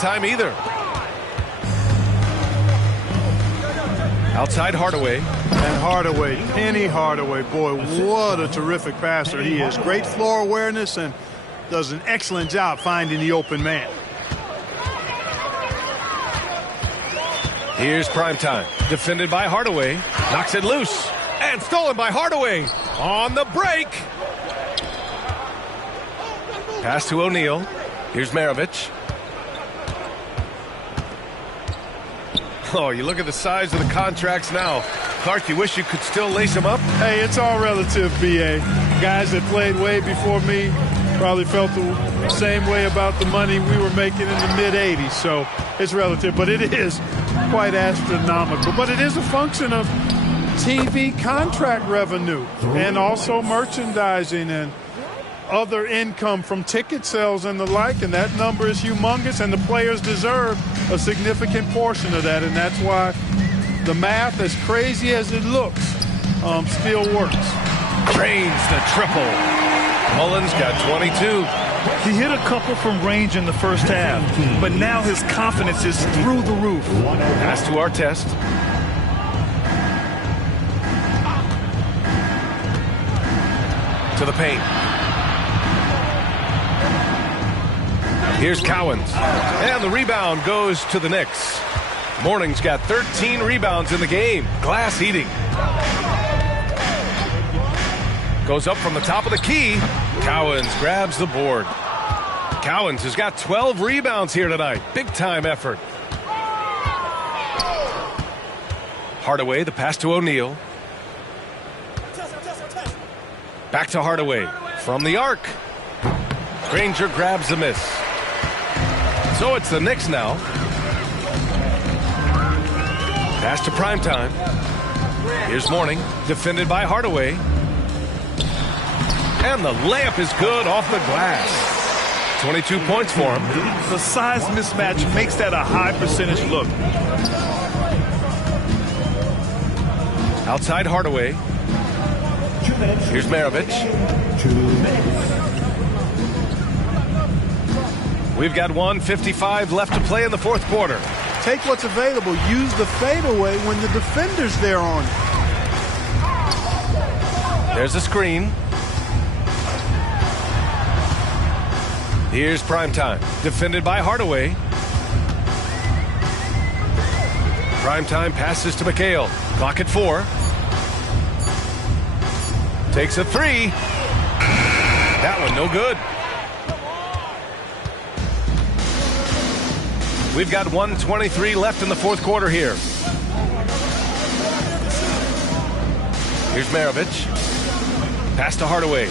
time either. Outside Hardaway. And Hardaway, Penny Hardaway, boy, what a terrific passer he is. Great floor awareness and does an excellent job finding the open man. Here's Primetime. Defended by Hardaway. Knocks it loose. And stolen by Hardaway. On the break. Pass to O'Neal. Here's Maravich. Oh, you look at the size of the contracts now. Clark, you wish you could still lace them up? Hey, it's all relative, B.A. Guys that played way before me probably felt the same way about the money we were making in the mid-'80s. So it's relative, but it is quite astronomical. But it is a function of TV contract revenue and also merchandising and other income from ticket sales and the like, and that number is humongous, and the players deserve a significant portion of that, and that's why the math, as crazy as it looks, still works. Drains the triple. Mullins got 22. He hit a couple from range in the first half, but now his confidence is through the roof. Pass to Artest. To the paint. Here's Cowens. And the rebound goes to the Knicks. Morning's got 13 rebounds in the game. Glass eating. Goes up from the top of the key. Cowens grabs the board. Cowens has got 12 rebounds here tonight. Big time effort. Hardaway, the pass to O'Neal. Back to Hardaway. From the arc. Granger grabs the miss. So it's the Knicks now. Pass to Primetime. Here's Morning, defended by Hardaway. And the layup is good off the glass. 22 points for him. The size mismatch makes that a high percentage look. Outside Hardaway. Here's Maravich. We've got 1:55 left to play in the fourth quarter. Take what's available. Use the fadeaway when the defender's there on it. There's a screen. Here's Primetime. Defended by Hardaway. Primetime passes to McHale. Clock at 4. Takes a 3. That one no good. We've got 1:23 left in the fourth quarter here. Here's Maravich. Pass to Hardaway.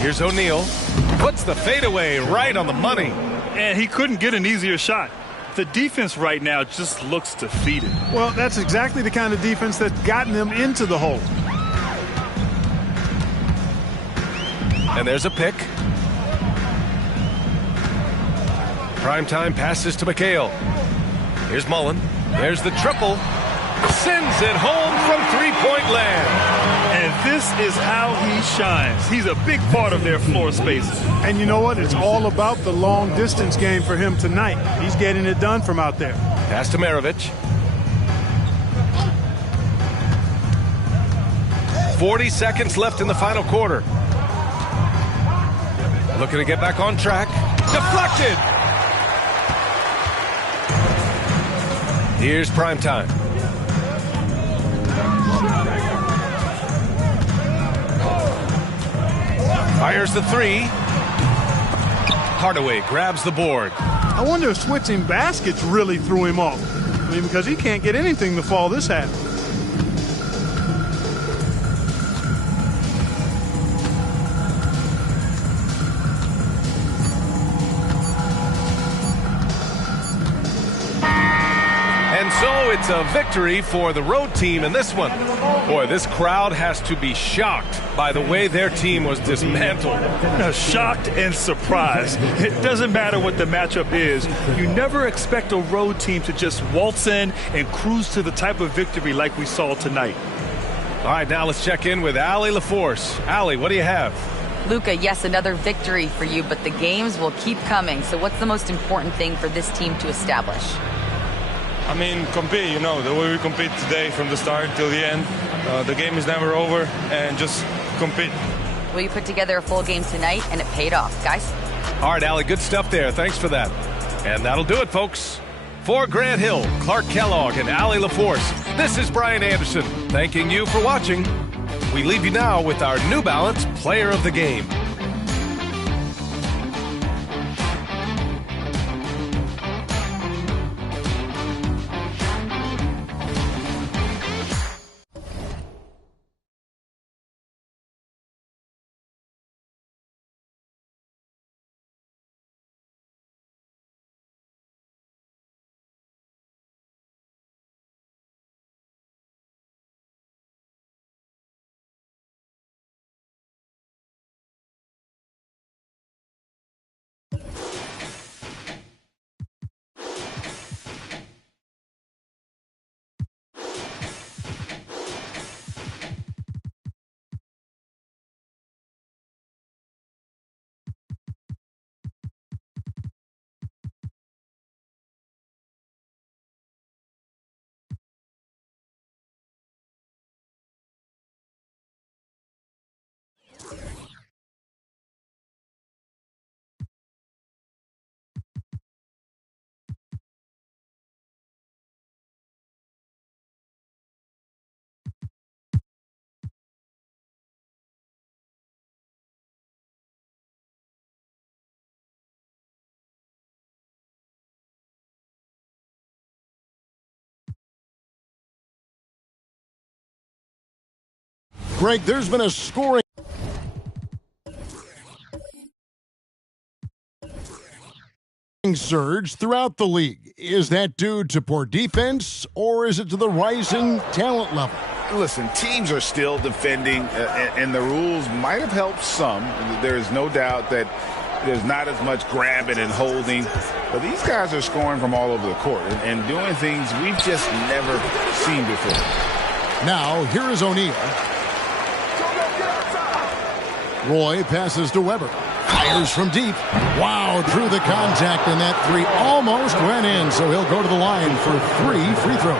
Here's O'Neal. Puts the fadeaway right on the money. And he couldn't get an easier shot. The defense right now just looks defeated. Well, that's exactly the kind of defense that's gotten them into the hole. And there's a pick. Primetime passes to McHale. Here's Mullen. There's the triple. Sends it home from three-point land. And this is how he shines. He's a big part of their floor space. And you know what? It's all about the long-distance game for him tonight. He's getting it done from out there. Pass to Maravich. 40 seconds left in the final quarter. Looking to get back on track. Deflected. Here's Primetime. Fires the 3. Hardaway grabs the board. I wonder if switching baskets really threw him off. I mean, because he can't get anything to fall this half. So it's a victory for the road team in this one. Boy, this crowd has to be shocked by the way their team was dismantled. Shocked and surprised. It doesn't matter what the matchup is. You never expect a road team to just waltz in and cruise to the type of victory like we saw tonight. All right, now let's check in with Allie LaForce. Allie, what do you have? Luka, yes, another victory for you, but the games will keep coming. So what's the most important thing for this team to establish? I mean, compete, you know, the way we compete today from the start till the end. The game is never over, and just compete. Well, you put together a full game tonight, and it paid off, guys. All right, Allie, good stuff there. Thanks for that. And that'll do it, folks. For Grant Hill, Clark Kellogg, and Allie LaForce, this is Brian Anderson, thanking you for watching. We leave you now with our New Balance Player of the Game. Greg, there's been a scoring surge throughout the league. Is that due to poor defense, or is it to the rising talent level? Listen, teams are still defending, and the rules might have helped some. There is no doubt that there's not as much grabbing and holding. But these guys are scoring from all over the court and doing things we've just never seen before. Now, here is O'Neal. Roy passes to Weber. Fires from deep. Wow, drew the contact, and that three almost went in, so he'll go to the line for 3 free throws.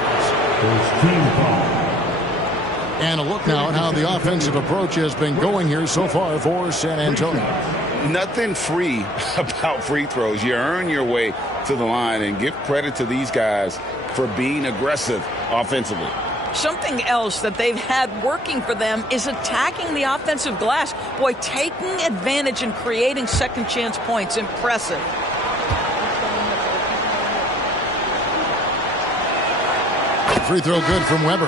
And a look now at how the offensive approach has been going here so far for San Antonio. Nothing free about free throws. You earn your way to the line, and give credit to these guys for being aggressive offensively. Something else that they've had working for them is attacking the offensive glass. Boy, taking advantage and creating second chance points. Impressive. Free throw good from Weber.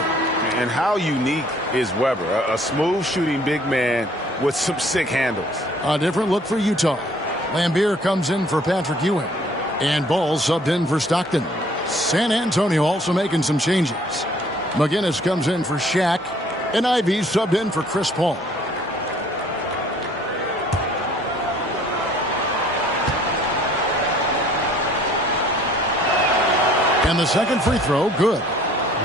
And how unique is Weber? A smooth shooting big man with some sick handles. A different look for Utah. Lambier comes in for Patrick Ewing. And Ball subbed in for Stockton. San Antonio also making some changes. McGinnis comes in for Shaq, and Ivy subbed in for Chris Paul. And the second free throw, good.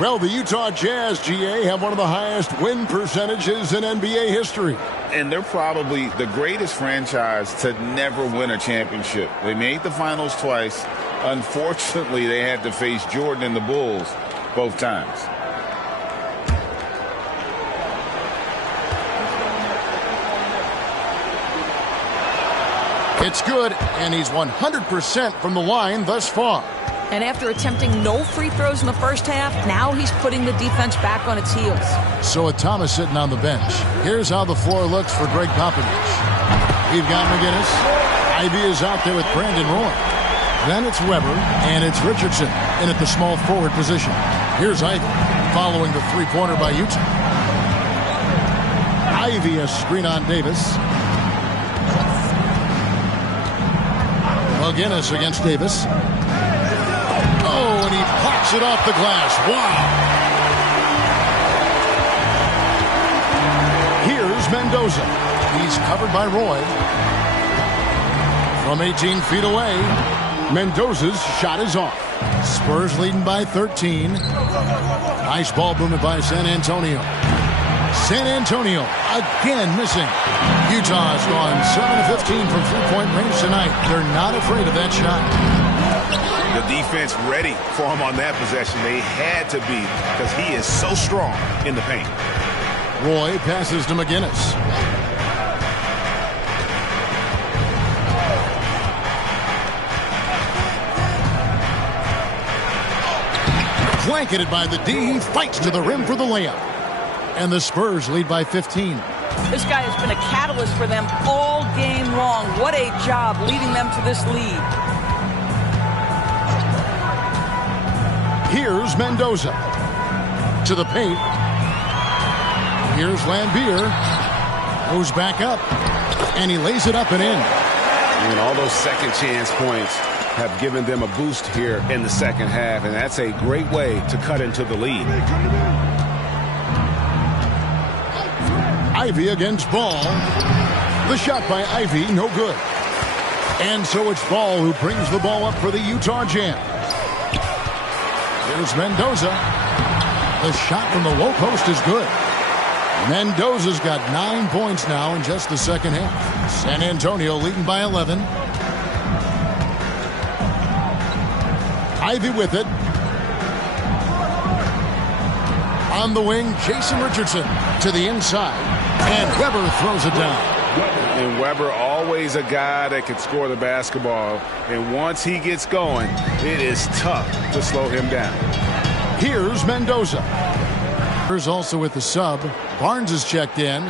Well, the Utah Jazz, GA, have one of the highest win percentages in NBA history. And they're probably the greatest franchise to never win a championship. They made the finals twice. Unfortunately, they had to face Jordan and the Bulls both times. It's good, and he's 100% from the line thus far. And after attempting no free throws in the first half, now he's putting the defense back on its heels. So with Thomas sitting on the bench, here's how the floor looks for Greg Popovich. We've got McGinnis. Ivy is out there with Brandon Roy. Then it's Weber, and it's Richardson in at the small forward position. Here's Ivy, following the three-pointer by Utah. Ivy a screen on Davis. McGinnis against Davis. Oh, and he pops it off the glass. Wow. Here's Mendoza. He's covered by Roy. From 18 feet away, Mendoza's shot is off. Spurs leading by 13. Nice ball movement by San Antonio. San Antonio again missing. Utah's gone 7 of 15 from three-point range tonight. They're not afraid of that shot. The defense ready for him on that possession. They had to be, because he is so strong in the paint. Roy passes to McGinnis. Blanketed by the D. He fights to the rim for the layup. And the Spurs lead by 15. This guy has been a catalyst for them all game long. What a job leading them to this lead. Here's Mendoza. To the paint. Here's Lambier. Goes back up. And he lays it up and in. And all those second chance points have given them a boost here in the second half. And that's a great way to cut into the lead. Ivy against Ball. The shot by Ivy, no good. And so it's Ball who brings the ball up for the Utah Jam. Here's Mendoza. The shot from the low post is good. Mendoza's got 9 points now in just the second half. San Antonio leading by 11. Ivy with it. On the wing, Jason Richardson to the inside. And Weber throws it down. And Weber, always a guy that can score the basketball. And once he gets going, it is tough to slow him down. Here's Mendoza. Here's also with the sub. Barnes is checked in.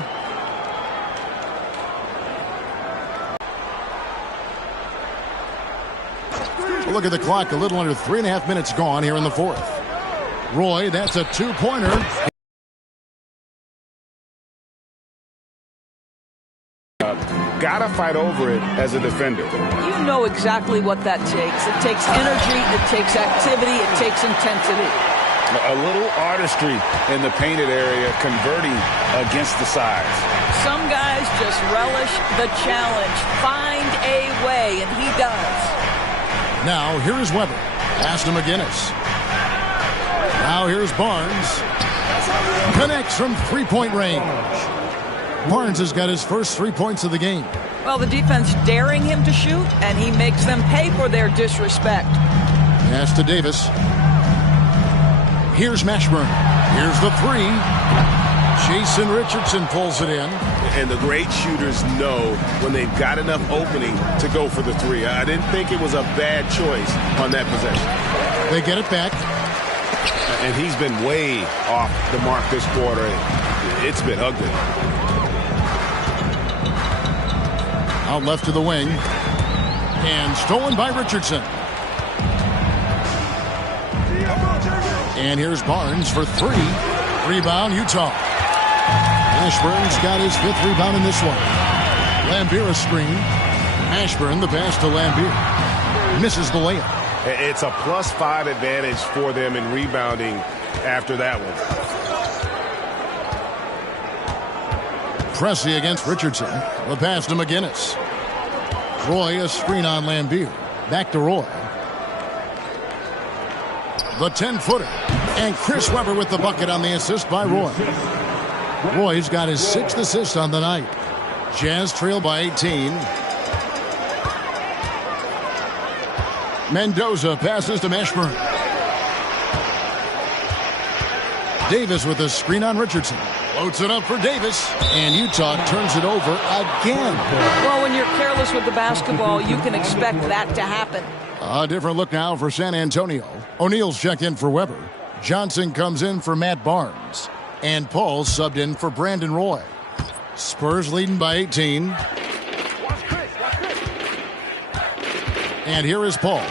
Look at the clock. A little under 3.5 minutes gone here in the fourth. Roy, that's a two-pointer. Gotta fight over it as a defender. You know exactly what that takes. It takes energy, it takes activity, it takes intensity. A little artistry in the painted area, converting against the size. Some guys just relish the challenge. Find a way, and he does. Now, here is Weber. Pass to McGinnis. Now here's Barnes. Connects from three-point range. Barnes has got his first 3 points of the game. Well, the defense daring him to shoot, and he makes them pay for their disrespect. Pass to Davis. Here's Mashburn. Here's the three. Jason Richardson pulls it in. And the great shooters know when they've got enough opening to go for the three. I didn't think it was a bad choice on that possession. They get it back. And he's been way off the mark this quarter. It's been ugly. Out left to the wing. And stolen by Richardson. And here's Barnes for three. Rebound, Utah. Ashburn's got his 5th rebound in this one. Lambier a screen. Ashburn the pass to Lambier. Misses the layup. It's a +5 advantage for them in rebounding after that one. Pressey against Richardson. The pass to McGinnis. Roy a screen on Lambier. Back to Roy. The 10-footer. And Chris Webber with the bucket on the assist by Roy. Roy's got his 6th assist on the night. Jazz trail by 18. Mendoza passes to Mashburn. Davis with a screen on Richardson. Floats it up for Davis. And Utah turns it over again. Well, when you're careless with the basketball, you can expect that to happen. A different look now for San Antonio. O'Neal's checked in for Weber. Johnson comes in for Matt Barnes. And Paul subbed in for Brandon Roy. Spurs leading by 18. And here is Paul.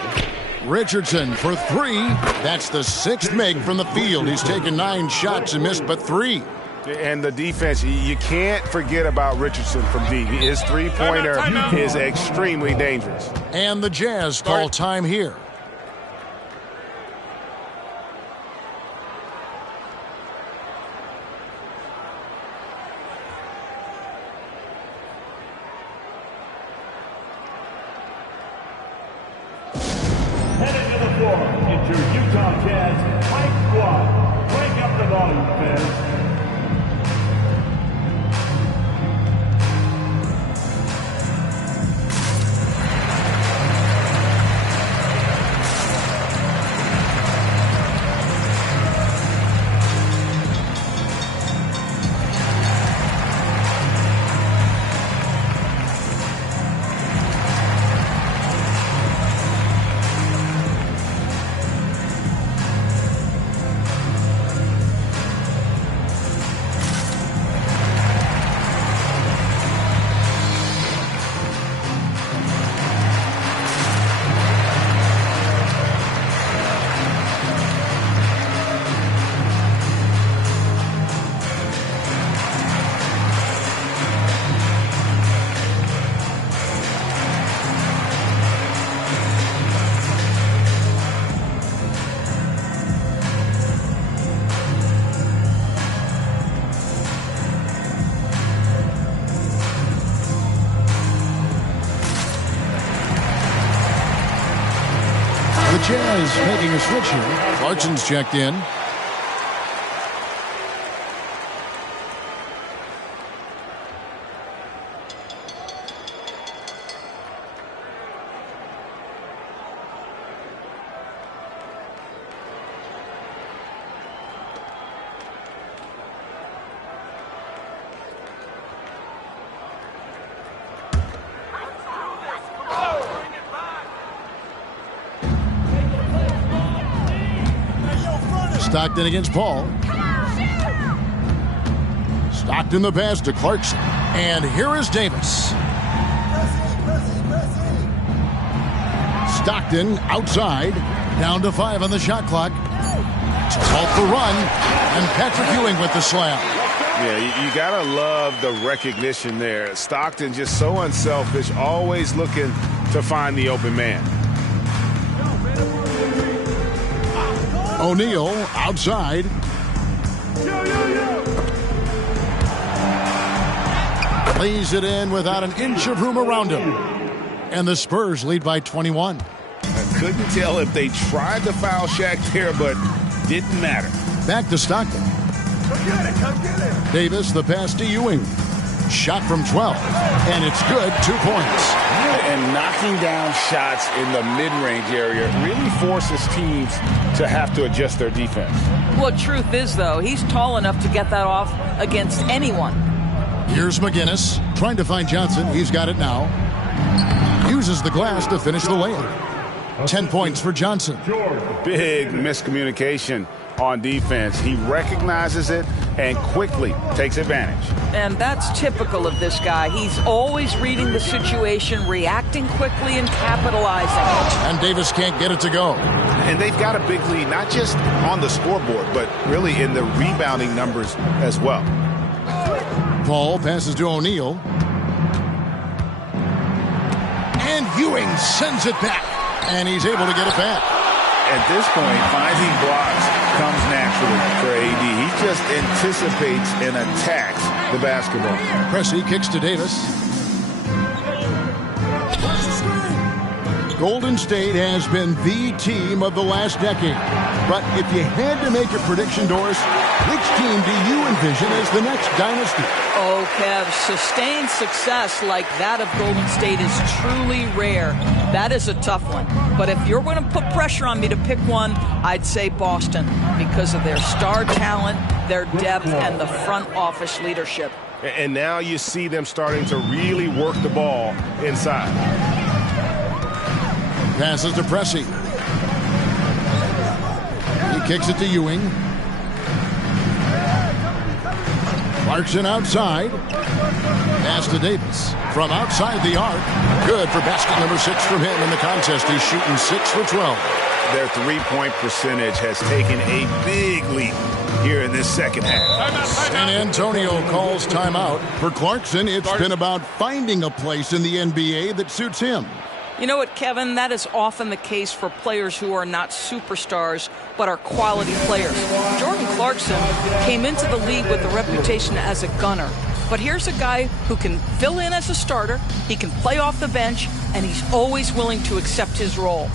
Richardson for three. That's the 6th make from the field. He's taken 9 shots and missed but 3. And the defense, you can't forget about Richardson from D. His three-pointer is extremely dangerous. And the Jazz call time here. Heading to the floor, it's your Utah Jazz Fight Squad. Break up the volume, fans. The Jazz making a switch here. Clarkson's checked in. Stockton against Paul. Stockton the pass to Clarkson. And here is Davis. Stockton outside. Down to 5 on the shot clock. To halt the run. And Patrick Ewing with the slam. Yeah, you got to love the recognition there. Stockton just so unselfish, always looking to find the open man. O'Neal outside. Lays it in without an inch of room around him. And the Spurs lead by 21. I couldn't tell if they tried to foul Shaq there, but didn't matter. Back to Stockton. Come get it. Davis, the pass to Ewing. Shot from 12. And it's good, 2 points. And knocking down shots in the mid-range area really forces teams to have to adjust their defense. Well, truth is, though, he's tall enough to get that off against anyone. Here's McGinnis trying to find Johnson. He's got it now. Uses the glass to finish the layup. 10 points for Johnson. Big miscommunication on defense. He recognizes it and quickly takes advantage. And that's typical of this guy. He's always reading the situation, reacting quickly, and capitalizing. And Davis can't get it to go. And they've got a big lead, not just on the scoreboard, but really in the rebounding numbers as well. Paul passes to O'Neal. And Ewing sends it back. And he's able to get it back. At this point, finding blocks comes naturally for AD. He just anticipates and attacks the basketball. Pressey kicks to Davis. Golden State has been the team of the last decade. But if you had to make a prediction, Doris, which team do you envision as the next dynasty? Oh, Kev, sustained success like that of Golden State is truly rare. That is a tough one. But if you're going to put pressure on me to pick one, I'd say Boston because of their star talent, their depth, and the front office leadership. And now you see them starting to really work the ball inside. Passes to Pressey. He kicks it to Ewing. Clarkson outside. Pass to Davis. From outside the arc. Good for basket number 6 from him in the contest. He's shooting 6 for 12. Their three-point percentage has taken a big leap here in this second half. San Antonio calls timeout. For Clarkson, it's been about finding a place in the NBA that suits him. You know what, Kevin? That is often the case for players who are not superstars, but are quality players. Jordan Clarkson came into the league with a reputation as a gunner. But here's a guy who can fill in as a starter, he can play off the bench, and he's always willing to accept his role.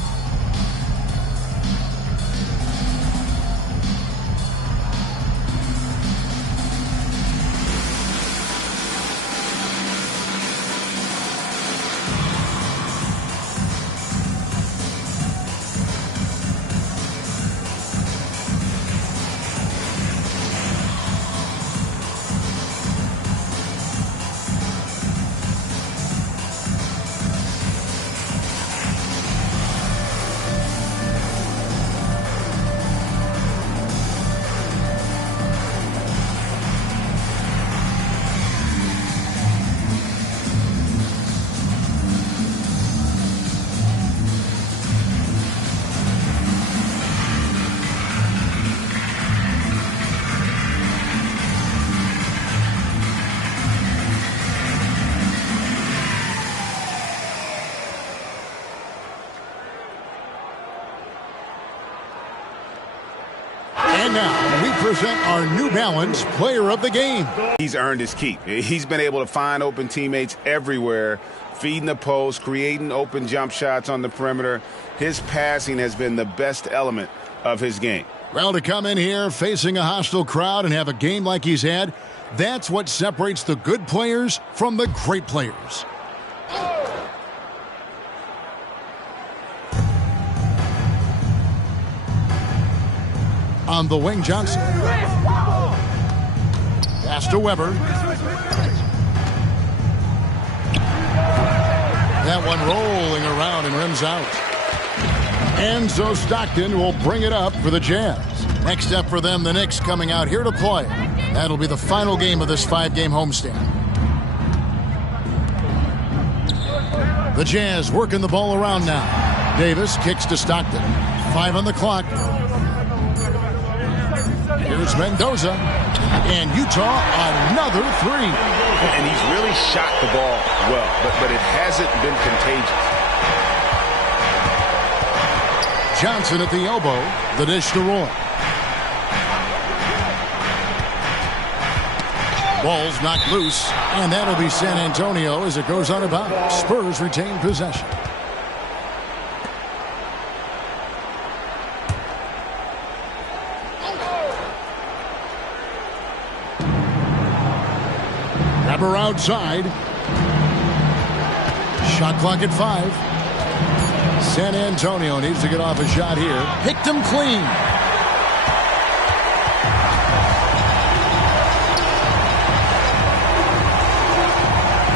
And now we present our New Balance Player of the Game. He's earned his keep. He's been able to find open teammates everywhere, feeding the post, creating open jump shots on the perimeter. His passing has been the best element of his game. Well, to come in here facing a hostile crowd and have a game like he's had, that's what separates the good players from the great players. On the wing, Johnson. Pass to Weber. That one rolling around and rims out. And so Stockton will bring it up for the Jazz. Next up for them, the Knicks coming out here to play. That'll be the final game of this 5-game homestand. The Jazz working the ball around now. Davis kicks to Stockton. 5 on the clock. Here's Mendoza. And Utah, another 3. And he's really shot the ball well, but it hasn't been contagious. Johnson at the elbow. The dish to Roy. Ball's knocked loose, and that'll be San Antonio as it goes on about. Spurs retain possession. Weber outside. Shot clock at 5. San Antonio needs to get off a shot here. Picked him clean.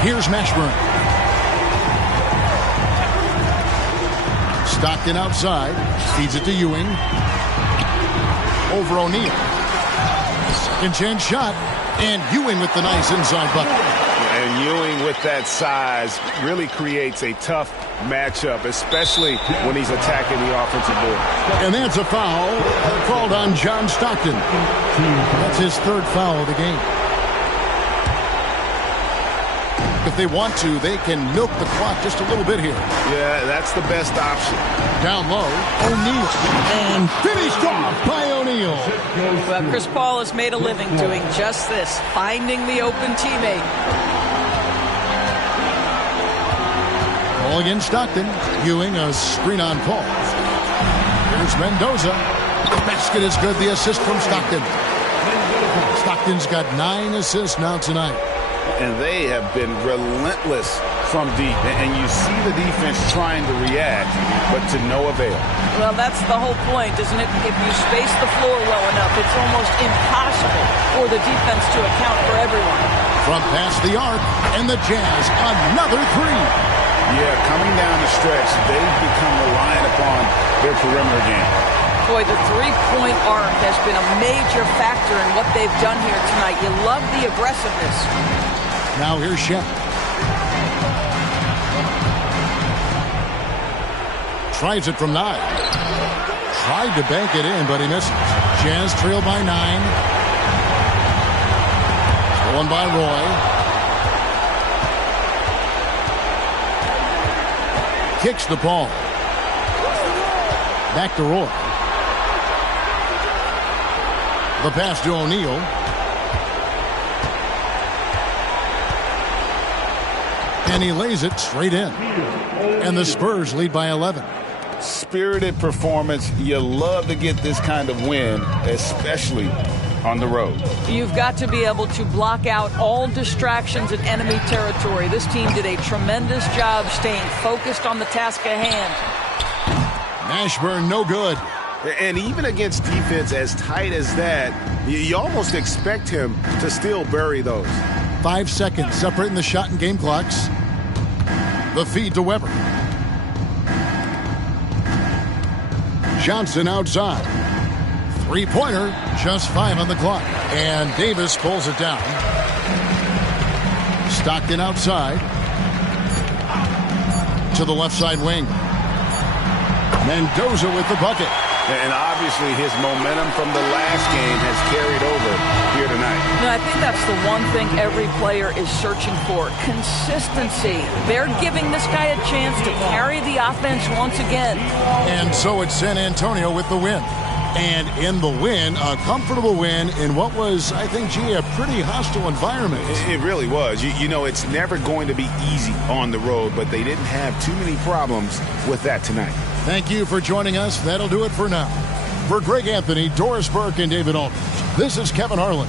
Here's Mashburn. Stockton outside. Feeds it to Ewing. Over O'Neal. Second chance shot. And Ewing with the nice inside bucket. And Ewing with that size really creates a tough matchup, especially when he's attacking the offensive board. And that's a foul called on John Stockton. That's his 3rd foul of the game. If they want to, they can milk the clock just a little bit here. Yeah, that's the best option. Down low, O'Neal. And finished off by O'Neal. Well, Chris Paul has made a living doing just this, finding the open teammate. Ball against Stockton. Ewing, a screen on Paul. Here's Mendoza. The basket is good. The assist from Stockton. Stockton's got 9 assists now tonight. And they have been relentless from deep. And you see the defense trying to react, but to no avail. Well, that's the whole point, isn't it? If you space the floor well enough, it's almost impossible for the defense to account for everyone. From past the arc, and the Jazz, another 3. Yeah, coming down the stretch, they've become reliant upon their perimeter game. Boy, the three-point arc has been a major factor in what they've done here tonight. You love the aggressiveness. Now here's Shep. Tries it from 9. Tried to bank it in, but he misses. Jazz trail by 9. Stolen by Roy. Kicks the ball. Back to Roy. The pass to O'Neal. And he lays it straight in. And the Spurs lead by 11. Spirited performance. You love to get this kind of win, especially on the road. You've got to be able to block out all distractions in enemy territory. This team did a tremendous job staying focused on the task at hand. Mashburn, no good. And even against defense as tight as that, you almost expect him to still bury those. 5 seconds separating the shot and game clocks. The feed to Weber. Johnson outside. 3-pointer, just 5 on the clock. And Davis pulls it down. Stockton outside. To the left side wing. Mendoza with the bucket. And obviously his momentum from the last game has carried over here tonight. No, I think that's the one thing every player is searching for. Consistency. They're giving this guy a chance to carry the offense once again. And so it's San Antonio with the win. And in the win, a comfortable win in what was, I think, a pretty hostile environment. It really was. You know, it's never going to be easy on the road, but they didn't have too many problems with that tonight. Thank you for joining us. That'll do it for now. For Greg Anthony, Doris Burke, and David Aldridge, this is Kevin Harlan.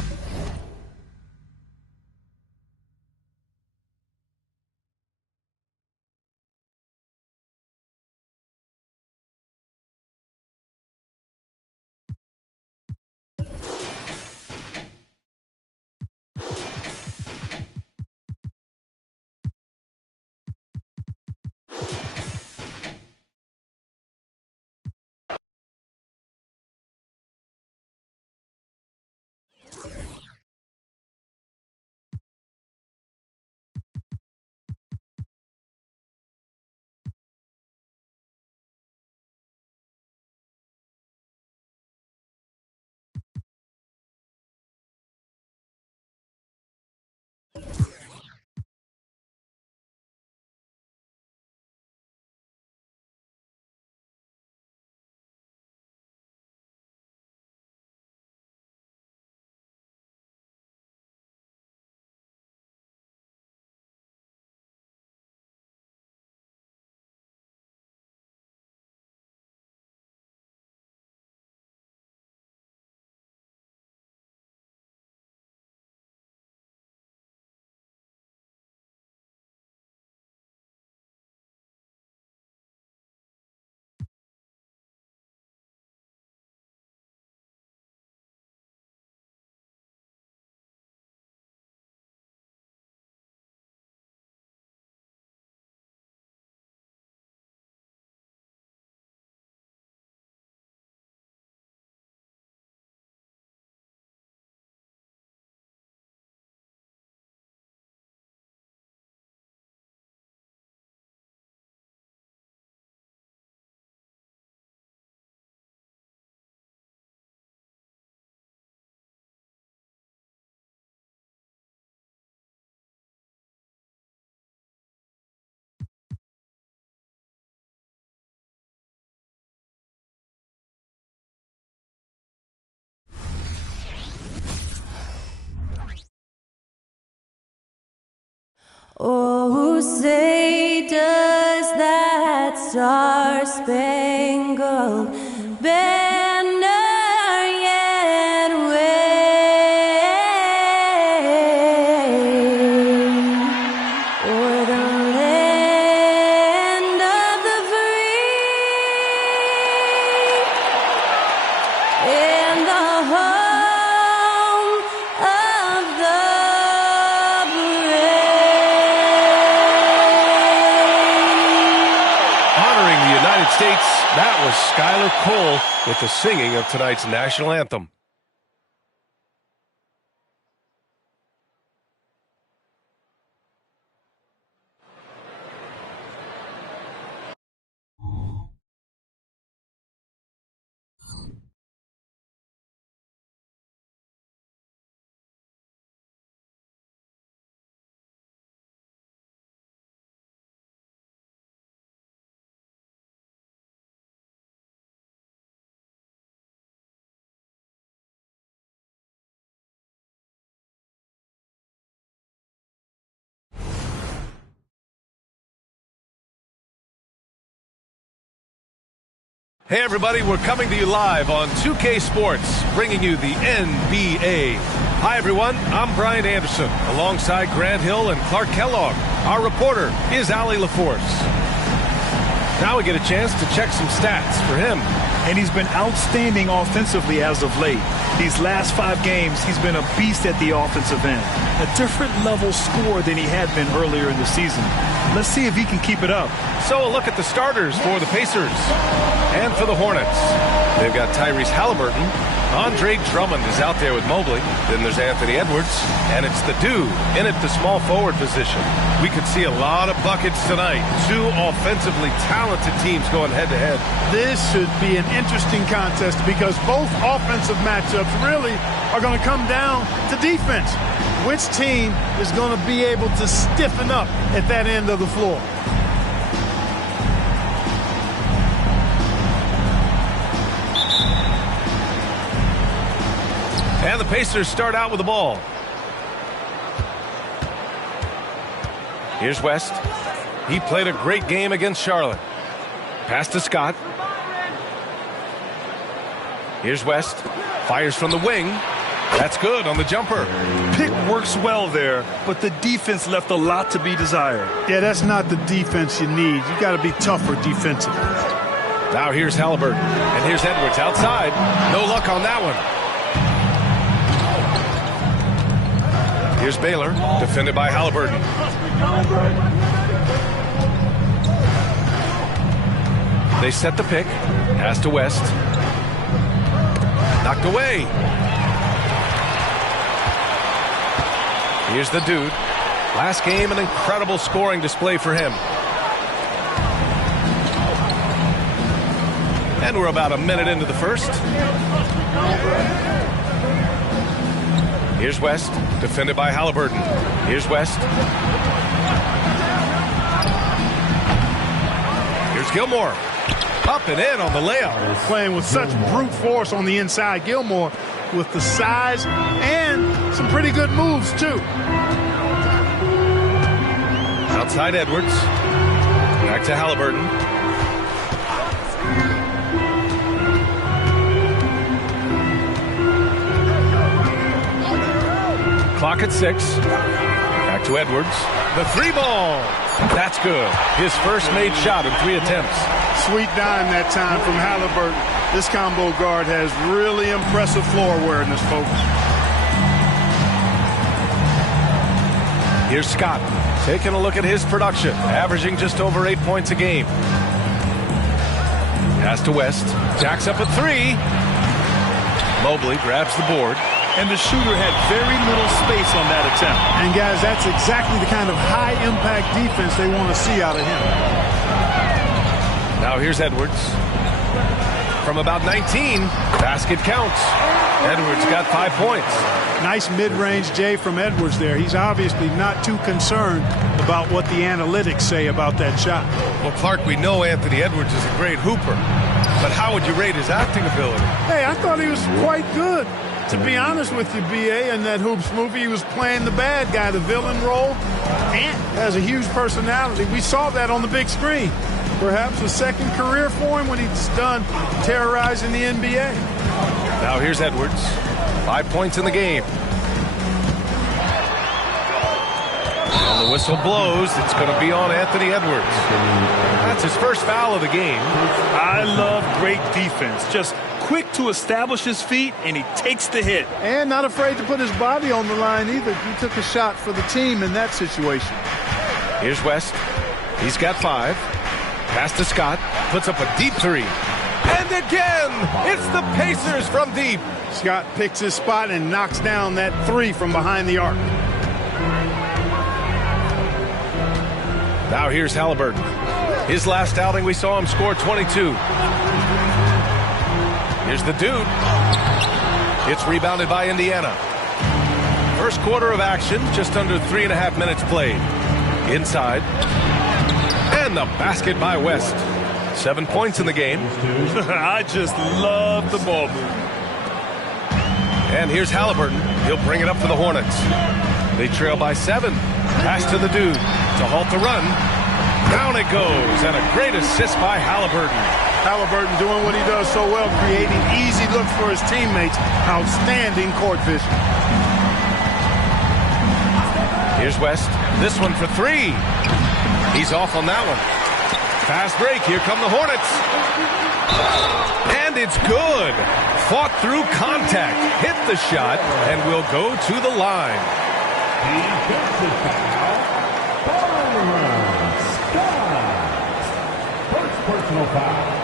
Oh, say does that star-spangled banner yet wave o'er the land of the free and the home of the States, that was Skylar Cole with the singing of tonight's national anthem. Hey everybody, we're coming to you live on 2K Sports, bringing you the NBA. Hi everyone, I'm Brian Anderson, alongside Grant Hill and Clark Kellogg. Our reporter is Allie LaForce. Now we get a chance to check some stats for him. And he's been outstanding offensively as of late. These last 5 games, he's been a beast at the offensive end. A different level scorer than he had been earlier in the season. Let's see if he can keep it up. So a look at the starters for the Pacers and for the Hornets. They've got Tyrese Halliburton. Andre Drummond is out there with Mobley. Then there's Anthony Edwards. And it's the dude in at the small forward position. We could see a lot of buckets tonight. 2 offensively talented teams going head-to-head. This should be an interesting contest because both offensive matchups really are going to come down to defense. Which team is going to be able to stiffen up at that end of the floor? Pacers start out with the ball. Here's West. He played a great game against Charlotte. Pass to Scott. Here's West. Fires from the wing. That's good on the jumper. Pick works well there, but the defense left a lot to be desired. Yeah, that's not the defense you need. You got to be tougher defensively. Now here's Halliburton. And here's Edwards outside. No luck on that one. Here's Baylor, defended by Halliburton. They set the pick. Pass to West. Knocked away. Here's the dude. Last game, an incredible scoring display for him. And we're about a minute into the first. Here's West, defended by Halliburton. Here's West. Here's Gilmore. Up and in on the layup. Playing with such brute force on the inside. Gilmore with the size and some pretty good moves, too. Outside Edwards. Back to Halliburton. Clock at 6. Back to Edwards. The 3-ball. That's good. His first made shot in 3 attempts. Sweet dime that time from Halliburton. This combo guard has really impressive floor awareness, folks. Here's Scott taking a look at his production, averaging just over 8 points a game. Pass to West. Jacks up a 3. Mobley grabs the board. And the shooter had very little space on that attempt. And, guys, that's exactly the kind of high-impact defense they want to see out of him. Now here's Edwards. From about 19, basket counts. Edwards got 5 points. Nice mid-range J from Edwards there. He's obviously not too concerned about what the analytics say about that shot. Well, Clark, we know Anthony Edwards is a great hooper. But how would you rate his acting ability? Hey, I thought he was quite good. To be honest with you, B.A., in that Hoops movie, he was playing the bad guy, the villain role. Ant has a huge personality. We saw that on the big screen. Perhaps a second career for him when he's done terrorizing the NBA. Now here's Edwards. 5 points in the game. And the whistle blows. It's going to be on Anthony Edwards. That's his first foul of the game. I love great defense. Just quick to establish his feet, and he takes the hit. And not afraid to put his body on the line either. He took a shot for the team in that situation. Here's West. He's got 5. Pass to Scott. Puts up a deep 3. And again, it's the Pacers from deep. Scott picks his spot and knocks down that 3 from behind the arc. Now here's Halliburton. His last outing, we saw him score 22. Here's the dude. It's rebounded by Indiana. First quarter of action, just under 3.5 minutes played. Inside. And the basket by West. 7 points in the game. I just love the ball move. And here's Halliburton. He'll bring it up for the Hornets. They trail by 7. Pass to the dude to halt the run. Down it goes, and a great assist by Halliburton. Halliburton doing what he does so well, creating easy looks for his teammates. Outstanding court vision. Here's West. This one for 3. He's off on that one. Fast break. Here come the Hornets. And it's good. Fought through contact. Hit the shot and will go to the line. First personal foul.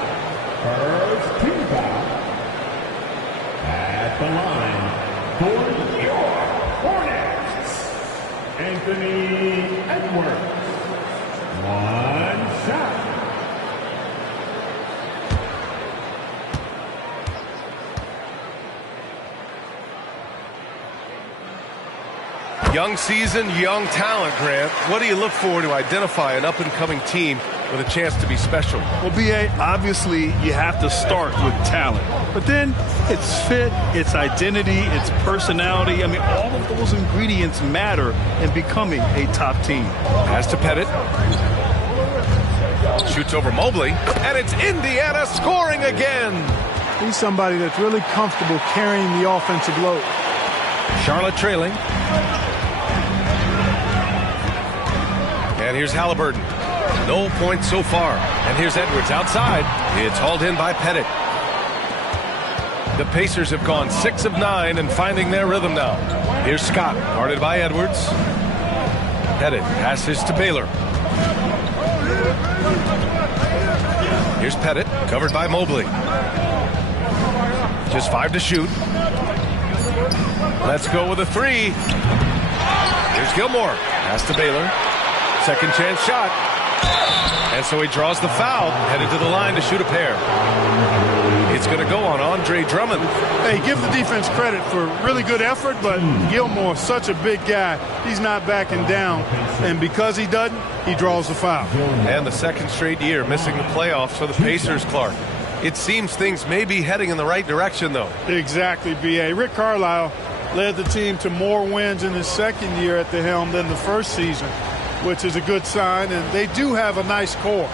First team foul. At the line for your Hornets, Anthony Edwards. 1 shot. Young season, young talent, Grant. What do you look for to identify an up-and-coming team with a chance to be special. Well, B.A., obviously you have to start with talent. But then it's fit, it's identity, it's personality. I mean, all of those ingredients matter in becoming a top team. Pass to Pettit. Shoots over Mobley. And it's Indiana scoring again. He's somebody that's really comfortable carrying the offensive load. Charlotte trailing. And here's Halliburton. No points so far. And here's Edwards outside. It's hauled in by Pettit. The Pacers have gone 6 of 9 and finding their rhythm now. Here's Scott, guarded by Edwards. Pettit passes to Baylor. Here's Pettit, covered by Mobley. Just 5 to shoot. Let's go with a 3. Here's Gilmore. Pass to Baylor. Second chance shot. And so he draws the foul, headed to the line to shoot a pair. It's going to go on Andre Drummond. Hey, give the defense credit for really good effort, but Gilmore, such a big guy, he's not backing down. And because he doesn't, he draws the foul. And the second straight year missing the playoffs for the Pacers, Clark. It seems things may be heading in the right direction, though. Exactly, B.A. Rick Carlisle led the team to more wins in his second year at the helm than the first season, which is a good sign, and they do have a nice core.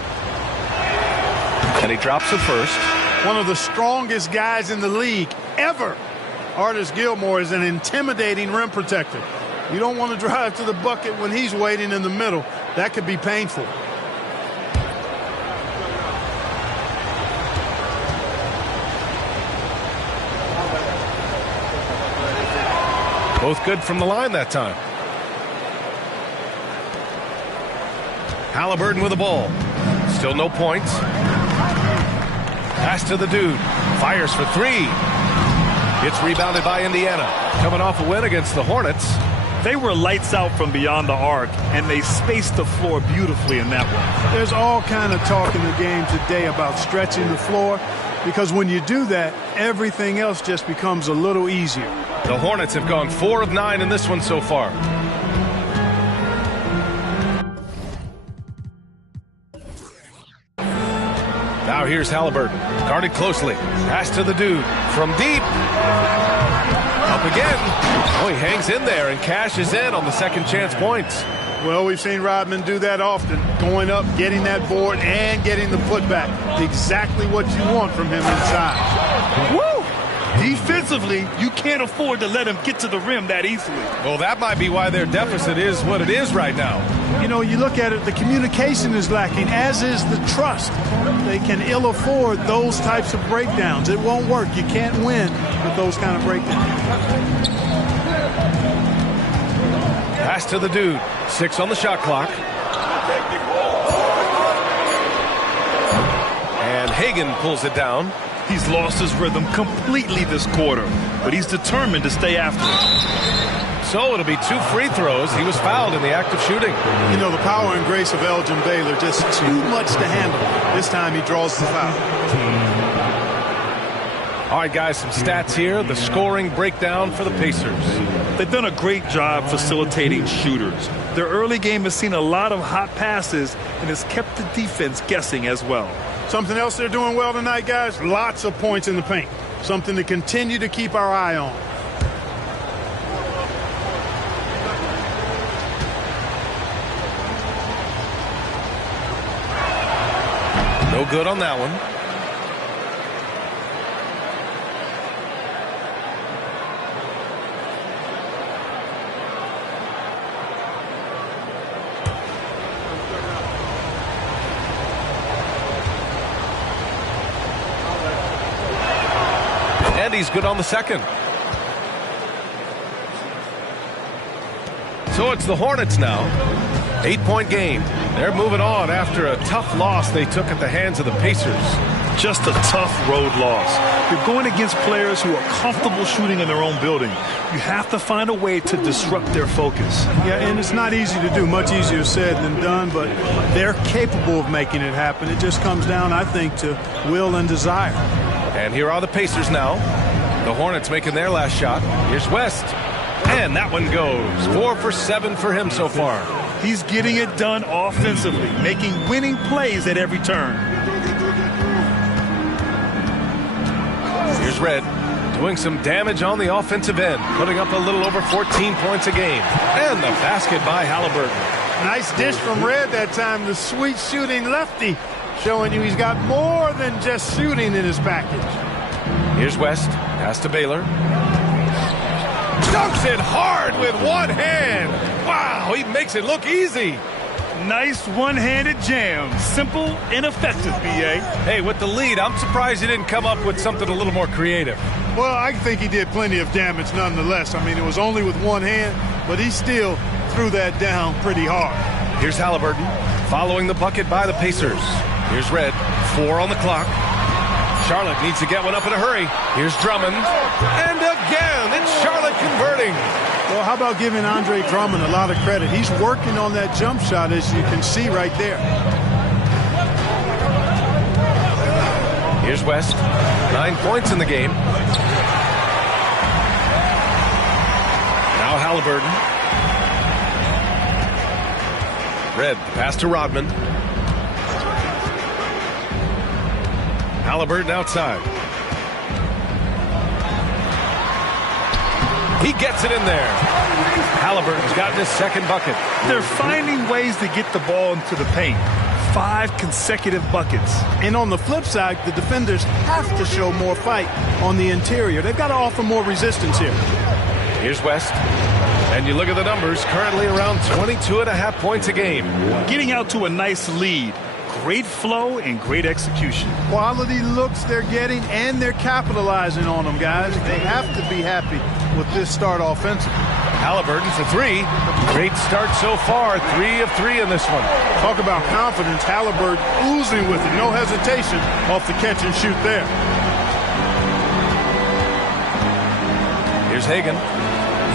And he drops the first. One of the strongest guys in the league ever. Artis Gilmore is an intimidating rim protector. You don't want to drive to the bucket when he's waiting in the middle. That could be painful. Both good from the line that time. Halliburton with the ball. Still no points. Pass to the dude. Fires for 3. It's rebounded by Indiana. Coming off a win against the Hornets. They were lights out from beyond the arc, and they spaced the floor beautifully in that one. There's all kind of talk in the game today about stretching the floor, because when you do that, everything else just becomes a little easier. The Hornets have gone 4 of 9 in this one so far. Now here's Halliburton, guarded closely. Pass to the dude from deep. Up again. Oh, he hangs in there and cashes in on the second chance points. Well, we've seen Rodman do that often, going up, getting that board, and getting the putback. Exactly what you want from him inside. Woo! Defensively, you can't afford to let him get to the rim that easily. Well, that might be why their deficit is what it is right now. You know, you look at it, the communication is lacking, as is the trust. They can ill afford those types of breakdowns. It won't work. You can't win with those kind of breakdowns. Pass to the dude. 6 on the shot clock. And Hagan pulls it down. He's lost his rhythm completely this quarter, but he's determined to stay after it. So it'll be 2 free throws. He was fouled in the act of shooting. You know, the power and grace of Elgin Baylor, just too much to handle. This time he draws the foul. All right, guys, some stats here. The scoring breakdown for the Pacers. They've done a great job facilitating shooters. Their early game has seen a lot of hot passes and has kept the defense guessing as well. Something else they're doing well tonight, guys, lots of points in the paint. Something to continue to keep our eye on. No good on that one. And he's good on the second. So it's the Hornets now. 8-point game. They're moving on after a tough loss they took at the hands of the Pacers. Just a tough road loss. You're going against players who are comfortable shooting in their own building. You have to find a way to disrupt their focus. Yeah, and it's not easy to do. Much easier said than done, but they're capable of making it happen. It just comes down, I think, to will and desire. And here are the Pacers now. The Hornets making their last shot. Here's West. And that one goes. 4 for 7 for him so far. He's getting it done offensively, making winning plays at every turn. Here's Red, doing some damage on the offensive end, putting up a little over 14 points a game. And the basket by Halliburton. Nice dish from Red that time. The sweet shooting lefty, showing you he's got more than just shooting in his package. Here's West, pass to Baylor. Dunks it hard with one hand. Wow, he makes it look easy. Nice one-handed jam. Simple and effective, B.A. Hey, with the lead, I'm surprised he didn't come up with something a little more creative. Well, I think he did plenty of damage nonetheless. I mean, it was only with one hand, but he still threw that down pretty hard. Here's Halliburton, following the bucket by the Pacers. Here's Red, 4 on the clock. Charlotte needs to get one up in a hurry. Here's Drummond. And again, it's Charlotte converting. Well, how about giving Andre Drummond a lot of credit? He's working on that jump shot, as you can see right there. Here's West, 9 points in the game. Now Halliburton. Red, pass to Rodman. Halliburton outside. He gets it in there. Halliburton's gotten his second bucket. They're finding ways to get the ball into the paint. 5 consecutive buckets. And on the flip side, the defenders have to show more fight on the interior. They've got to offer more resistance here. Here's West. And you look at the numbers, currently around 22.5 points a game. Getting out to a nice lead. Great flow and great execution. Quality looks they're getting, and they're capitalizing on them, guys. They have to be happy with this start offensively. Halliburton for 3. Great start so far. 3 of 3 in this one. Talk about confidence. Halliburton oozing with it. No hesitation off the catch and shoot there. Here's Hagan.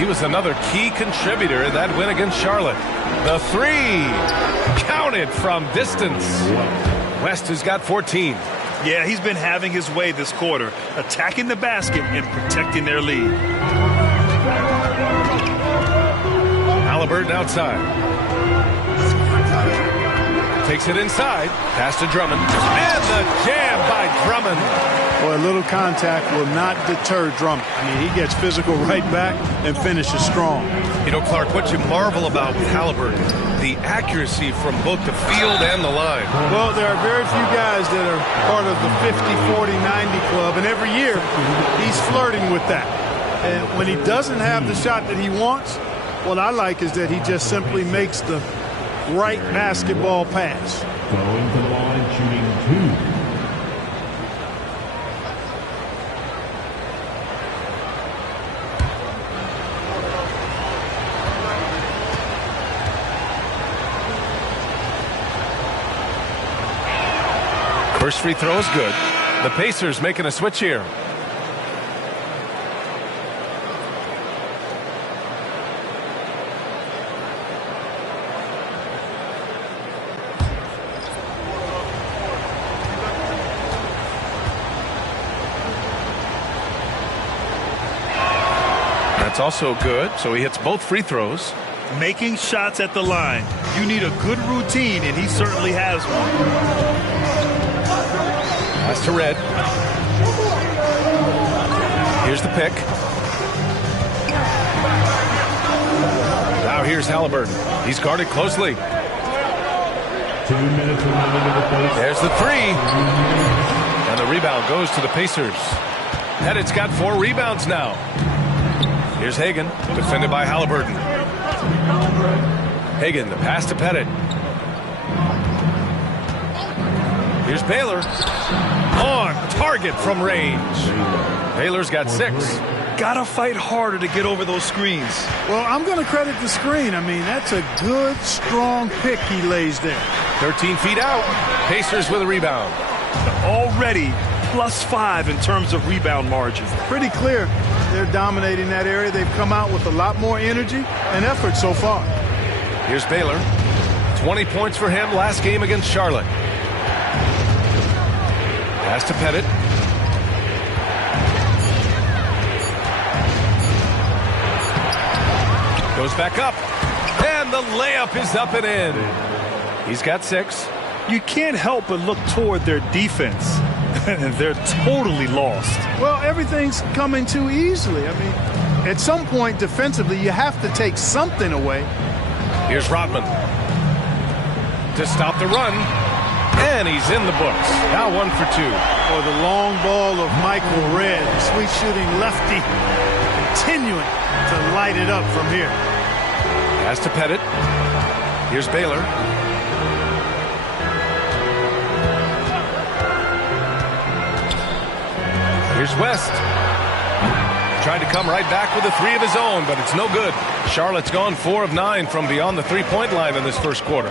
He was another key contributor in that win against Charlotte. The 3. Counted from distance. West has got 14. Yeah, he's been having his way this quarter, attacking the basket and protecting their lead. Halliburton outside. Takes it inside. Pass to Drummond. And the jam by Drummond. Boy, a little contact will not deter Drummond. I mean, he gets physical right back and finishes strong. You know, Clark, what you marvel about with Halliburton, the accuracy from both the field and the line. Well, there are very few guys that are part of the 50, 40, 90 club, and every year he's flirting with that. And when he doesn't have the shot that he wants, what I like is that he just simply makes the right basketball pass. Going to the line, shooting 2. First free throw is good. The Pacers making a switch here. That's also good, so he hits both free throws. Making shots at the line. You need a good routine, and he certainly has one. Pass to Red. Here's the pick. Now here's Halliburton. He's guarded closely. 2 minutes remaining in the first. There's the 3. And the rebound goes to the Pacers. Pettit's got 4 rebounds now. Here's Hagan, defended by Halliburton. Hagan, the pass to Pettit. Here's Baylor. On target from range. Baylor's got 6. Gotta fight harder to get over those screens. Well, I'm going to credit the screen. I mean, that's a good, strong pick he lays there. 13 feet out. Pacers with a rebound. Already +5 in terms of rebound margin. Pretty clear they're dominating that area. They've come out with a lot more energy and effort so far. Here's Baylor. 20 points for him last game against Charlotte. Pass to Pettit. Goes back up. And the layup is up and in. He's got 6. You can't help but look toward their defense. They're totally lost. Well, everything's coming too easily. I mean, at some point defensively, you have to take something away. Here's Rodman to stop the run. And he's in the books. Now 1 for 2. Or the long ball of Michael Redd, the sweet shooting lefty, continuing to light it up from here. Has to pet it. Here's Baylor. Here's West. Tried to come right back with a 3 of his own, but it's no good. Charlotte's gone 4 of 9 from beyond the 3-point line in this first quarter.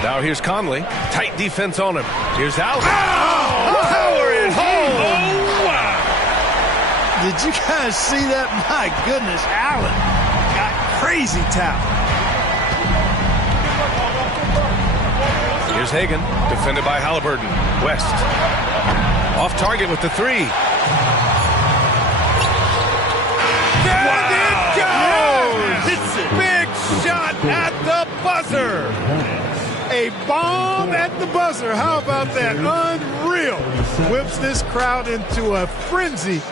Now here's Conley. Tight defense on him. Here's Allen. Oh! Power it home! Oh, wow! Did you guys see that? My goodness, Allen got crazy talent. Here's Hagan, defended by Halliburton. West. Off target with the 3. There it goes! It's a big shot at the buzzer. A bomb at the buzzer. How about that? Unreal. Whips this crowd into a frenzy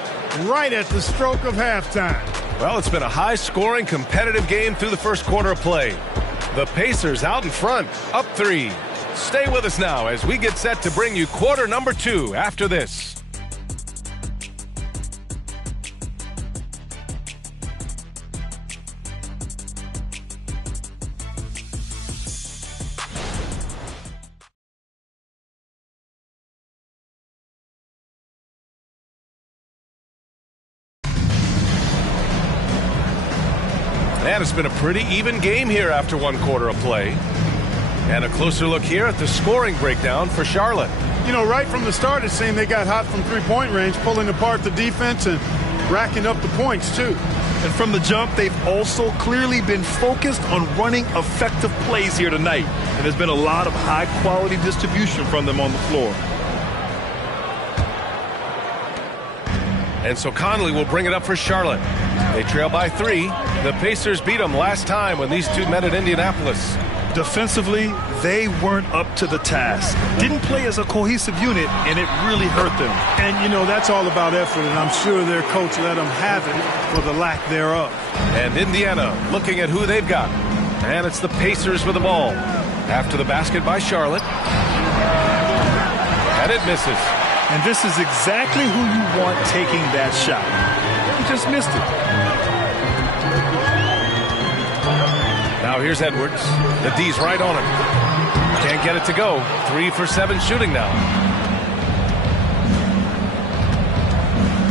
right at the stroke of halftime. Well, it's been a high-scoring, competitive game through the first quarter of play. The Pacers out in front, up 3. Stay with us now as we get set to bring you quarter number 2 after this. And it's been a pretty even game here after 1 quarter of play. And a closer look here at the scoring breakdown for Charlotte. You know, right from the start, it seemed they got hot from 3-point range, pulling apart the defense and racking up the points, too. And from the jump, they've also clearly been focused on running effective plays here tonight. And there's been a lot of high-quality distribution from them on the floor. And so Conley will bring it up for Charlotte. They trail by 3. The Pacers beat them last time when these two met at Indianapolis. Defensively, they weren't up to the task. Didn't play as a cohesive unit, and it really hurt them. And, you know, that's all about effort, and I'm sure their coach let them have it for the lack thereof. And Indiana looking at who they've got. And it's the Pacers with the ball. After the basket by Charlotte. And it misses. And this is exactly who you want taking that shot. He just missed it. Now here's Edwards. The D's right on him. Can't get it to go. 3 for 7 shooting now.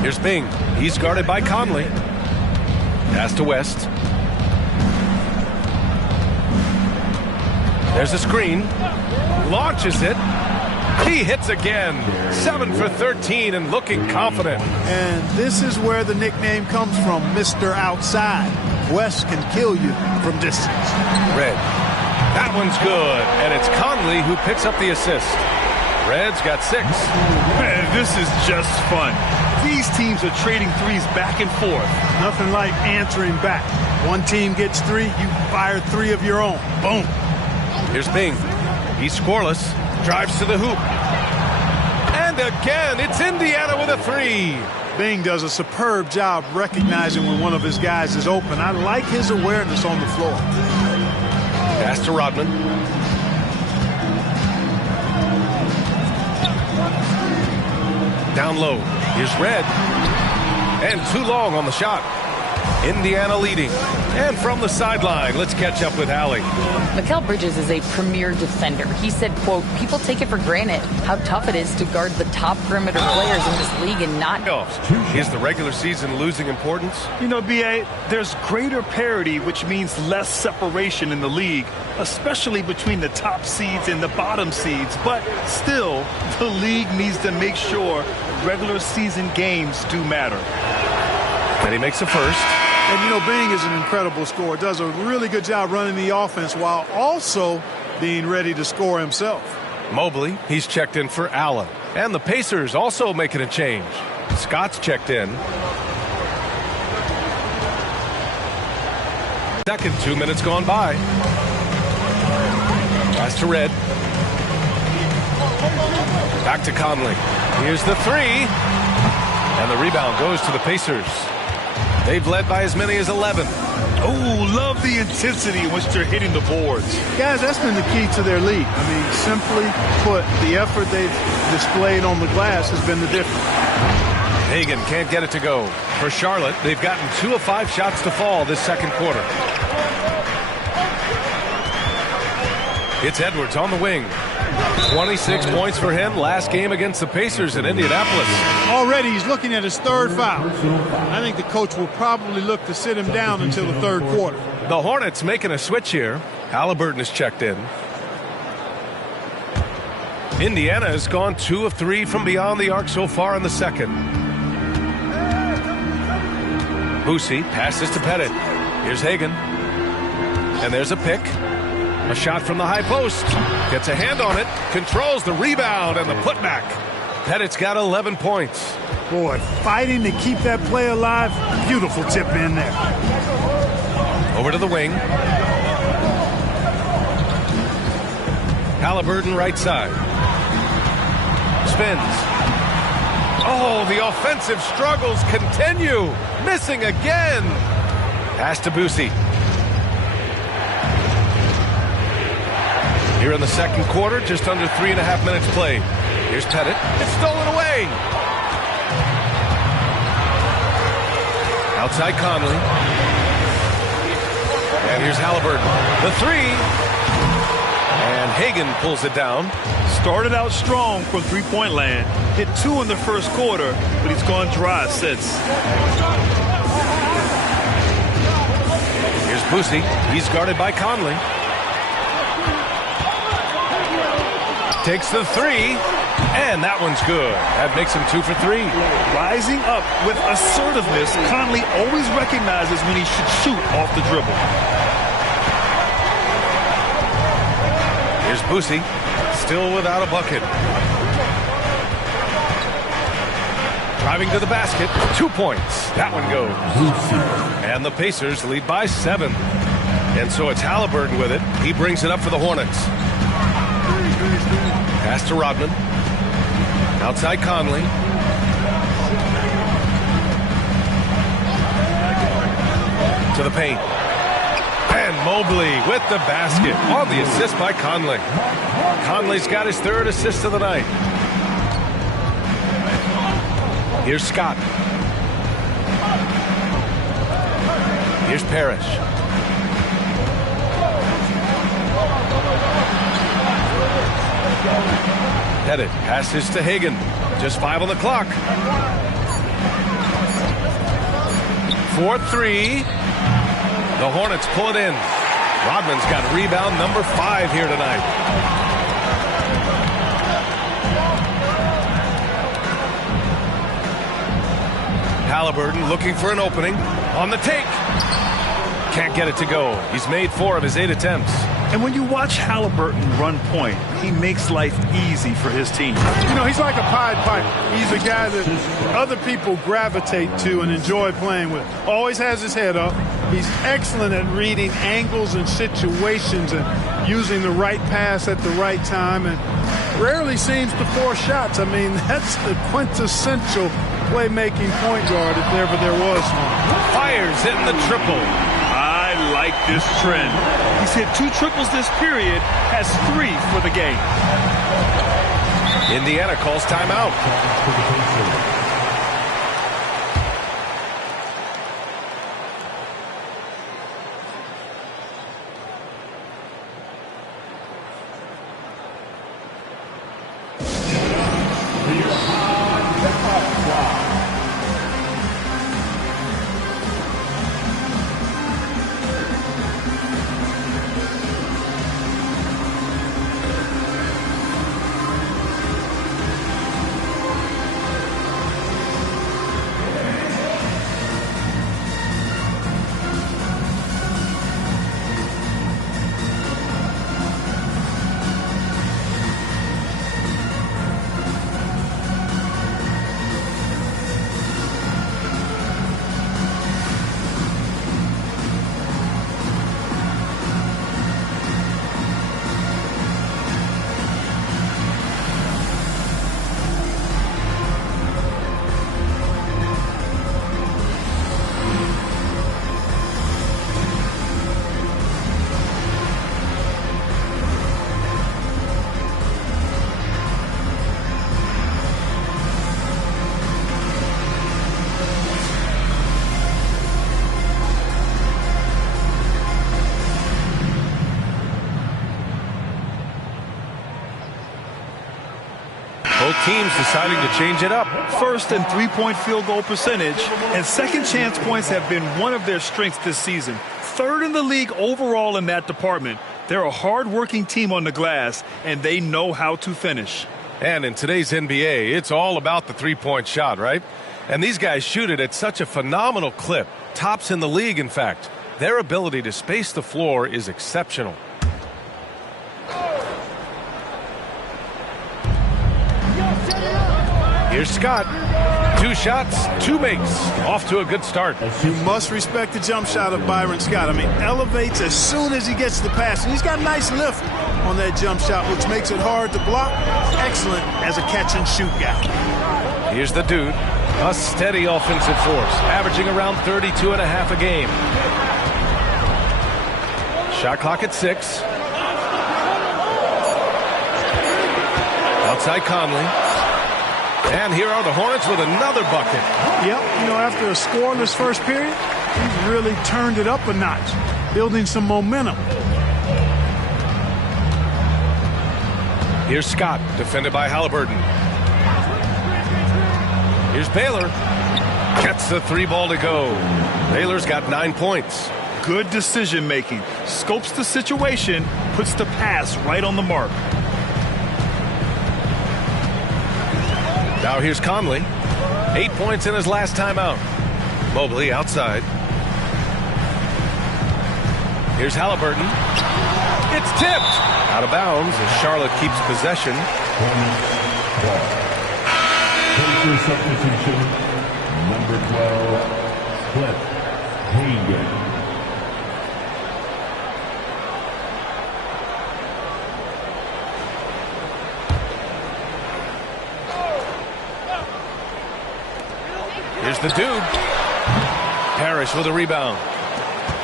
Here's Bing. He's guarded by Conley. Pass to West. There's a screen. Launches it. He hits again. 7 for 13 and looking confident. And this is where the nickname comes from, Mr. Outside. West can kill you from distance. Red. That one's good. And it's Conley who picks up the assist. Red's got 6. Man, this is just fun. These teams are trading threes back and forth. Nothing like answering back. One team gets 3, you fire 3 of your own. Boom. Here's Bing. He's scoreless. Drives to the hoop. And again, it's Indiana with a 3. Bing does a superb job recognizing when one of his guys is open. I like his awareness on the floor. Pass to Rodman. Down low. Here's Red. And too long on the shot. Indiana leading. And from the sideline, let's catch up with Allie. Mikal Bridges is a premier defender. He said, quote, people take it for granted how tough it is to guard the top perimeter players in this league and not. Is the regular season losing importance? You know, B.A., there's greater parity, which means less separation in the league, especially between the top seeds and the bottom seeds. But still, the league needs to make sure regular season games do matter. And he makes a first. And, you know, Bing is an incredible scorer. Does a really good job running the offense while also being ready to score himself. Mobley, he's checked in for Allen. And the Pacers also making a change. Scott's checked in. Second, 2 minutes gone by. Pass to Red. Back to Conley. Here's the three. And the rebound goes to the Pacers. They've led by as many as 11. Oh, love the intensity in which they're hitting the boards. Guys, that's been the key to their lead. I mean, simply put, the effort they've displayed on the glass has been the difference. Hagan can't get it to go. For Charlotte, they've gotten 2 of 5 shots to fall this second quarter. It's Edwards on the wing. 26 points for him last game against the Pacers in Indianapolis. Already he's looking at his third foul. I think the coach will probably look to sit him down until the third quarter. The Hornets making a switch here. Halliburton is checked in. Indiana has gone 2 of 3 from beyond the arc so far in the second. Boosie passes to Pettit. Here's Hagan. And there's a pick. A shot from the high post. Gets a hand on it. Controls the rebound and the putback. Pettit's got 11 points. Boy, fighting to keep that play alive. Beautiful tip in there. Over to the wing. Halliburton right side. Spins. Oh, the offensive struggles continue. Missing again. Pass to Boosie. Here in the second quarter, just under 3.5 minutes played. Here's Pettit. It's stolen away. Outside Conley. And here's Halliburton. The three. And Hagan pulls it down. Started out strong from three-point land. Hit 2 in the first quarter, but he's gone dry since. Here's Boosie. He's guarded by Conley. Takes the three, and that one's good. That makes him 2 for 3. Rising up with assertiveness, Conley always recognizes when he should shoot off the dribble. Here's Boosie, still without a bucket. Driving to the basket, 2 points. That one goes. And the Pacers lead by 7. And so it's Halliburton with it. He brings it up for the Hornets. Pass to Rodman. Outside Conley. To the paint. And Mobley with the basket on the assist by Conley. Conley's got his 3rd assist of the night. Here's Scott. Here's Parrish. Pettit passes to Hagan. Just 5 on the clock. 4-3. The Hornets pull it in. Rodman's got rebound number 5 here tonight. Halliburton looking for an opening. On the take. Can't get it to go. He's made 4 of his 8 attempts. And when you watch Halliburton run point, he makes life easy for his team. You know, he's like a Pied Piper. He's a guy that other people gravitate to and enjoy playing with. Always has his head up. He's excellent at reading angles and situations and using the right pass at the right time, and rarely seems to force shots. I mean, that's the quintessential playmaking point guard if ever there was one. Fires hitting the triple. I like this trend. He's hit 2 triples this period, has 3 for the game. Indiana calls timeout. Both teams deciding to change it up. First and three-point field goal percentage, and second chance points have been one of their strengths this season. Third in the league overall in that department. They're a hard-working team on the glass, and they know how to finish. And in today's NBA, it's all about the three-point shot, right? And these guys shoot it at such a phenomenal clip. Tops in the league, in fact. Their ability to space the floor is exceptional. Here's Scott. 2 shots, 2 makes. Off to a good start. You must respect the jump shot of Byron Scott. I mean, elevates as soon as he gets the pass. And he's got a nice lift on that jump shot, which makes it hard to block. Excellent as a catch-and-shoot guy. Here's the dude. A steady offensive force, averaging around 32.5 a game. Shot clock at 6. Outside Conley. And here are the Hornets with another bucket. Yep, you know, after a scoreless first period, he's really turned it up a notch, building some momentum. Here's Scott, defended by Halliburton. Here's Baylor. Gets the 3 ball to go. Baylor's got 9 points. Good decision-making. Scopes the situation, puts the pass right on the mark. Now here's Conley. 8 points in his last time out. Mobley outside. Here's Halliburton. It's tipped. Out of bounds as Charlotte keeps possession. Substitution, number 12, Cliff Hagan. Here's the dude. Parrish with a rebound.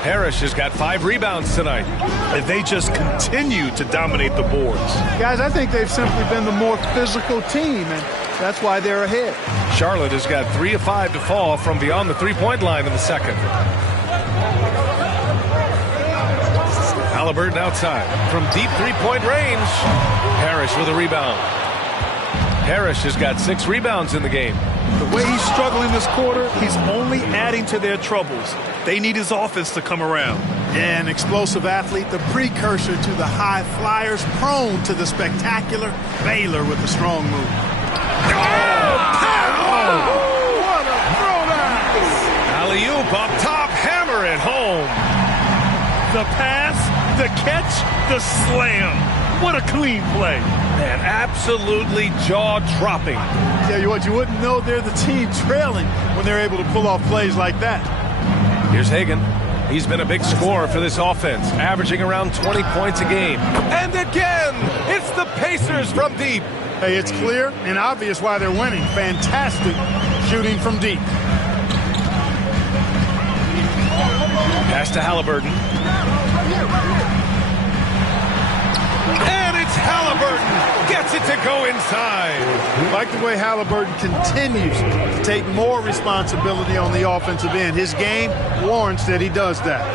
Parrish has got 5 rebounds tonight. And they just continue to dominate the boards. Guys, I think they've simply been the more physical team, and that's why they're ahead. Charlotte has got 3 of 5 to fall from beyond the three-point line in the second. Halliburton outside from deep three-point range. Parrish with a rebound. Parrish has got 6 rebounds in the game. The way he's struggling this quarter, he's only adding to their troubles. They need his offense to come around. Yeah, an explosive athlete, the precursor to the high flyers, prone to the spectacular. Baylor with a strong move. What a throwdown! Alley-oop up top, hammer it home. The pass, the catch, the slam. What a clean play. Man, absolutely jaw-dropping. Tell you what, you wouldn't know they're the team trailing when they're able to pull off plays like that. Here's Hagan. He's been a big scorer for this offense, averaging around 20 points a game. And again, it's the Pacers from deep. Hey, it's clear and obvious why they're winning. Fantastic shooting from deep. Pass to Halliburton. And it's Halliburton. Gets it to go inside. Like the way Halliburton continues to take more responsibility on the offensive end. His game warrants that he does that.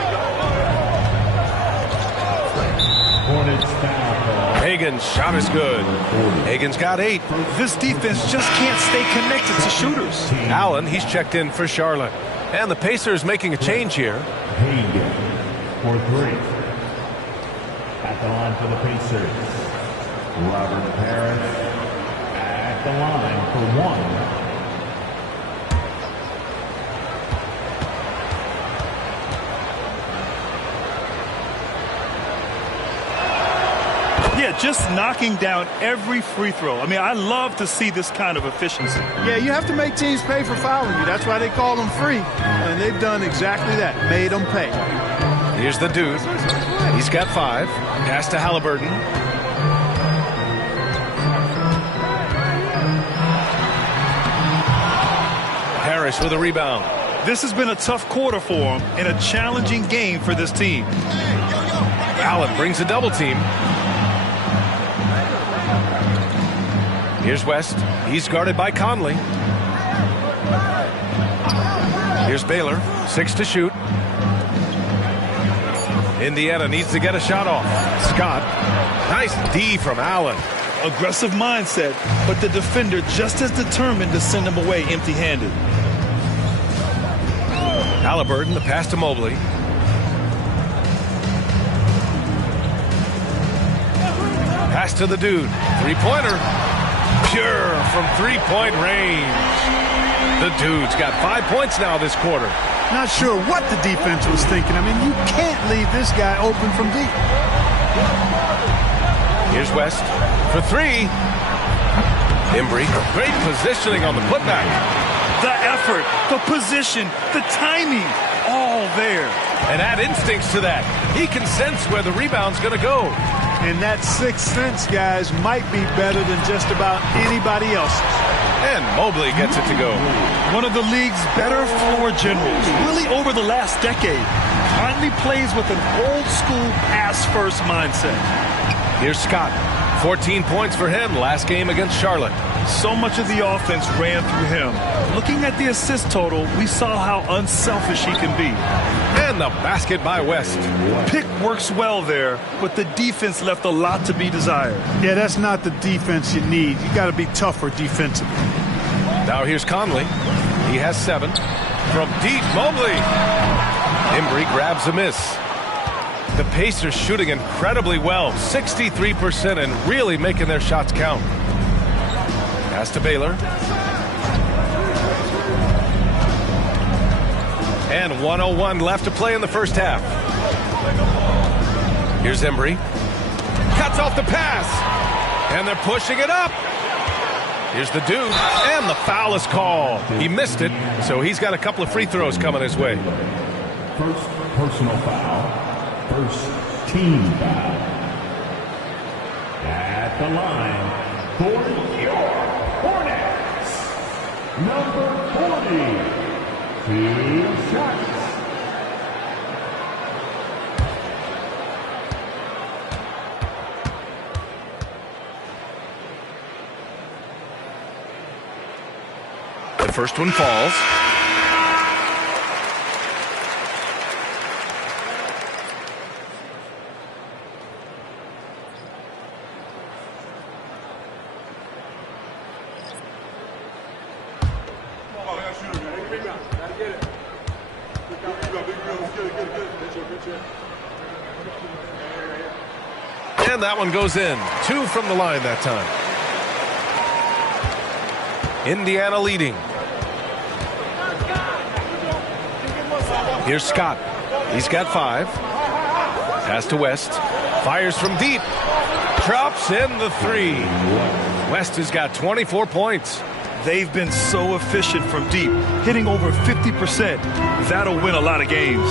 Hagan's shot is good. Hagan's got 8. This defense just can't stay connected to shooters. Allen, he's checked in for Charlotte. And the Pacers making a change here. Hagan for 3. At the line for the Pacers, Robert Parrish at the line for 1. Yeah, just knocking down every free throw. I mean, I love to see this kind of efficiency. Yeah, you have to make teams pay for fouling you. That's why they call them free. And they've done exactly that, made them pay. Here's the dude. He's got 5. Pass to Halliburton. Parrish with a rebound. This has been a tough quarter for him and a challenging game for this team. Allen brings a double team. Here's West. He's guarded by Conley. Here's Baylor. 6 to shoot. Indiana needs to get a shot off. Scott. Nice D from Allen. Aggressive mindset, but the defender just as determined to send him away empty-handed. Halliburton, the pass to Mobley. Pass to the dude. Three-pointer. Pure from three-point range. The dude's got 5 points now this quarter. Not sure what the defense was thinking. I mean, you can't leave this guy open from deep. Here's West for three. Embry, great positioning on the putback. The effort, the position, the timing, all there. And add instincts to that. He can sense where the rebound's going to go. And that sixth sense, guys, might be better than just about anybody else's. And Mobley gets it to go. One of the league's better floor generals, really over the last decade. Finally plays with an old-school pass-first mindset. Here's Scott. 14 points for him last game against Charlotte. So much of the offense ran through him. Looking at the assist total, we saw how unselfish he can be. And the basket by West. Pick works well there, but the defense left a lot to be desired. Yeah, that's not the defense you need. You got to be tougher defensively. Now here's Conley. He has 7. From deep, Mobley. Embry grabs a miss. The Pacers shooting incredibly well, 63%, and really making their shots count. Pass to Baylor. And 1:01 left to play in the first half. Here's Embry. Cuts off the pass. And they're pushing it up. Here's the dude. And the foul is called. He missed it, so he's got a couple of free throws coming his way. First personal foul. First team foul. At the line for your Hornets, number 40, 2 shots. The first one falls. And that one goes in. 2 from the line that time. Indiana leading. Here's Scott. He's got 5. Pass to West. Fires from deep. Drops in the 3. West has got 24 points. They've been so efficient from deep, hitting over 50%. That'll win a lot of games.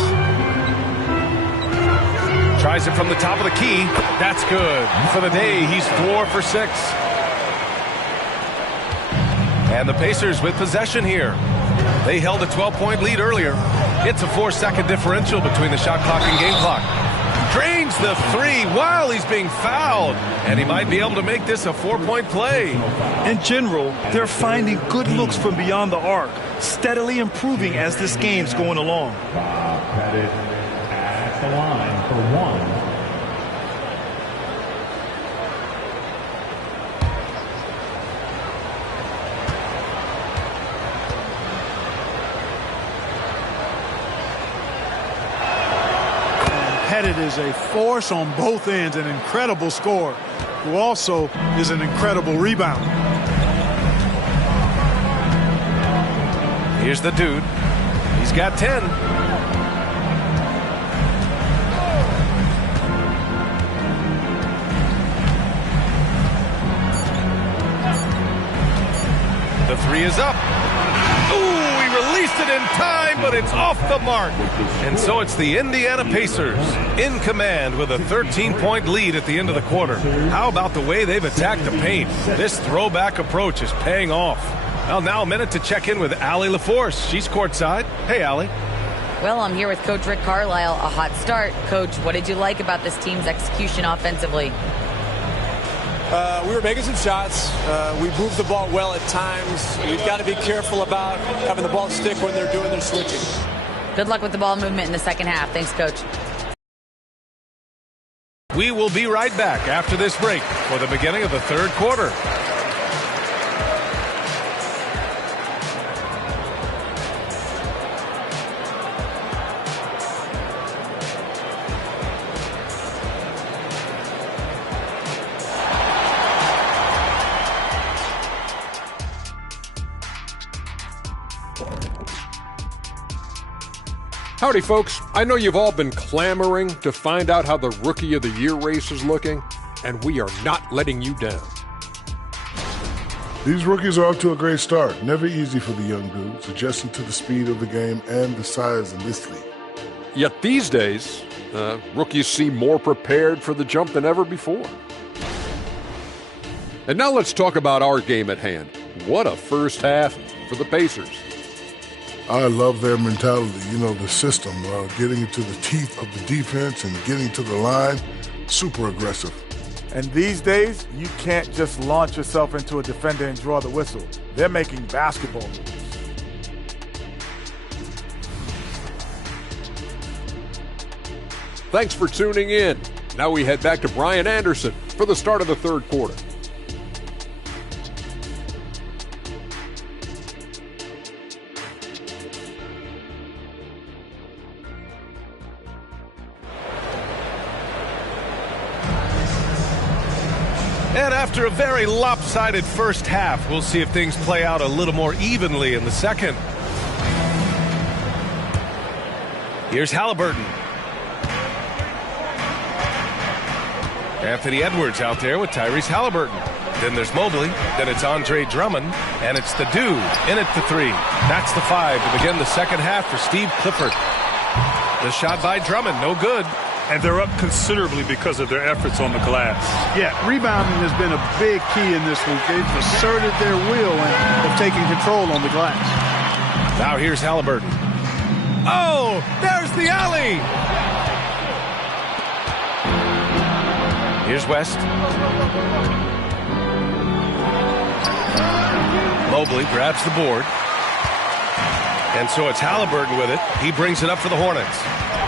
Tries it from the top of the key. That's good. For the day, he's 4 for 6. And the Pacers with possession here. They held a 12-point lead earlier. It's a 4-second differential between the shot clock and game clock. Drains the 3 while he's being fouled. And he might be able to make this a 4-point play. In general, they're finding good looks from beyond the arc, steadily improving as this game's going along. Bob Pettit at the line for 1. Pettit is a force on both ends, an incredible scorer, who also is an incredible rebounder. Here's the dude. He's got 10. The 3 is up. Ooh, he released it in time, but it's off the mark. And so it's the Indiana Pacers in command with a 13-point lead at the end of the quarter. How about the way they've attacked the paint? This throwback approach is paying off. Well, now a minute to check in with Allie LaForce. She's courtside. Hey, Allie. Well, I'm here with Coach Rick Carlisle. A hot start. Coach, what did you like about this team's execution offensively? We were making some shots. We moved the ball well at times. We've got to be careful about having the ball stick when they're doing their switching. Good luck with the ball movement in the second half. Thanks, Coach. We will be right back after this break for the beginning of the third quarter. Howdy, folks. I know you've all been clamoring to find out how the Rookie of the Year race is looking, and we are not letting you down. These rookies are off to a great start. Never easy for the young dudes, adjusting to the speed of the game and the size of this league. Yet these days, rookies seem more prepared for the jump than ever before. And now let's talk about our game at hand. What a first half for the Pacers. I love their mentality, the system, getting into the teeth of the defense and getting to the line, super aggressive. And these days, you can't just launch yourself into a defender and draw the whistle. They're making basketball moves. Thanks for tuning in. Now we head back to Brian Anderson for the start of the third quarter. And after a very lopsided first half, we'll see if things play out a little more evenly in the second. Here's Halliburton. Anthony Edwards out there with Tyrese Halliburton. Then there's Mobley. Then it's Andre Drummond. And it's the dude in at the three. That's the 5 to begin the second half for Steve Clifford. The shot by Drummond, no good. And they're up considerably because of their efforts on the glass. Yeah, rebounding has been a big key in this one. They've asserted their will and have taken control on the glass. Now here's Halliburton. Oh, there's the alley. Here's West. Mobley grabs the board. And so it's Halliburton with it. He brings it up for the Hornets.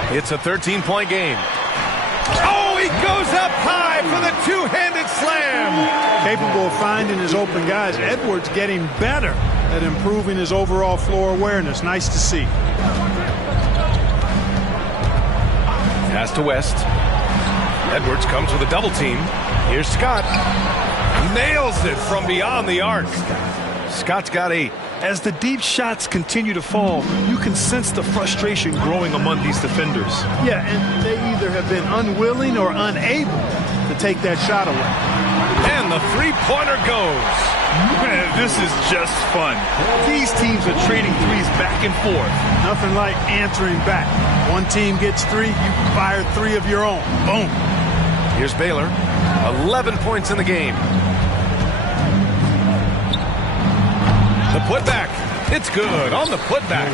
It's a 13-point game. Oh, he goes up high for the two-handed slam. Capable of finding his open guys. Edwards getting better at improving his overall floor awareness. Nice to see. Pass to West. Edwards comes with a double team. Here's Scott. Nails it from beyond the arc. Scott's got 8. As the deep shots continue to fall, you can sense the frustration growing among these defenders. Yeah, and they either have been unwilling or unable to take that shot away. And the three-pointer goes. Man, this is just fun. These teams are trading threes back and forth. Nothing like answering back. One team gets 3, you fire 3 of your own. Boom. Here's Baylor. 11 points in the game. The putback. It's good on the putback.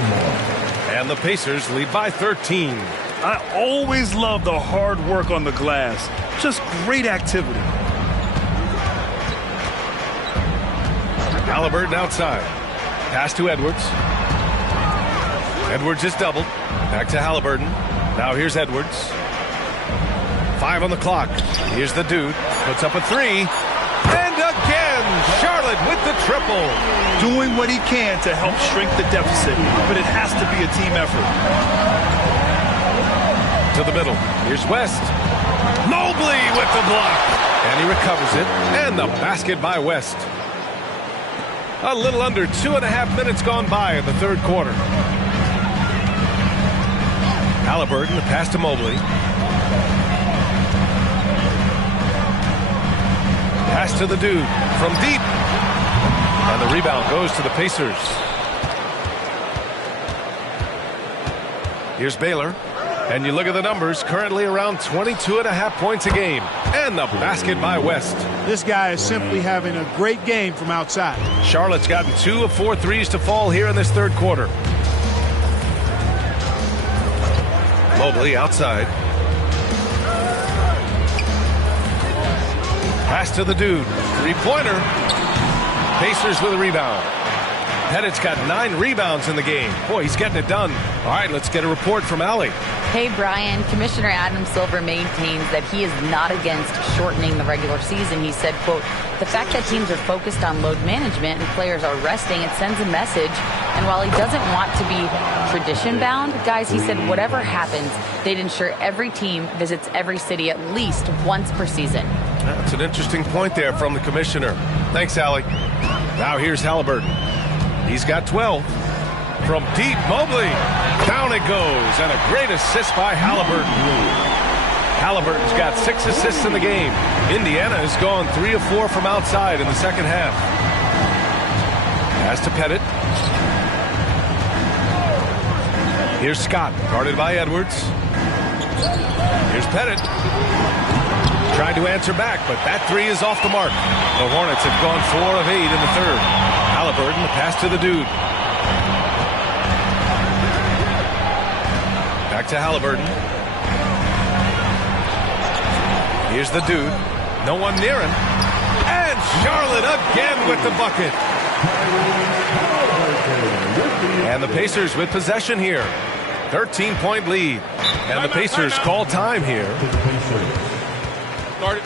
And the Pacers lead by 13. I always love the hard work on the glass. Just great activity. Halliburton outside. Pass to Edwards. Edwards is doubled. Back to Halliburton. Now here's Edwards. 5 on the clock. Here's the dude. Puts up a 3. And again, Charlotte with the triple. Doing what he can to help shrink the deficit, but it has to be a team effort. To the middle. Here's West. Mobley with the block. And he recovers it. And the basket by West. A little under 2.5 minutes gone by in the third quarter. Halliburton, the pass to Mobley. Pass to the dude from deep. And the rebound goes to the Pacers. Here's Baylor. And you look at the numbers, currently around 22.5 points a game. And the basket by West. This guy is simply having a great game from outside. Charlotte's gotten 2 of 4 threes to fall here in this third quarter. Mobley outside. Pass to the dude. Three-pointer. Pacers with a rebound. Pettit's got 9 rebounds in the game. Boy, he's getting it done. All right, let's get a report from Allie. Hey, Brian. Commissioner Adam Silver maintains that he is not against shortening the regular season. He said, quote, the fact that teams are focused on load management and players are resting, it sends a message. And while he doesn't want to be tradition-bound, guys, he said whatever happens, they'd ensure every team visits every city at least once per season. That's an interesting point there from the commissioner. Thanks, Allie. Now here's Halliburton. He's got 12. From deep, Mobley. Down it goes, and a great assist by Halliburton. Halliburton's got 6 assists in the game. Indiana has gone 3 of 4 from outside in the second half. Pass to Pettit. Here's Scott, guarded by Edwards. Here's Pettit. Tried to answer back, but that 3 is off the mark. The Hornets have gone 4 of 8 in the third. Halliburton, the pass to the dude. Back to Halliburton. Here's the dude. No one near him. And Charlotte again with the bucket. And the Pacers with possession here. 13-point lead. And the Pacers call time here. Started.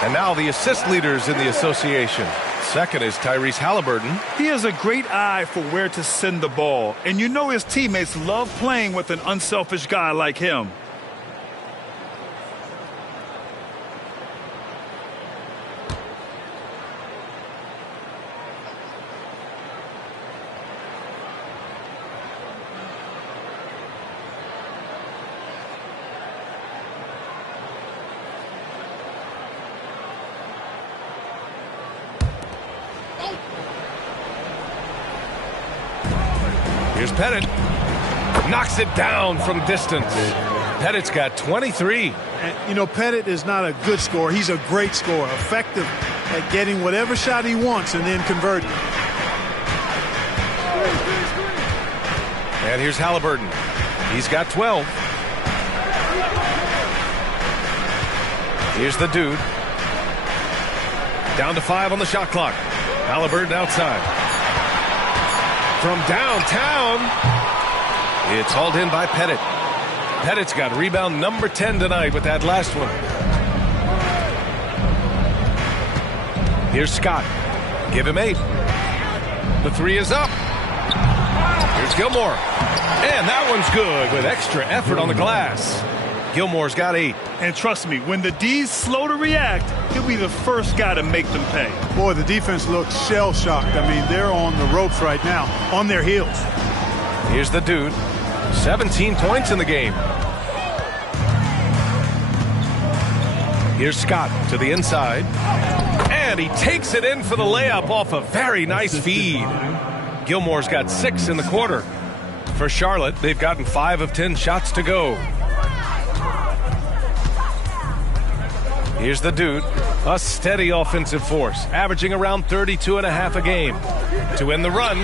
And now the assist leaders in the association. Second is Tyrese Halliburton. He has a great eye for where to send the ball. And you know his teammates love playing with an unselfish guy like him. Here's Pettit. Knocks it down from distance. Pettit's got 23. And, you know, Pettit is not a good scorer. He's a great scorer. Effective at getting whatever shot he wants and then converting. And here's Halliburton. He's got 12. Here's the dude. Down to 5 on the shot clock. Halliburton outside. From downtown, it's hauled in by Pettit. Pettit's got rebound number 10 tonight with that last one. Here's Scott. Give him 8. The 3 is up. Here's Gilmore. And that one's good with extra effort on the glass. Gilmore's got 8. And trust me, when the D's slow to react, he'll be the first guy to make them pay. Boy, the defense looks shell-shocked. I mean, they're on the ropes right now, on their heels. Here's the dude. 17 points in the game. Here's Scott to the inside. And he takes it in for the layup off a very nice feed. Gilmore's got 6 in the quarter. For Charlotte, they've gotten 5 of 10 shots to go. Here's the dude, a steady offensive force, averaging around 32.5 a game. To end the run,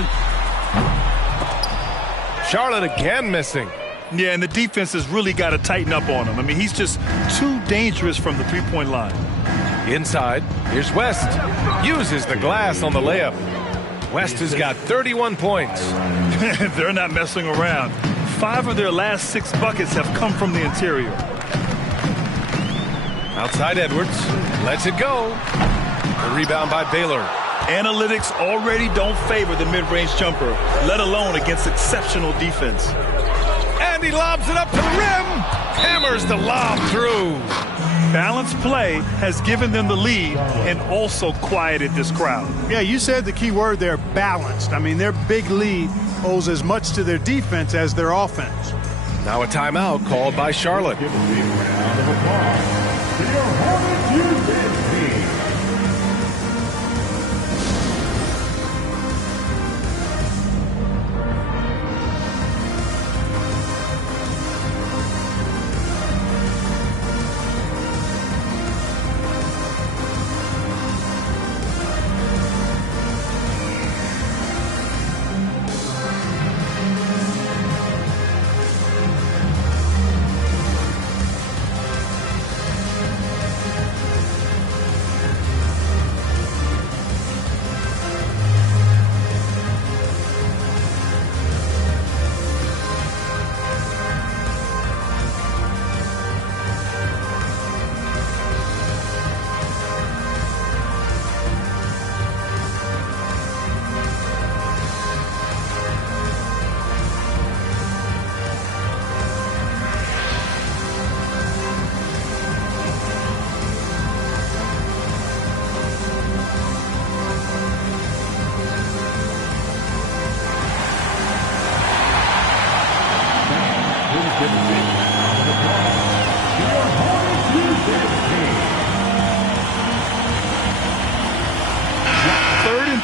Charlotte again missing. Yeah, and the defense has really got to tighten up on him. I mean, he's just too dangerous from the three-point line. Inside, here's West. Uses the glass on the layup. West has got 31 points. They're not messing around. 5 of their last 6 buckets have come from the interior. Outside Edwards. Lets it go. The rebound by Baylor. Analytics already don't favor the mid-range jumper, let alone against exceptional defense. And he lobs it up to the rim. Hammers the lob through. Balanced play has given them the lead and also quieted this crowd. Yeah, you said the key word there, balanced. I mean, their big lead owes as much to their defense as their offense. Now a timeout called by Charlotte. Give a big round of applause to your Hornets team.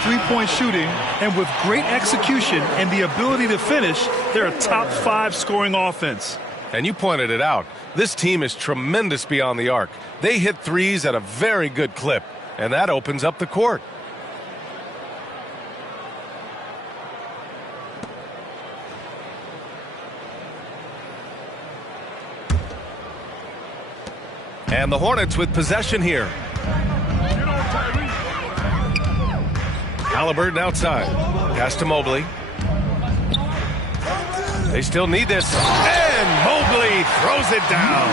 Three-point shooting, and with great execution and the ability to finish, they're a top 5 scoring offense. And you pointed it out. This team is tremendous beyond the arc. They hit threes at a very good clip, and that opens up the court. And the Hornets with possession here. Halliburton outside. Pass to Mobley. They still need this. And Mobley throws it down.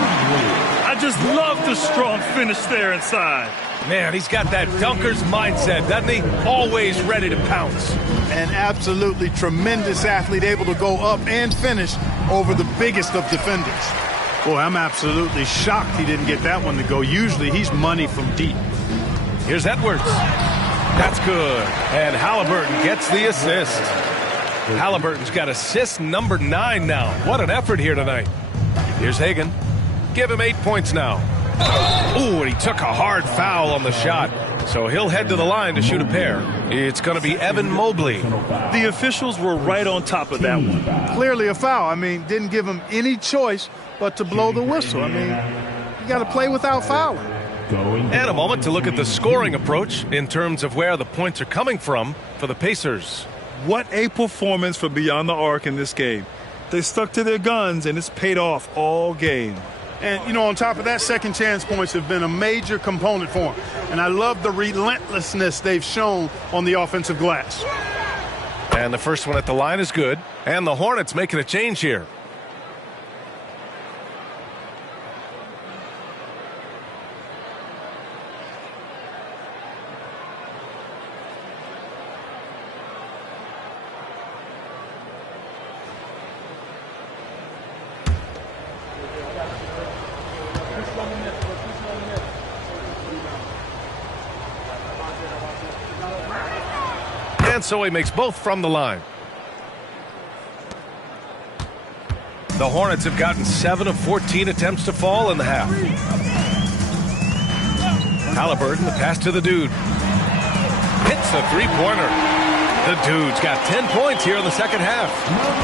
I just love the strong finish there inside. Man, he's got that dunker's mindset, doesn't he? Always ready to pounce. An absolutely tremendous athlete, able to go up and finish over the biggest of defenders. Boy, I'm absolutely shocked he didn't get that one to go. Usually he's money from deep. Here's Edwards. That's good. And Halliburton gets the assist. Halliburton's got assist number 9 now. What an effort here tonight. Here's Hagan. Give him 8 points now. Ooh, and he took a hard foul on the shot. So he'll head to the line to shoot a pair. It's going to be Evan Mobley. The officials were right on top of that one. Clearly a foul. I mean, didn't give him any choice but to blow the whistle. I mean, you got to play without fouling. And a moment to look at the scoring approach in terms of where the points are coming from for the Pacers. What a performance for beyond the arc in this game. They stuck to their guns, and it's paid off all game. And, you know, on top of that, second chance points have been a major component for them. And I love the relentlessness they've shown on the offensive glass. And the first one at the line is good. And the Hornets making a change here. And so he makes both from the line. The Hornets have gotten 7 of 14 attempts to fall in the half. Halliburton, the pass to the dude. Hits a three-pointer. The dude's got 10 points here in the second half.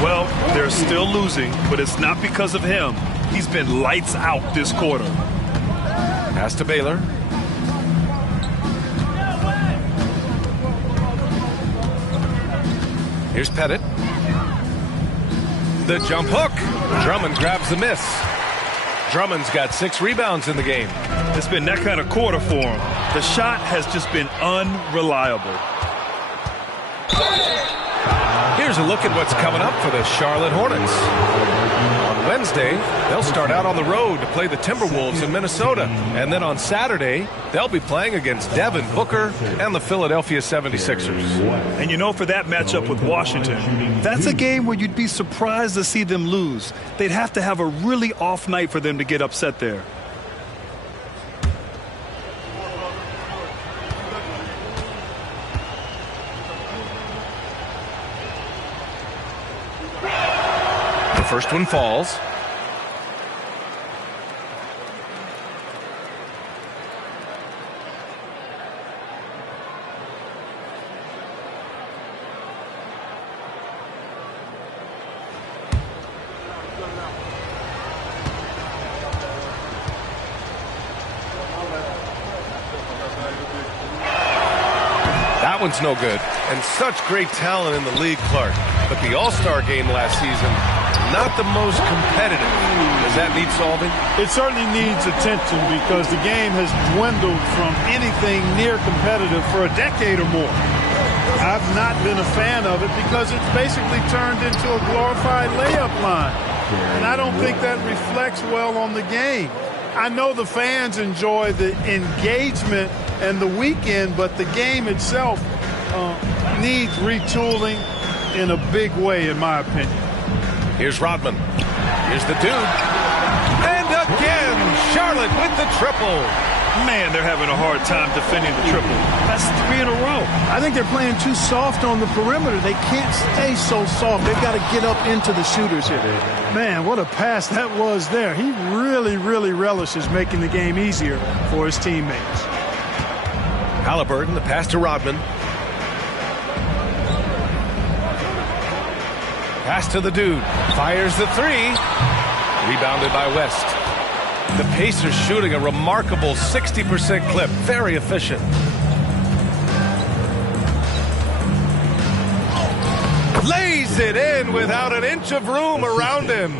Well, they're still losing, but it's not because of him. He's been lights out this quarter. Pass to Baylor. Here's Pettit. The jump hook. Drummond grabs the miss. Drummond's got 6 rebounds in the game. It's been that kind of quarter for him. The shot has just been unreliable. Here's a look at what's coming up for the Charlotte Hornets. On Wednesday, they'll start out on the road to play the Timberwolves in Minnesota. And then on Saturday, they'll be playing against Devin Booker and the Philadelphia 76ers. And you know, for that matchup with Washington, that's a game where you'd be surprised to see them lose. They'd have to have a really off night for them to get upset there. First one falls. That one's no good. And such great talent in the league, Clark. But the All-Star game last season, not the most competitive. Does that need solving? It certainly needs attention because the game has dwindled from anything near competitive for a decade or more. I've not been a fan of it because it's basically turned into a glorified layup line. And I don't think that reflects well on the game. I know the fans enjoy the engagement and the weekend, but the game itself needs retooling in a big way, in my opinion. Here's Rodman. Here's the dude. And again, Charlotte with the triple. Man, they're having a hard time defending the triple. That's 3 in a row. I think they're playing too soft on the perimeter. They can't stay so soft. They've got to get up into the shooters here. Man, what a pass that was there. He really, really relishes making the game easier for his teammates. Halliburton, the pass to Rodman. Pass to the dude. Fires the 3. Rebounded by West. The Pacers shooting a remarkable 60% clip. Very efficient. Lays it in without an inch of room around him.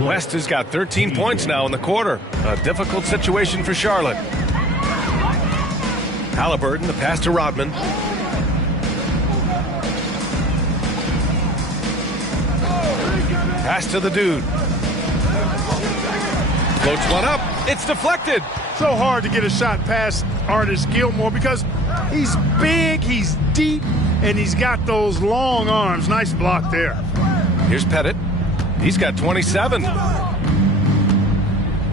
West has got 13 points now in the quarter. A difficult situation for Charlotte. Halliburton, the pass to Rodman. Pass to the dude. Floats one up. It's deflected. So hard to get a shot past Artis Gilmore because he's big, he's deep, and he's got those long arms. Nice block there. Here's Pettit. He's got 27.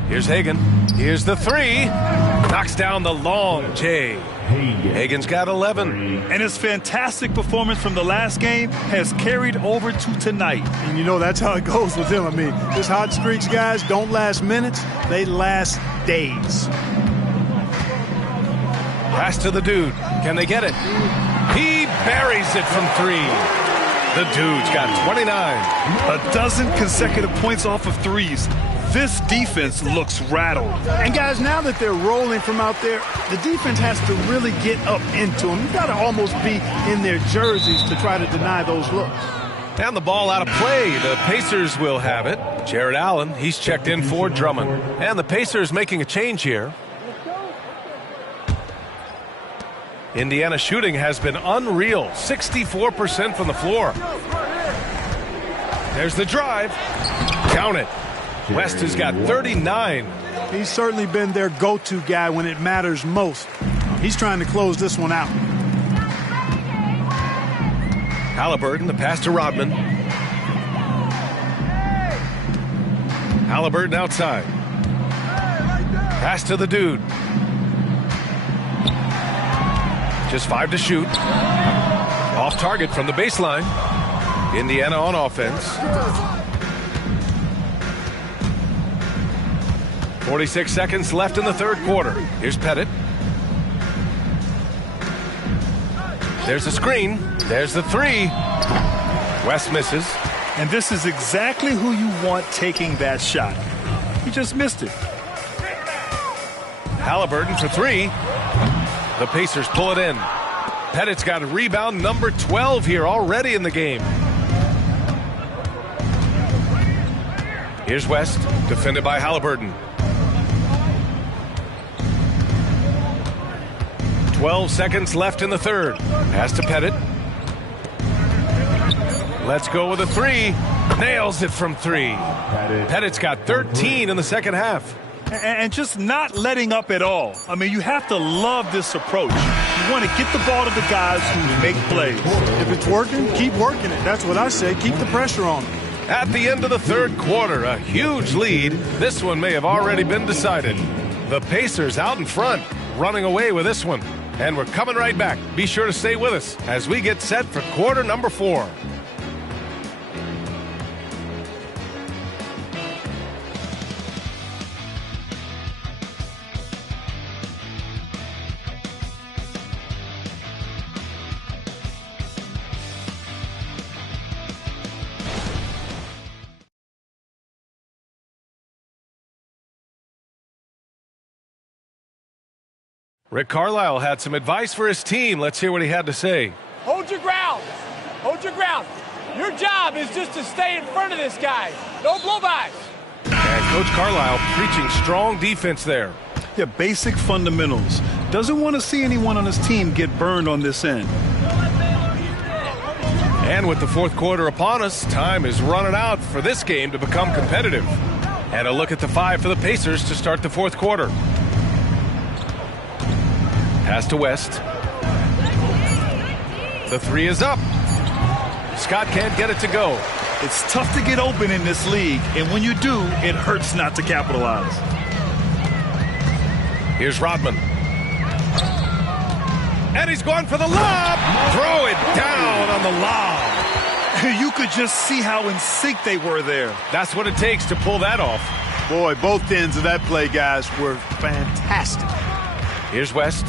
Here's Hagan. Here's the 3. Knocks down the long J. Hagan's got 11. And his fantastic performance from the last game has carried over to tonight. And you know that's how it goes with him. I mean, his hot streaks, guys, don't last minutes. They last days. Pass to the dude. Can they get it? He buries it from 3. The dude's got 29. A dozen consecutive points off of threes. This defense looks rattled. And guys, now that they're rolling from out there, the defense has to really get up into them. You've got to almost be in their jerseys to try to deny those looks. And the ball out of play. The Pacers will have it. Jared Allen, he's checked in for Drummond. And the Pacers making a change here. Indiana shooting has been unreal. 64% from the floor. There's the drive. Count it. West has got 39. He's certainly been their go-to guy when it matters most. He's trying to close this one out. Halliburton, the pass to Rodman. Halliburton outside. Pass to the dude. Just 5 to shoot. Off target from the baseline. Indiana on offense. 46 seconds left in the third quarter. Here's Pettit. There's a screen. There's the 3. West misses. And this is exactly who you want taking that shot. He just missed it. Halliburton for 3. The Pacers pull it in. Pettit's got a rebound number 12 here already in the game. Here's West, defended by Halliburton. 12 seconds left in the third. Pass to Pettit. Let's go with a three. Nails it from three. Pettit's got 13 in the second half. And just not letting up at all. I mean, you have to love this approach. You want to get the ball to the guys who make plays. If it's working, keep working it. That's what I say. Keep the pressure on them. At the end of the third quarter, a huge lead. This one may have already been decided. The Pacers out in front, running away with this one. And we're coming right back. Be sure to stay with us as we get set for quarter number 4. Rick Carlisle had some advice for his team. Let's hear what he had to say. Hold your ground. Hold your ground. Your job is just to stay in front of this guy. No blow-bys. And Coach Carlisle preaching strong defense there. Yeah, basic fundamentals. Doesn't want to see anyone on his team get burned on this end. And with the fourth quarter upon us, time is running out for this game to become competitive. And a look at the 5 for the Pacers to start the fourth quarter. Pass to West. The 3 is up. Scott can't get it to go. It's tough to get open in this league, and when you do, it hurts not to capitalize. Here's Rodman. And he's going for the lob. Throw it down on the lob. You could just see how in sync they were there. That's what it takes to pull that off. Boy, both ends of that play, guys, were fantastic. Here's West.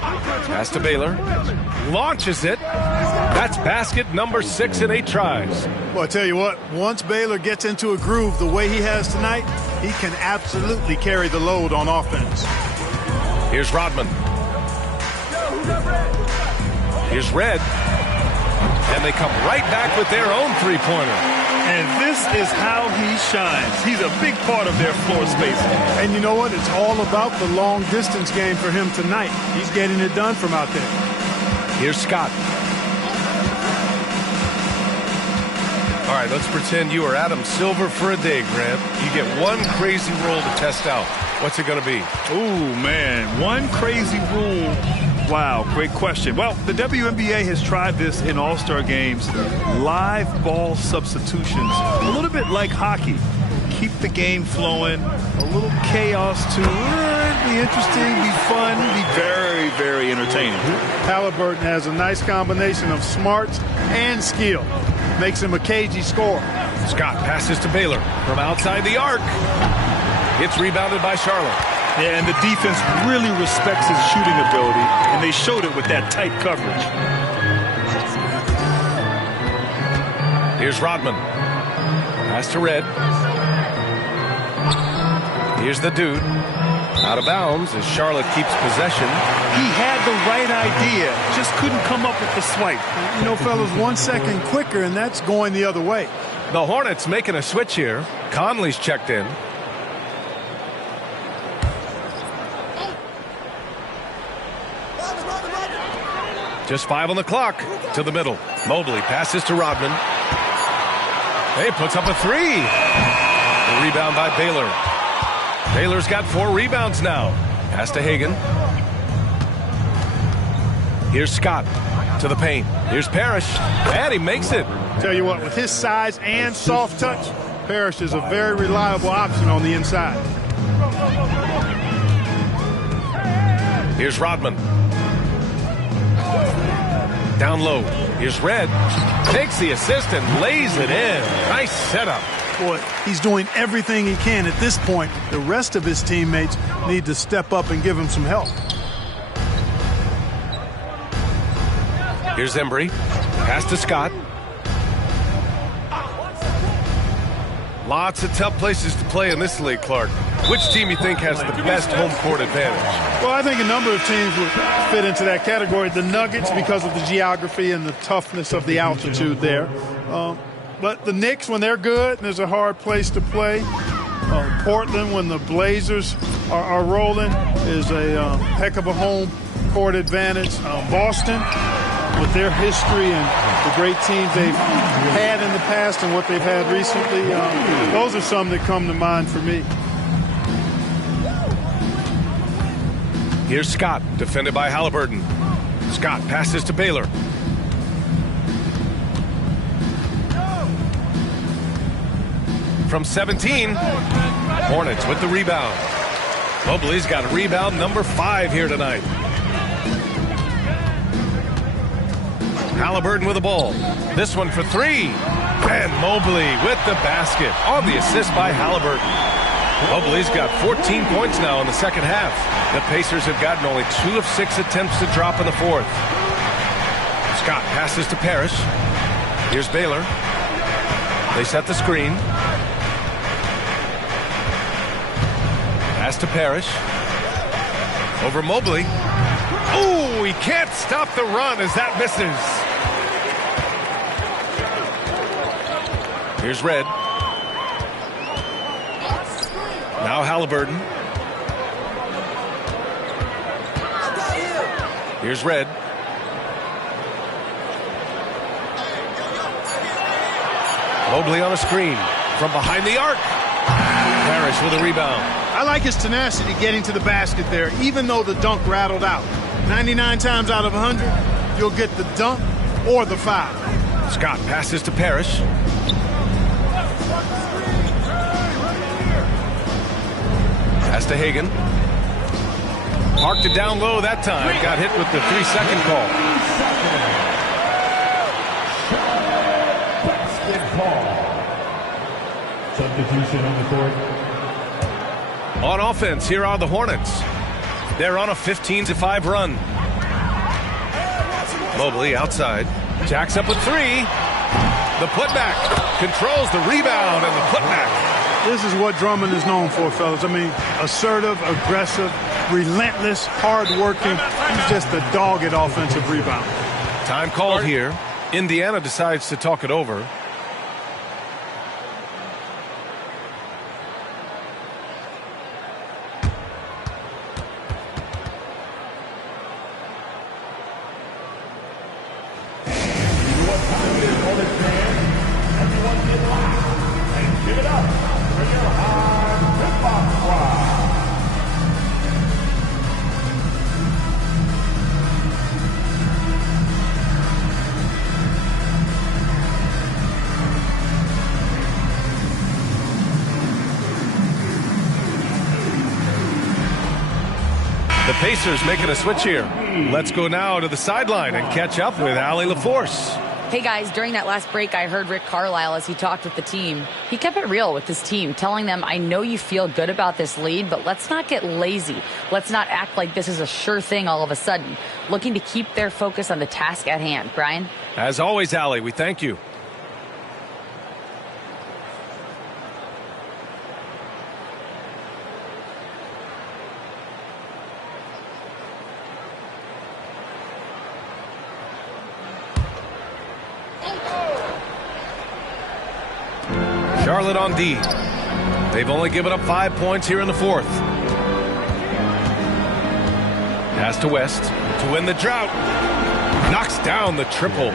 Pass to Baylor. Launches it. That's basket number 6 in 8 tries. Well, I tell you what, once Baylor gets into a groove the way he has tonight, he can absolutely carry the load on offense. Here's Rodman. Here's Red. And they come right back with their own three-pointer. And this is how he shines. He's a big part of their floor spacing. And you know what? It's all about the long-distance game for him tonight. He's getting it done from out there. Here's Scott. All right, let's pretend you are Adam Silver for a day, Grant. You get one crazy rule to test out. What's it going to be? Ooh, man, one crazy rule. Wow, great question. Well, the WNBA has tried this in all-star games. Live ball substitutions. A little bit like hockey. Keep the game flowing. A little chaos to be interesting, be fun, be very, very entertaining. Halliburton has a nice combination of smarts and skill. Makes him a cagey scorer. Scott passes to Baylor from outside the arc. It's rebounded by Charlotte. Yeah, and the defense really respects his shooting ability, and they showed it with that tight coverage. Here's Rodman. Pass to Red. Here's the dude. Out of bounds as Charlotte keeps possession. He had the right idea, just couldn't come up with the swipe. You know, fellas, 1 second quicker, and that's going the other way. The Hornets making a switch here. Conley's checked in. Just 5 on the clock. To the middle. Mobley passes to Rodman. He puts up a 3. The rebound by Baylor. Baylor's got 4 rebounds now. Pass to Hagan. Here's Scott to the paint. Here's Parrish. And he makes it. Tell you what, with his size and soft touch, Parrish is a very reliable option on the inside. Here's Rodman. Down low. Here's Red. Takes the assist and lays it in. Nice setup. Boy, he's doing everything he can at this point. The rest of his teammates need to step up and give him some help. Here's Embry. Pass to Scott. Lots of tough places to play in this league, Clark. Which team you think has the best home court advantage? Well, I think a number of teams would fit into that category. The Nuggets, because of the geography and the toughness of the altitude there. But the Knicks, when they're good, and there's a hard place to play. Portland, when the Blazers are rolling, is a heck of a home court advantage. Boston, with their history and the great teams they've had in the past and what they've had recently, those are some that come to mind for me. Here's Scott, defended by Halliburton. Scott passes to Baylor. From 17, Hornets with the rebound. Mobley's got a rebound number 5 here tonight. Halliburton with the ball. This one for 3. And Mobley with the basket on the assist by Halliburton. Mobley's got 14 points now in the second half. The Pacers have gotten only 2 of 6 attempts to drop in the fourth. Scott passes to Parrish. Here's Baylor. They set the screen. Pass to Parrish. Over Mobley. Ooh, he can't stop the run as that misses. Here's Red. Now Halliburton. Here's Red. Mobley on a screen from behind the arc. Parrish with a rebound. I like his tenacity getting to the basket there, even though the dunk rattled out. 99 times out of 100, you'll get the dunk or the foul. Scott passes to Parrish. Pass to Hagan. Parked it down low that time. Got hit with the 3-second call. Substitution on the court. On offense, here are the Hornets. They're on a 15-5 run. Mobley outside. Jacks up with 3. The putback. Controls the rebound and the putback. This is what Drummond is known for, fellas. I mean, assertive, aggressive, relentless, hard-working. He's just a dogged offensive rebound. Time called here. Indiana decides to talk it over. The Pacers making a switch here. Let's go now to the sideline and catch up with Allie LaForce. Hey guys, during that last break, I heard Rick Carlisle as he talked with the team. He kept it real with his team, telling them, I know you feel good about this lead, but let's not get lazy. Let's not act like this is a sure thing all of a sudden. Looking to keep their focus on the task at hand. Brian? As always, Allie, we thank you. Charlotte on D. They've only given up 5 points here in the fourth. Pass to West to win the drought. Knocks down the triple.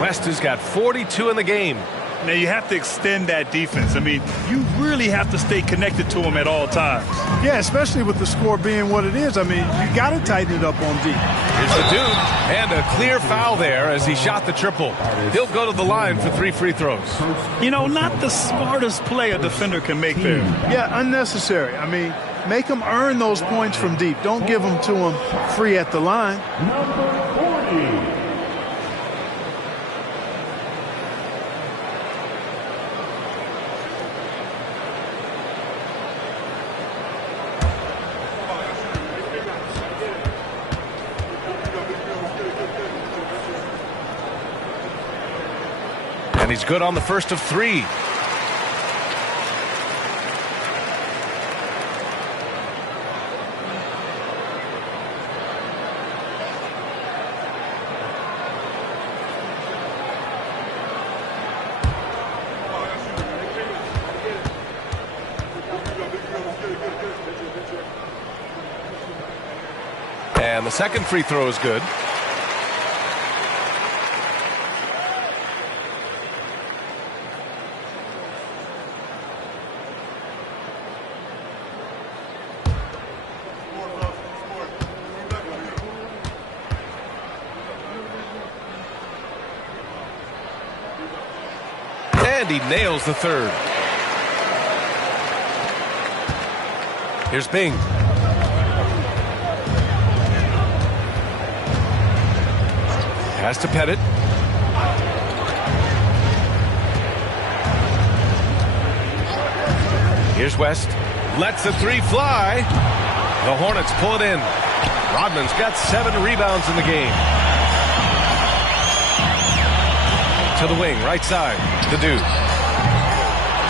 West has got 42 in the game. Now you have to extend that defense. I mean, you really have to stay connected to them at all times. Yeah, especially with the score being what it is. I mean, you got to tighten it up on D. Here's the dude, and a clear foul there as he shot the triple. He'll go to the line for 3 free throws. You know, not the smartest play a defender can make there. Yeah, unnecessary. I mean, make them earn those points from deep. Don't give them to them free at the line. Number 40. And he's good on the first of 3. And the second free throw is good. And he nails the third. Here's Bing. Pass to Pettit. Here's West. Lets the three fly. The Hornets pull it in. Rodman's got 7 rebounds in the game. To the wing, right side. The dude.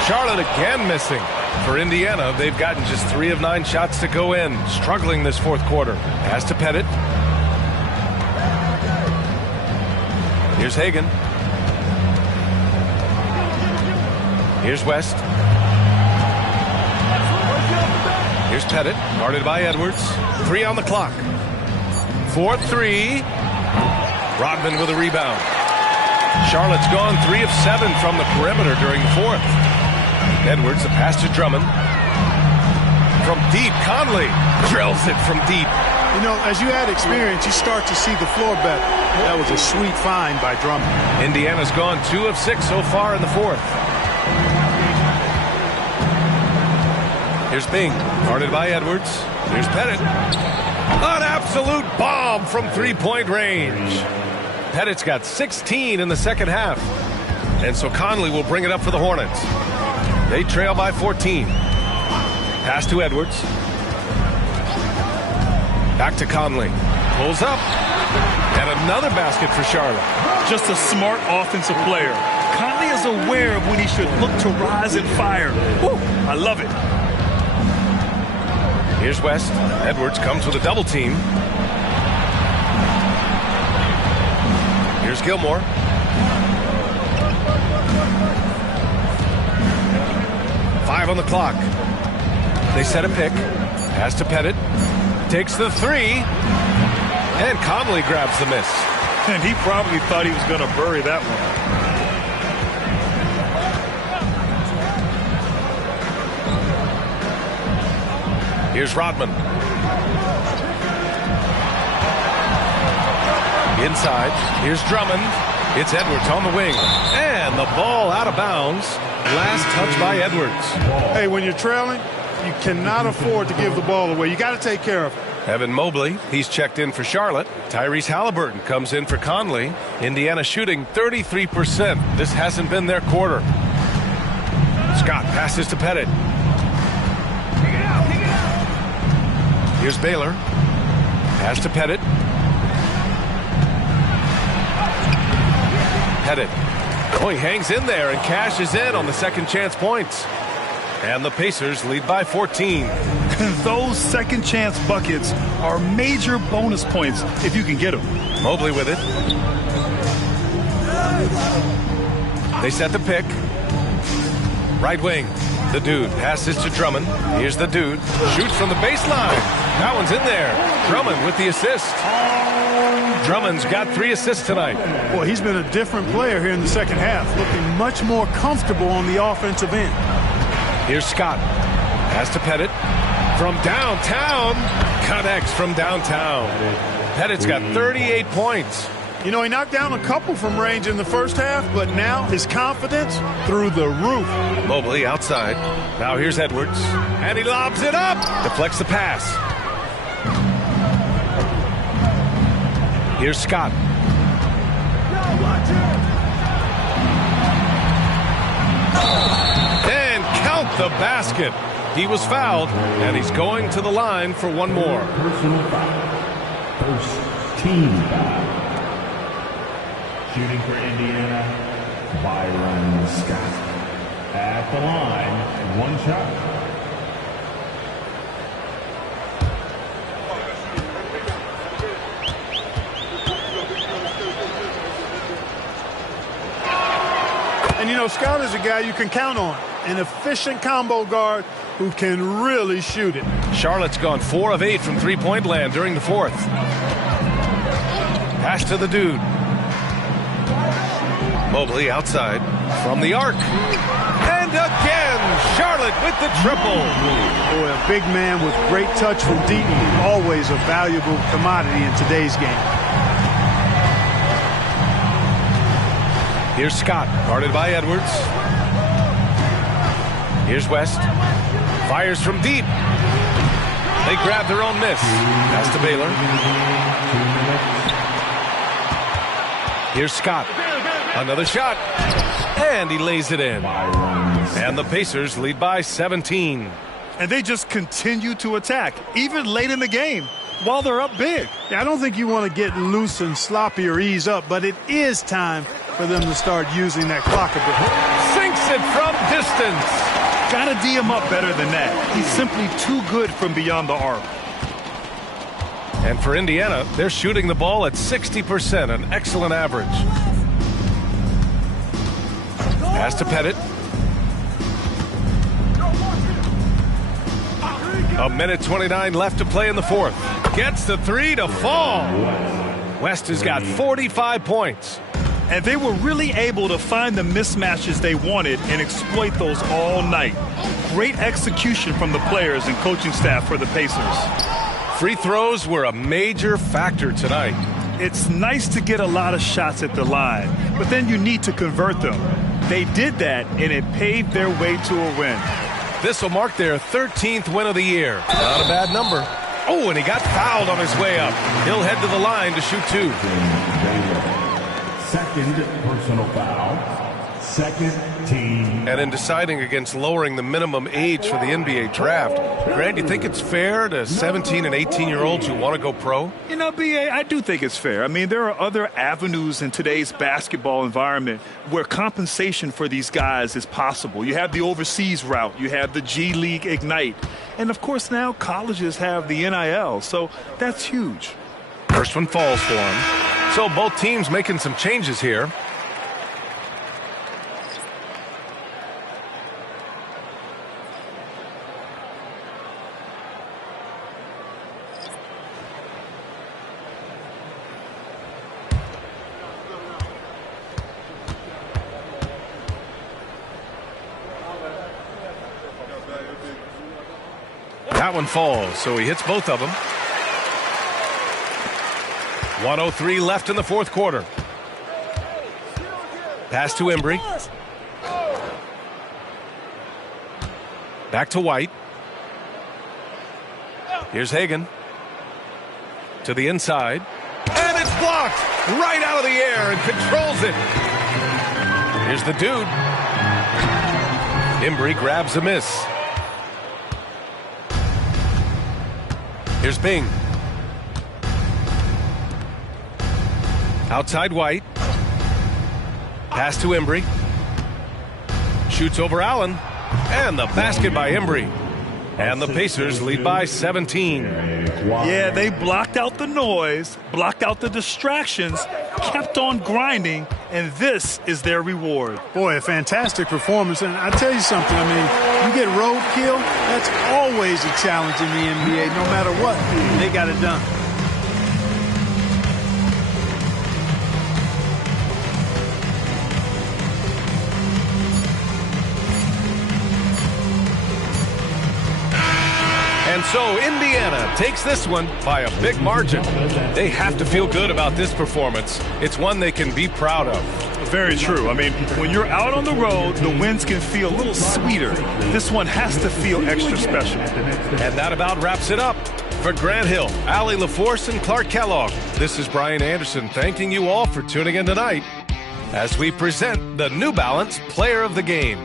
Charlotte again missing. For Indiana, they've gotten just 3 of 9 shots to go in. Struggling this fourth quarter. Pass to Pettit. Here's Hagan. Here's West. Here's Pettit. Guarded by Edwards. 3 on the clock. 4-3. Rodman with a rebound. Charlotte's gone 3 of 7 from the perimeter during the fourth. Edwards, the pass to Drummond. From deep, Conley drills it from deep. You know, as you add experience, you start to see the floor better. That was a sweet find by Drummond. Indiana's gone 2 of 6 so far in the fourth. Here's Bing, guarded by Edwards. Here's Pettit. An absolute bomb from three-point range. Pettit's got 16 in the second half. And so Conley will bring it up for the Hornets. They trail by 14. Pass to Edwards. Back to Conley. Pulls up. And another basket for Charlotte. Just a smart offensive player. Conley is aware of when he should look to rise and fire. Woo, I love it. Here's West. Edwards comes with a double team. Here's Gilmore. Five on the clock. They set a pick. Pass to Pettit. Takes the three. And Conley grabs the miss. And he probably thought he was going to bury that one. Here's Rodman. Inside. Here's Drummond. It's Edwards on the wing. And the ball out of bounds. Last touch by Edwards. Hey, when you're trailing, you cannot afford to give the ball away. You got to take care of it. Evan Mobley, he's checked in for Charlotte. Tyrese Halliburton comes in for Conley. Indiana shooting 33%. This hasn't been their quarter. Scott passes to Pettit. Here's Baylor. Pass to Pettit. Pettit. Oh, he hangs in there and cashes in on the second chance points. And the Pacers lead by 14. Those second chance buckets are major bonus points if you can get them. Mobley with it. They set the pick. Right wing. The dude passes to Drummond. Here's the dude. Shoots from the baseline. That one's in there. Drummond with the assist. Drummond's got 3 assists tonight. Boy, he's been a different player here in the second half, looking much more comfortable on the offensive end. Here's Scott. Pass to Pettit. From downtown. Connects from downtown. Pettit's got 38 points. You know, he knocked down a couple from range in the first half, but now his confidence through the roof. Mobley outside. Now here's Edwards. And he lobs it up. Deflects the pass. Here's Scott. And count the basket. He was fouled, and he's going to the line for one more. Personal foul. First team foul. Shooting for Indiana, Byron Scott. At the line, 1 shot. And, you know, Scott is a guy you can count on. An efficient combo guard who can really shoot it. Charlotte's gone 4 of 8 from three-point land during the fourth. Pass to the dude. Mobley outside from the arc. And again, Charlotte with the triple. Boy, a big man with great touch from deep. Always a valuable commodity in today's game. Here's Scott, guarded by Edwards. Here's West. Fires from deep. They grab their own miss. Pass to Baylor. Here's Scott. Another shot. And he lays it in. And the Pacers lead by 17. And they just continue to attack, even late in the game, while they're up big. Yeah, I don't think you want to get loose and sloppy or ease up, but it is time for them to start using that clock a bit. Sinks it from distance. Got to D him up better than that. He's simply too good from beyond the arc. And for Indiana, they're shooting the ball at 60%, an excellent average. Pass to Pettit. A minute 29 left to play in the fourth. Gets the three to fall. West has got 45 points. And they were really able to find the mismatches they wanted and exploit those all night. Great execution from the players and coaching staff for the Pacers. Free throws were a major factor tonight. It's nice to get a lot of shots at the line, but then you need to convert them. They did that, and it paved their way to a win. This will mark their 13th win of the year. Not a bad number. Oh, and he got fouled on his way up. He'll head to the line to shoot 2. Second personal foul. Second team. And in deciding against lowering the minimum age for the NBA draft, Grant, do you think it's fair to 17 and 18-year-olds who want to go pro? You know, B.A., I do think it's fair. I mean, there are other avenues in today's basketball environment where compensation for these guys is possible. You have the overseas route. You have the G League Ignite. And, of course, now colleges have the NIL, so that's huge. First one falls for him. So both teams making some changes here. That one falls, so he hits both of them. 1:03 left in the fourth quarter. Pass to Embry. Back to White. Here's Hagan. To the inside. And it's blocked right out of the air and controls it. Here's the dude. Embry grabs a miss. Here's Bing. Outside White. Pass to Embry. Shoots over Allen. And the basket by Embry. And the Pacers lead by 17. Yeah, they blocked out the noise, blocked out the distractions, kept on grinding, and this is their reward. Boy, a fantastic performance. And I tell you something, I mean, you get roadkill, that's always a challenge in the NBA. No matter what, they got it done. And so Indiana takes this one by a big margin. They have to feel good about this performance. It's one they can be proud of. Very true. I mean, when you're out on the road, the wins can feel a little sweeter. This one has to feel extra special. And that about wraps it up. For Grant Hill, Allie LaForce, and Clark Kellogg, this is Brian Anderson thanking you all for tuning in tonight as we present the New Balance Player of the Game.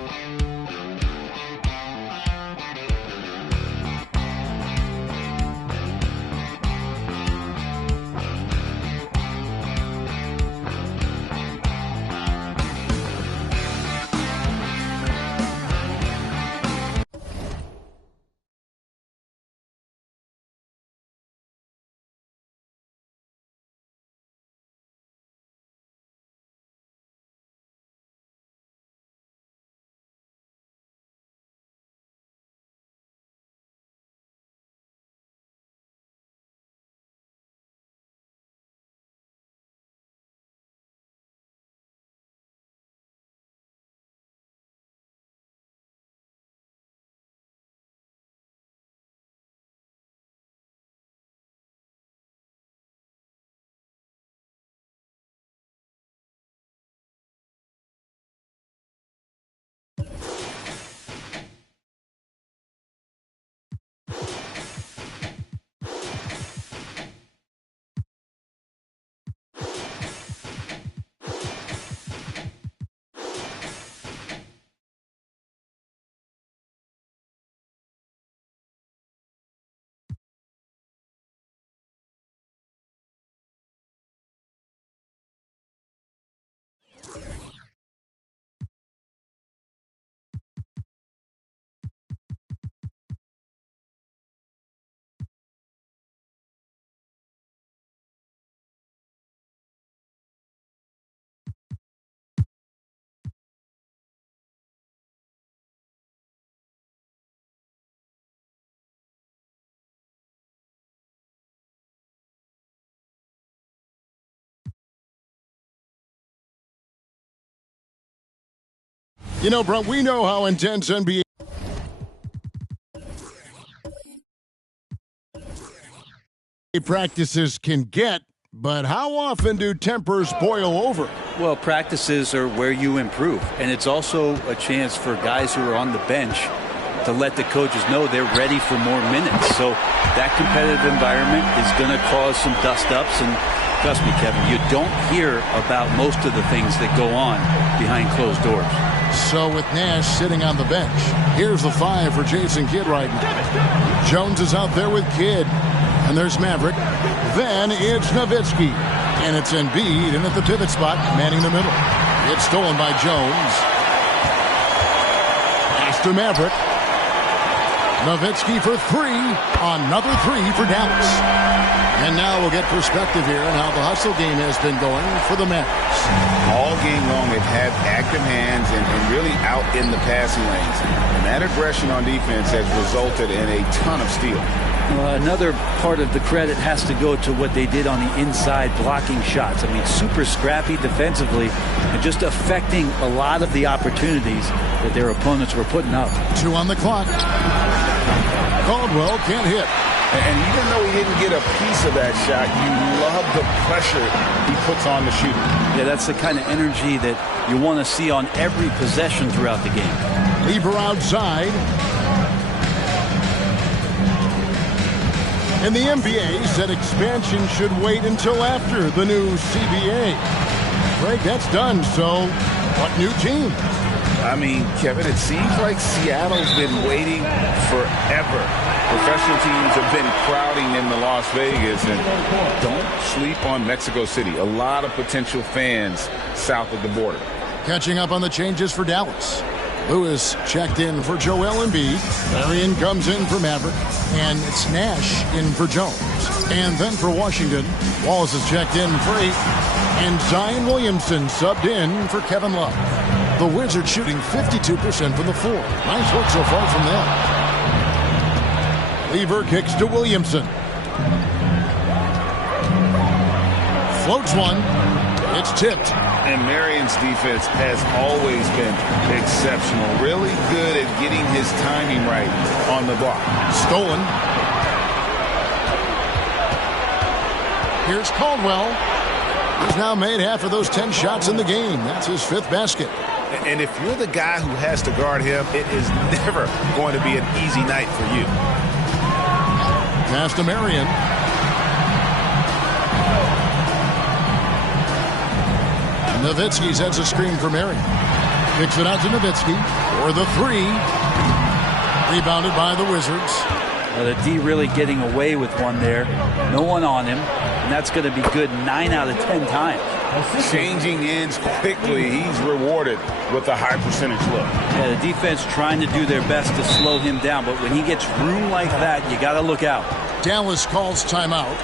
You know, bro, we know how intense NBA practices can get, but how often do tempers boil over? Well, practices are where you improve, and it's also a chance for guys who are on the bench to let the coaches know they're ready for more minutes. So that competitive environment is going to cause some dust-ups, and trust me, Kevin, you don't hear about most of the things that go on behind closed doors. So with Nash sitting on the bench, here's the 5 for Jason Kidd right now. Jones is out there with Kidd, and there's Maverick. Then it's Nowitzki, and it's Embiid in at the pivot spot, manning the middle. It's stolen by Jones. Pass to Maverick. Nowitzki for 3. Another 3 for Dallas. And now we'll get perspective here on how the hustle game has been going for the Mavericks. All game long, they've had active hands and really out in the passing lanes. And that aggression on defense has resulted in a ton of steals. Another part of the credit has to go to what they did on the inside blocking shots. I mean, super scrappy defensively and just affecting a lot of the opportunities that their opponents were putting up. 2 on the clock. Caldwell can't hit. And even though he didn't get a piece of that shot, you love the pressure he puts on the shooter. Yeah, that's the kind of energy that you want to see on every possession throughout the game. Lever outside. And the NBA said expansion should wait until after the new CBA. Greg, that's done, so what new team? I mean, Kevin, it seems like Seattle's been waiting forever. Professional teams have been crowding into Las Vegas, and don't sleep on Mexico City. A lot of potential fans south of the border. Catching up on the changes for Dallas. Lewis checked in for Joel Embiid. Marion comes in for Maverick. And it's Nash in for Jones. And then for Washington, Wallace is checked in for 8. And Zion Williamson subbed in for Kevin Love. The Wizards shooting 52% from the floor. Nice work so far from them. Lever kicks to Williamson. Floats one. It's tipped. And Marion's defense has always been exceptional. Really good at getting his timing right on the block. Stolen. Here's Caldwell. He's now made half of those 10 shots in the game. That's his 5th basket. And if you're the guy who has to guard him, it is never going to be an easy night for you. Pass to Marion. Nowitzki sets a screen for Marion. Kicks it out to Nowitzki for the 3. Rebounded by the Wizards. The D really getting away with one there. No one on him. And that's going to be good 9 out of 10 times. Changing ends quickly. He's rewarded with a high percentage look. Yeah, the defense trying to do their best to slow him down. But when he gets room like that, you got to look out. Dallas calls timeout.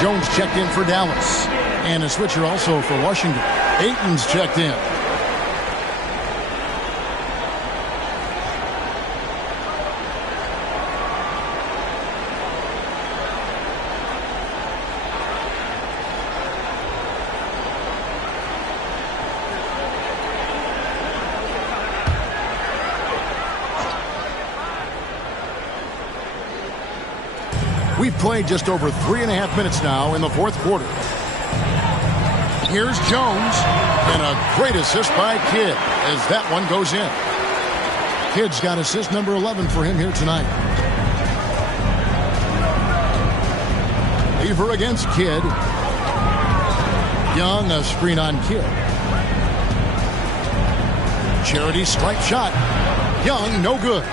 Jones checked in for Dallas. And a switcher also for Washington. Ayton's checked in. We've played just over 3.5 minutes now in the fourth quarter. Here's Jones, and a great assist by Kidd as that one goes in. Kidd's got assist number 11 for him here tonight. Lever against Kidd. Young, a screen on Kidd. Charity stripe shot. Young, no good.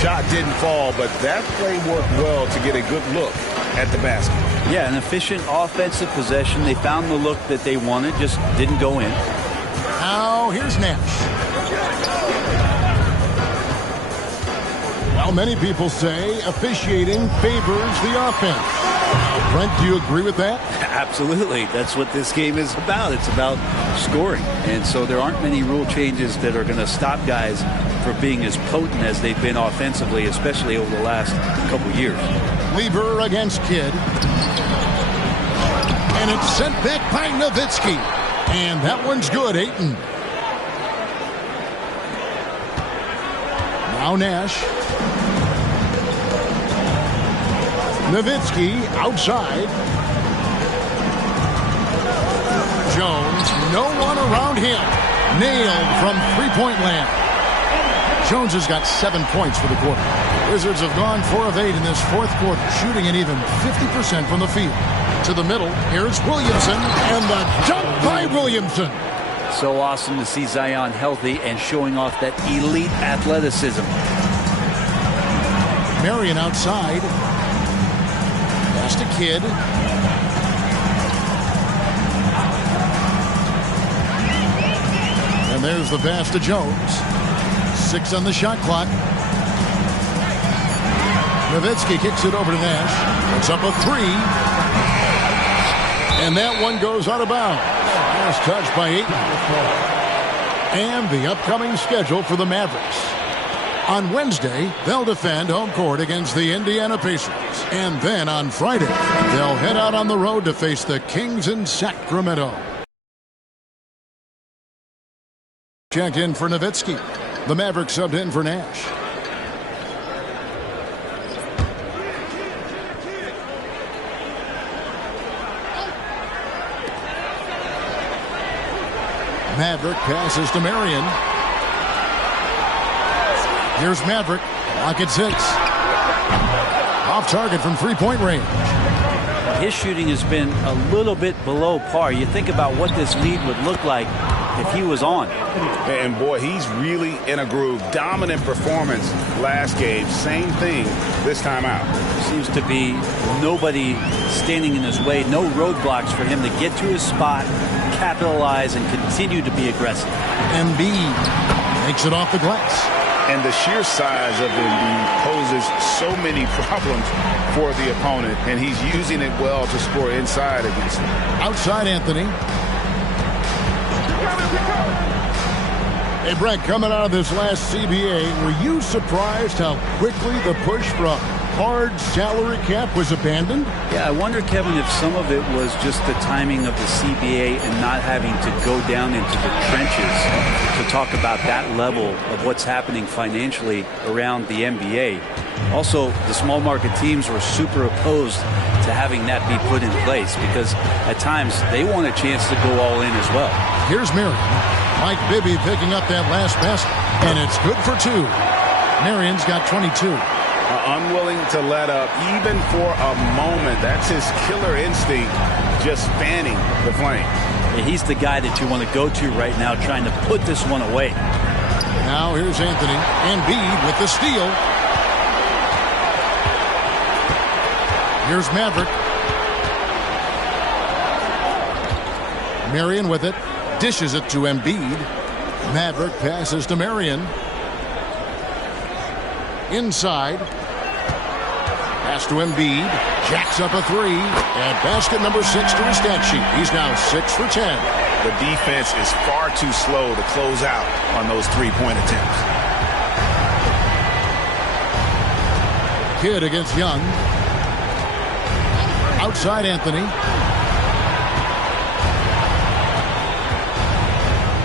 Shot didn't fall, but that play worked well to get a good look at the basket. Yeah, an efficient offensive possession. They found the look that they wanted, just didn't go in. Now here's Nash. Well, many people say officiating favors the offense. Brent, do you agree with that? Absolutely. That's what this game is about. It's about scoring. And so there aren't many rule changes that are going to stop guys from being as potent as they've been offensively, especially over the last couple years. Lever against Kidd. And it's sent back by Nowitzki. And that one's good, Ayton. Now Nash. Nowitzki outside. Jones, no one around him. Nailed from three-point land. Jones has got 7 points for the quarter. Wizards have gone 4 of 8 in this fourth quarter, shooting at even 50% from the field. To the middle, here's Williamson, and the dunk by Williamson. So awesome to see Zion healthy and showing off that elite athleticism. Marion outside. Pass to Kidd. And there's the pass to Jones. 6 on the shot clock. Nowitzki kicks it over to Nash. It's up a 3. And that one goes out of bounds. Last touch by Ayton. And the upcoming schedule for the Mavericks. On Wednesday, they'll defend home court against the Indiana Pacers. And then on Friday, they'll head out on the road to face the Kings in Sacramento. Checked in for Nowitzki. The Mavericks subbed in for Nash. Maverick passes to Marion. Here's Maverick. Lock at 6. Off target from three-point range. His shooting has been a little bit below par. You think about what this lead would look like if he was on. And boy, he's really in a groove. Dominant performance last game. Same thing this time out. Seems to be nobody standing in his way. No roadblocks for him to get to his spot, capitalize, and continue to be aggressive. Embiid makes it off the glass. And the sheer size of Embiid poses so many problems for the opponent, and he's using it well to score inside against him. Outside Anthony. Hey, Brett, coming out of this last CBA, were you surprised how quickly the push for a hard salary cap was abandoned? Yeah, I wonder, Kevin, if some of it was just the timing of the CBA and not having to go down into the trenches to talk about that level of what's happening financially around the NBA. Also, the small market teams were super opposed to having that be put in place because at times they want a chance to go all in as well. Here's Marion. Mike Bibby picking up that last basket, and it's good for 2. Marion's got 22. Unwilling to let up even for a moment. That's his killer instinct, just fanning the flame. Yeah, he's the guy that you want to go to right now, trying to put this one away. Now here's Anthony. Embiid with the steal. Here's Maverick. Marion with it. Dishes it to Embiid. Maverick passes to Marion. Inside. Pass to Embiid. Jacks up a 3. And basket number 6 to his stat sheet. He's now 6 for 10. The defense is far too slow to close out on those three-point attempts. Kidd against Young. Outside Anthony.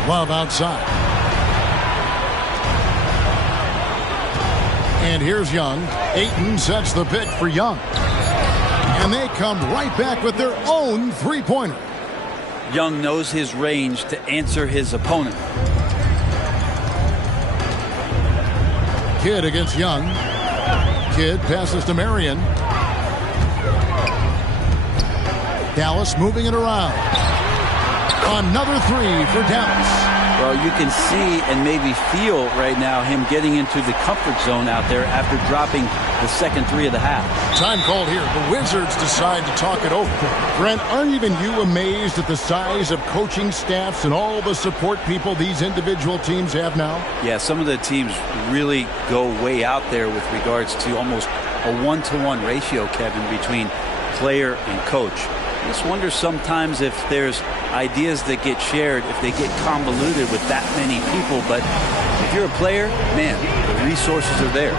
Love outside. And here's Young. Ayton sets the pick for Young. And they come right back with their own three-pointer. Young knows his range to answer his opponent. Kidd against Young. Kidd passes to Marion. Dallas moving it around. Another three for Dallas. Well, you can see and maybe feel right now him getting into the comfort zone out there after dropping the second three of the half. Time called here. The Wizards decide to talk it over. Brent, aren't even you amazed at the size of coaching staffs and all the support people these individual teams have now? Yeah, some of the teams really go way out there with regards to almost a one-to-one ratio, Kevin, between player and coach. I just wonder sometimes if there's ideas that get shared, if they get convoluted with that many people. But if you're a player, man, the resources are there.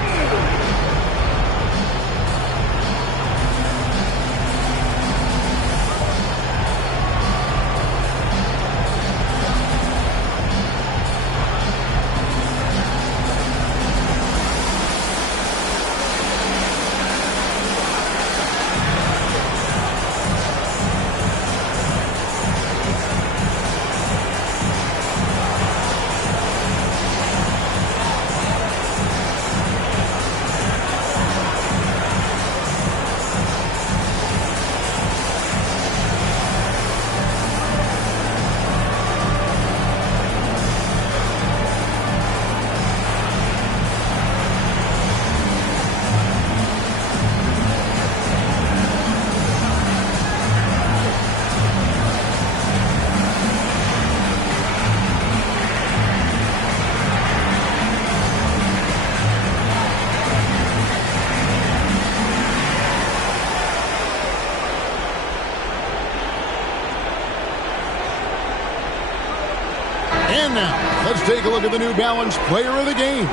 And now, let's take a look at the New Balance player of the game,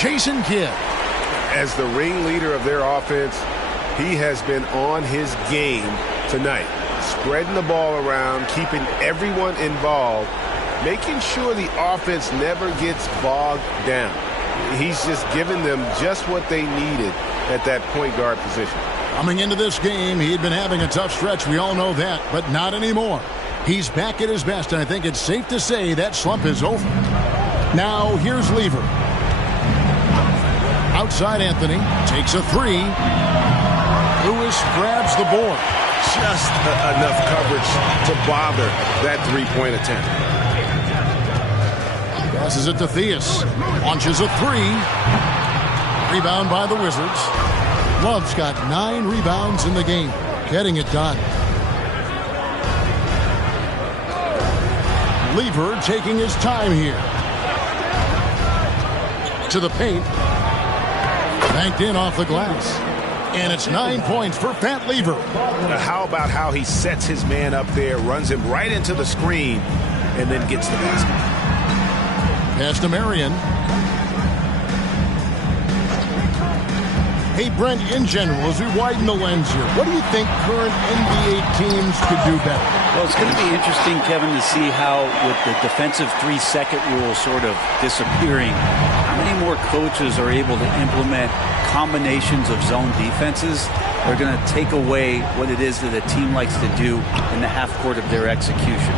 Jason Kidd. As the ringleader of their offense, he has been on his game tonight, spreading the ball around, keeping everyone involved, making sure the offense never gets bogged down. He's just giving them just what they needed at that point guard position. Coming into this game, he'd been having a tough stretch. We all know that, but not anymore. He's back at his best, and I think it's safe to say that slump is over. Now, here's Lever. Outside Anthony takes a three. Lewis grabs the board. Just enough coverage to bother that three-point attempt. Passes it to Theus. Launches a three. Rebound by the Wizards. Love's got 9 rebounds in the game. Getting it done. Lever taking his time here. To the paint. Banked in off the glass. And it's 9 points for Fat Lever. How about how he sets his man up there, runs him right into the screen, and then gets the basket. Pass to Marion. Hey, Brent, in general, as we widen the lens here, what do you think current NBA teams could do better? Well, it's going to be interesting, Kevin, to see how, with the defensive 3-second rule sort of disappearing, how many more coaches are able to implement combinations of zone defenses. They're going to take away what it is that a team likes to do in the half court of their execution.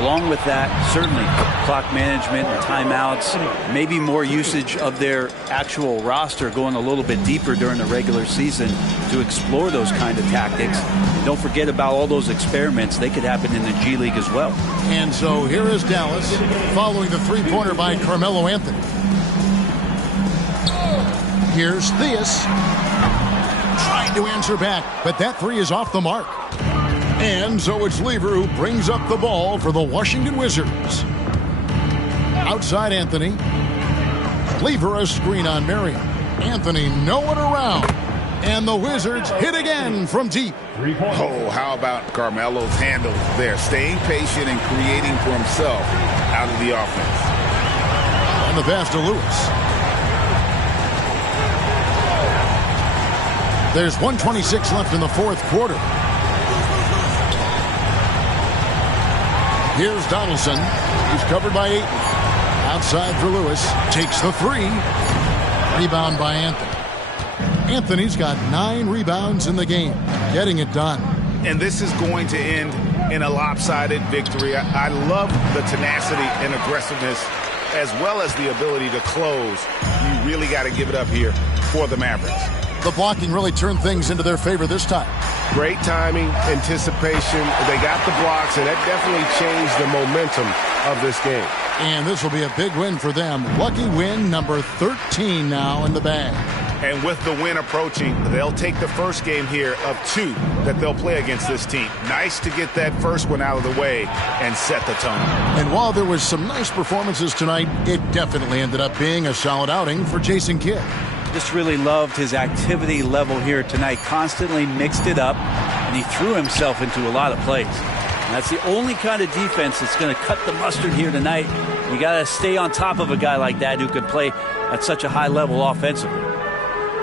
Along with that, certainly clock management and timeouts, maybe more usage of their actual roster going a little bit deeper during the regular season to explore those kind of tactics. And don't forget about all those experiments. They could happen in the G League as well. And so here is Dallas following the three-pointer by Carmelo Anthony. Here's Theus trying to answer back, but that three is off the mark. And so it's Lever who brings up the ball for the Washington Wizards. Outside Anthony. Lever a screen on Marion. Anthony nowhere around. And the Wizards hit again from deep. Oh, how about Carmelo's handle there, staying patient and creating for himself out of the offense. And the pass to Lewis. There's 1:26 left in the fourth quarter. Here's Donaldson. He's covered by Ayton. Outside for Lewis. Takes the three. Rebound by Anthony. Anthony's got 9 rebounds in the game. getting it done. And this is going to end in a lopsided victory. I love the tenacity and aggressiveness as well as the ability to close. You really got to give it up here for the Mavericks. The blocking really turned things into their favor this time. Great timing, anticipation. They got the blocks, and that definitely changed the momentum of this game. And this will be a big win for them. Lucky win number 13 now in the bag. And with the win approaching, they'll take the first game here of 2 that they'll play against this team. Nice to get that first one out of the way and set the tone. And while there was some nice performances tonight, it definitely ended up being a solid outing for Jason Kidd. Just really loved his activity level here tonight. Constantly mixed it up, and he threw himself into a lot of plays. And that's the only kind of defense that's going to cut the mustard here tonight. You got to stay on top of a guy like that who can play at such a high level offensively.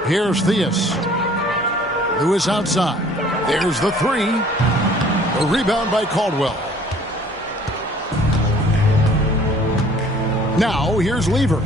Here's Theus. Lewis outside. There's the 3. A rebound by Caldwell. Now here's Lever.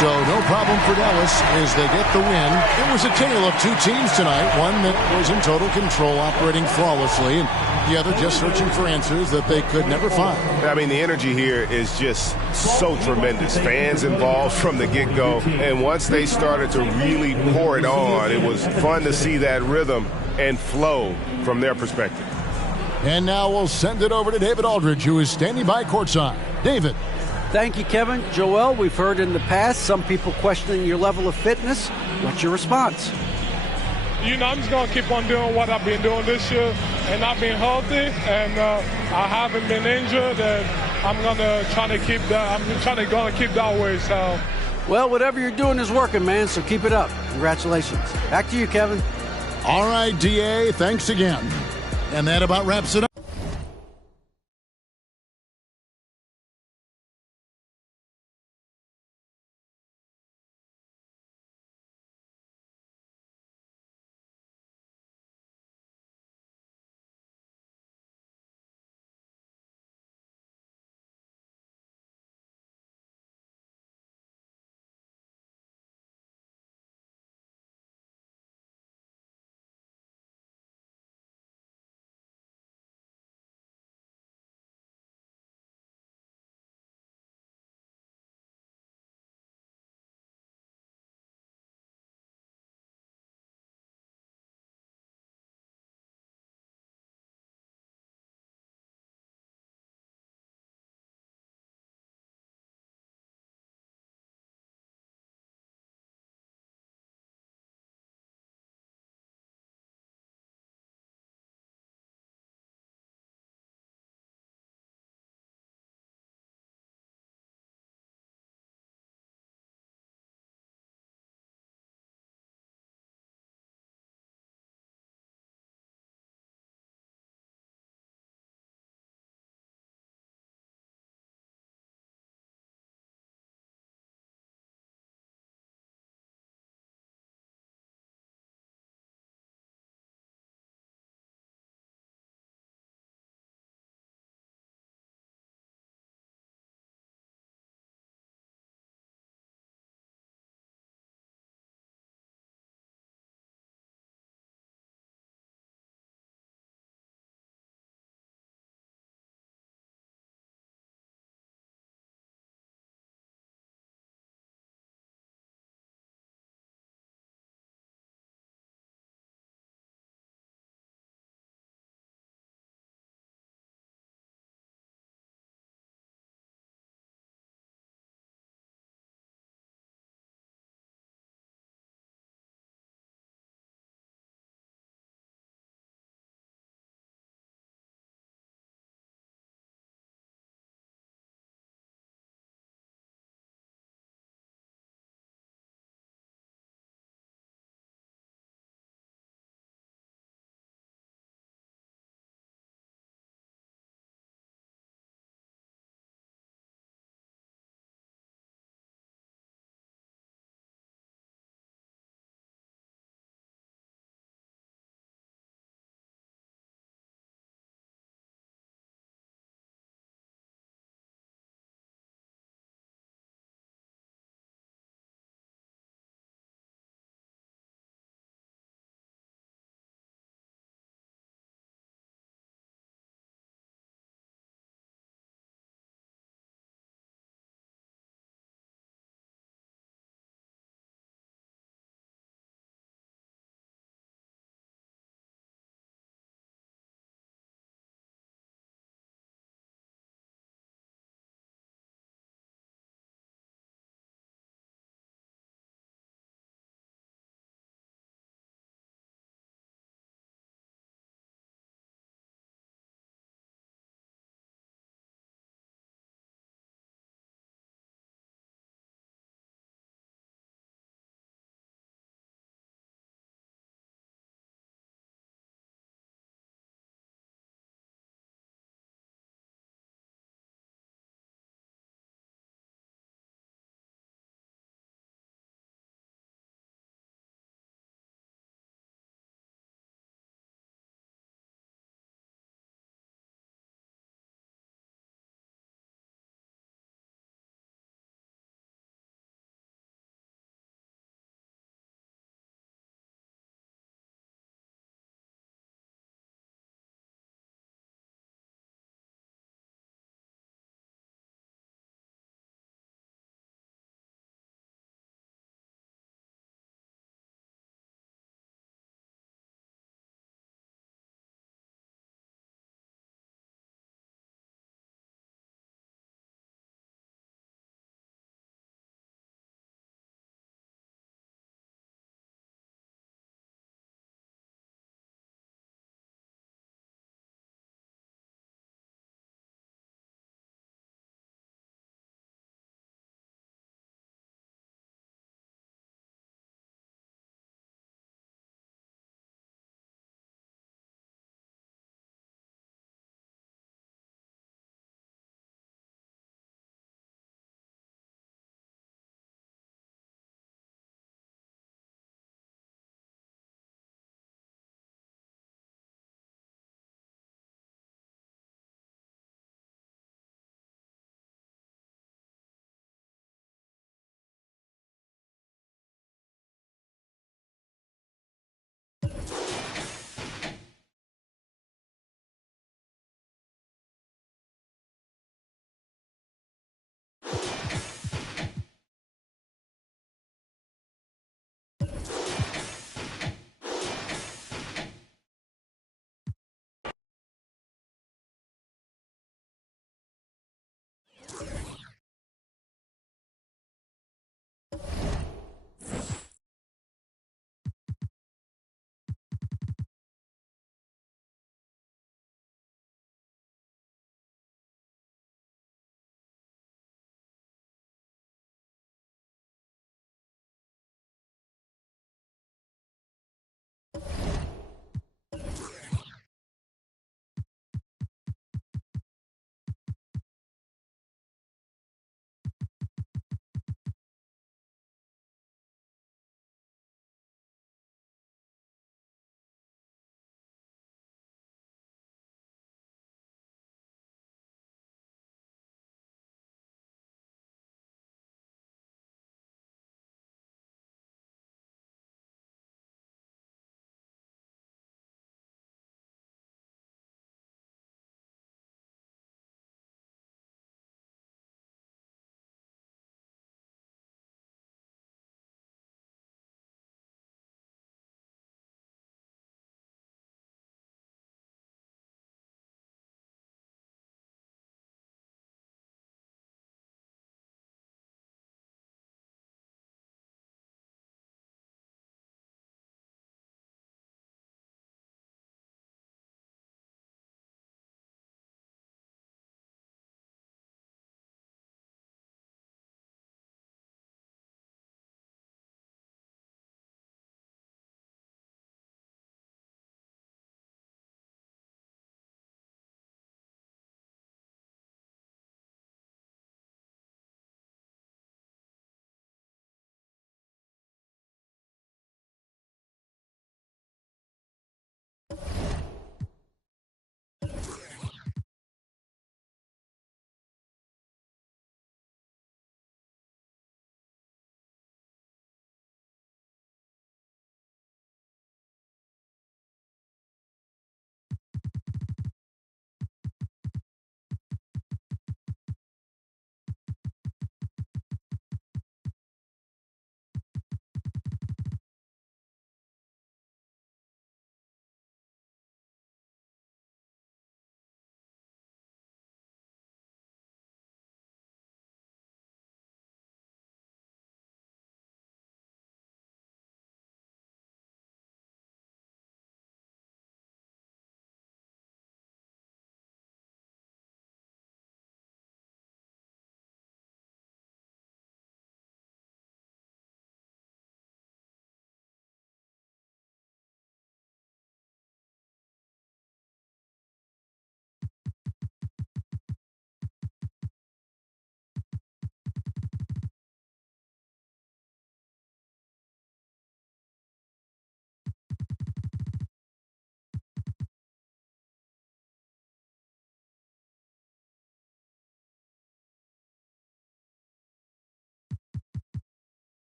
So no problem for Dallas as they get the win. It was a tale of 2 teams tonight. One that was in total control, operating flawlessly, and the other just searching for answers that they could never find. I mean, the energy here is just so tremendous. Fans involved from the get-go. And once they started to really pour it on, it was fun to see that rhythm and flow from their perspective. And now we'll send it over to David Aldridge, who is standing by courtside. David. Thank you, Kevin. Joel, we've heard in the past some people questioning your level of fitness. What's your response? You know, I'm just going to keep on doing what I've been doing this year, and I've been healthy, and I haven't been injured, and I'm going to try to keep that. I'm trying to keep that way. So, well, whatever you're doing is working, man, so keep it up. Congratulations. Back to you, Kevin. All right, DA, thanks again. And that about wraps it up.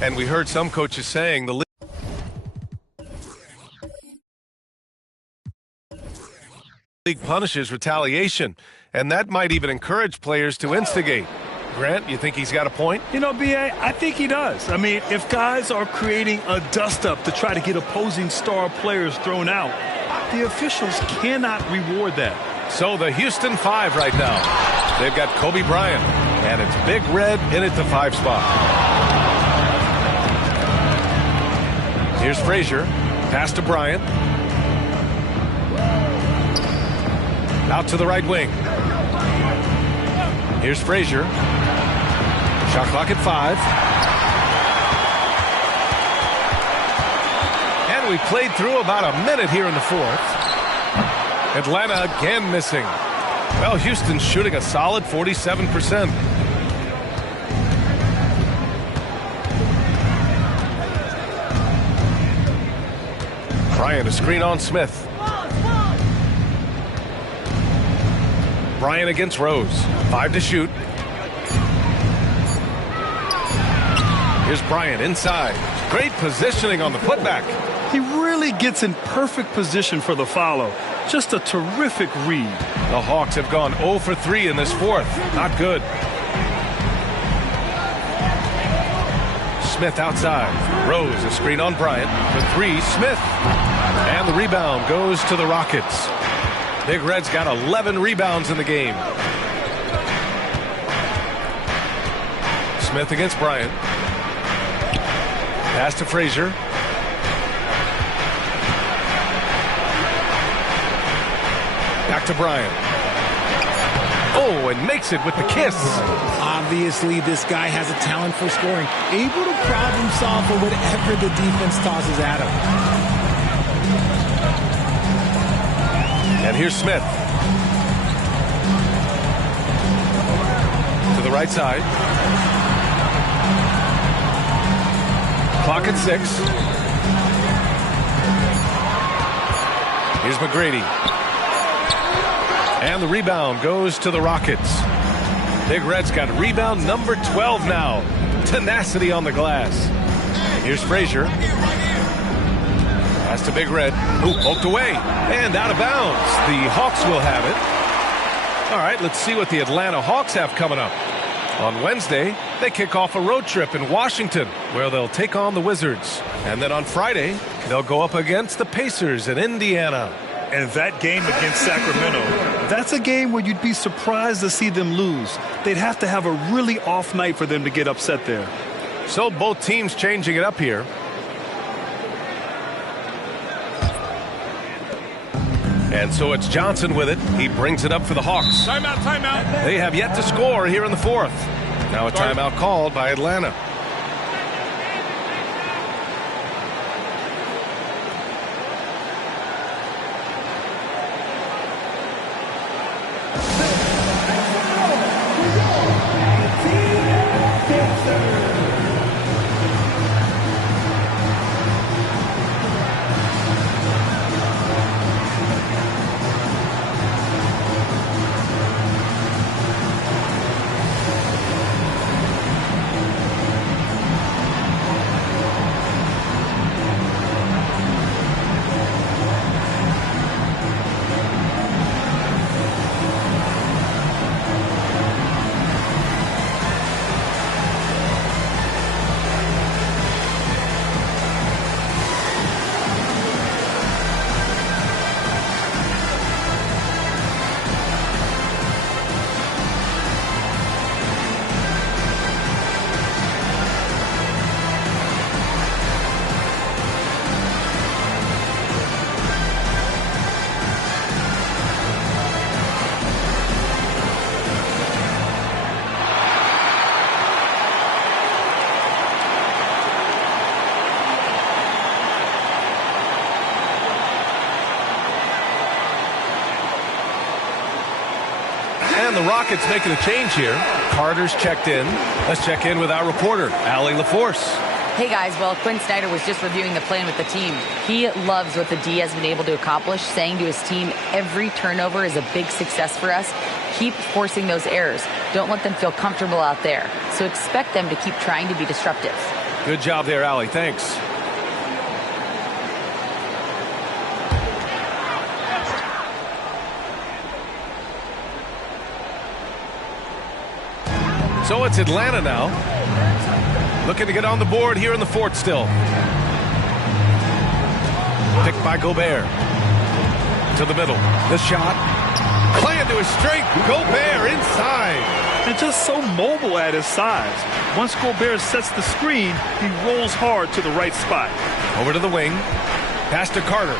And we heard some coaches saying the league punishes retaliation, and that might even encourage players to instigate. Grant, you think he's got a point? You know, B.A., I think he does. I mean, if guys are creating a dust-up to try to get opposing star players thrown out, the officials cannot reward that. So the Houston 5 right now. They've got Kobe Bryant, and it's Big Red in at the 5 spot. Here's Frazier. Pass to Bryant. Out to the right wing. Here's Frazier. Shot clock at 5. And we played through about a minute here in the 4th. Atlanta again missing. Well, Houston's shooting a solid 47%. Bryant, a screen on Smith. Bryant against Rose. 5 to shoot. Here's Bryant inside. Great positioning on the putback. He really gets in perfect position for the follow. Just a terrific read. The Hawks have gone 0 for 3 in this 4th. Not good. Smith outside. Rose, a screen on Bryant. For 3, Smith. And the rebound goes to the Rockets. Big Red's got 11 rebounds in the game. Smith against Bryant. Pass to Frazier. Back to Bryant. Oh, and makes it with the kiss. Obviously, this guy has a talent for scoring. Able to problem solve for whatever the defense tosses at him. And here's Smith. To the right side. Clock at 6. Here's McGrady. And the rebound goes to the Rockets. Big Red's got rebound number 12 now. Tenacity on the glass. Here's Frazier. Pass to Big Red, who poked away and out of bounds. The Hawks will have it. All right, let's see what the Atlanta Hawks have coming up. On Wednesday, they kick off a road trip in Washington, where they'll take on the Wizards. And then on Friday, they'll go up against the Pacers in Indiana. And that game against Sacramento, that's a game where you'd be surprised to see them lose. They'd have to have a really off night for them to get upset there. So both teams changing it up here. And so it's Johnson with it. He brings it up for the Hawks. Timeout, timeout. They have yet to score here in the 4th. Now a timeout called by Atlanta. And the Rockets making a change here. Carter's checked in. Let's check in with our reporter, Allie LaForce. Hey guys, well, Quinn Snyder was just reviewing the plan with the team. He loves what the D has been able to accomplish, saying to his team, every turnover is a big success for us. Keep forcing those errors. Don't let them feel comfortable out there. So expect them to keep trying to be disruptive. Good job there, Allie. Thanks. So it's Atlanta now. Looking to get on the board here in the fourth still. Picked by Gobert. To the middle. The shot. Playing to his strength. Gobert inside. And just so mobile at his size. Once Gobert sets the screen, he rolls hard to the right spot. Over to the wing. Pass to Carter.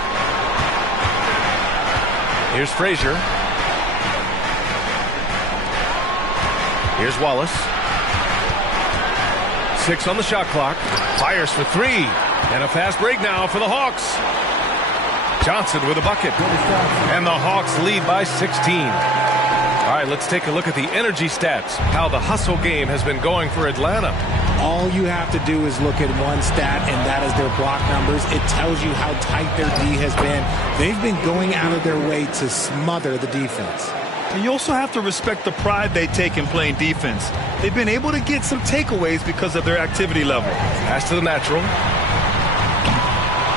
Here's Frazier. Here's Wallace. 6 on the shot clock. Fires for 3. And a fast break now for the Hawks. Johnson with a bucket. And the Hawks lead by 16. All right, let's take a look at the energy stats. How the hustle game has been going for Atlanta. All you have to do is look at one stat, and that is their block numbers. It tells you how tight their D has been. They've been going out of their way to smother the defense. And you also have to respect the pride they take in playing defense. They've been able to get some takeaways because of their activity level. Pass to the natural.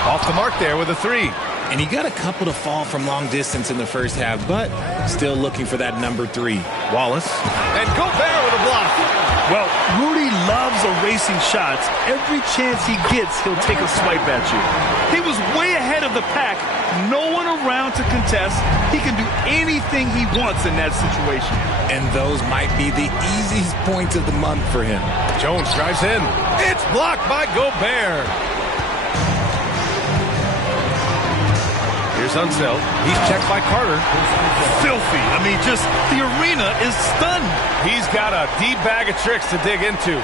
Off the mark there with a 3. And he got a couple to fall from long distance in the first half, but still looking for that number 3. Wallace. And Gobert with a block. Well, Rudy loves erasing shots. Every chance he gets, he'll take a swipe at you. He was way ahead of the pack. No one around to contest. He can do anything he wants in that situation. And those might be the easiest points of the month for him. Jones drives in. It's blocked by Gobert. Here's Unseld. He's checked by Carter. Filthy. I mean, just the arena is stunned. He's got a deep bag of tricks to dig into.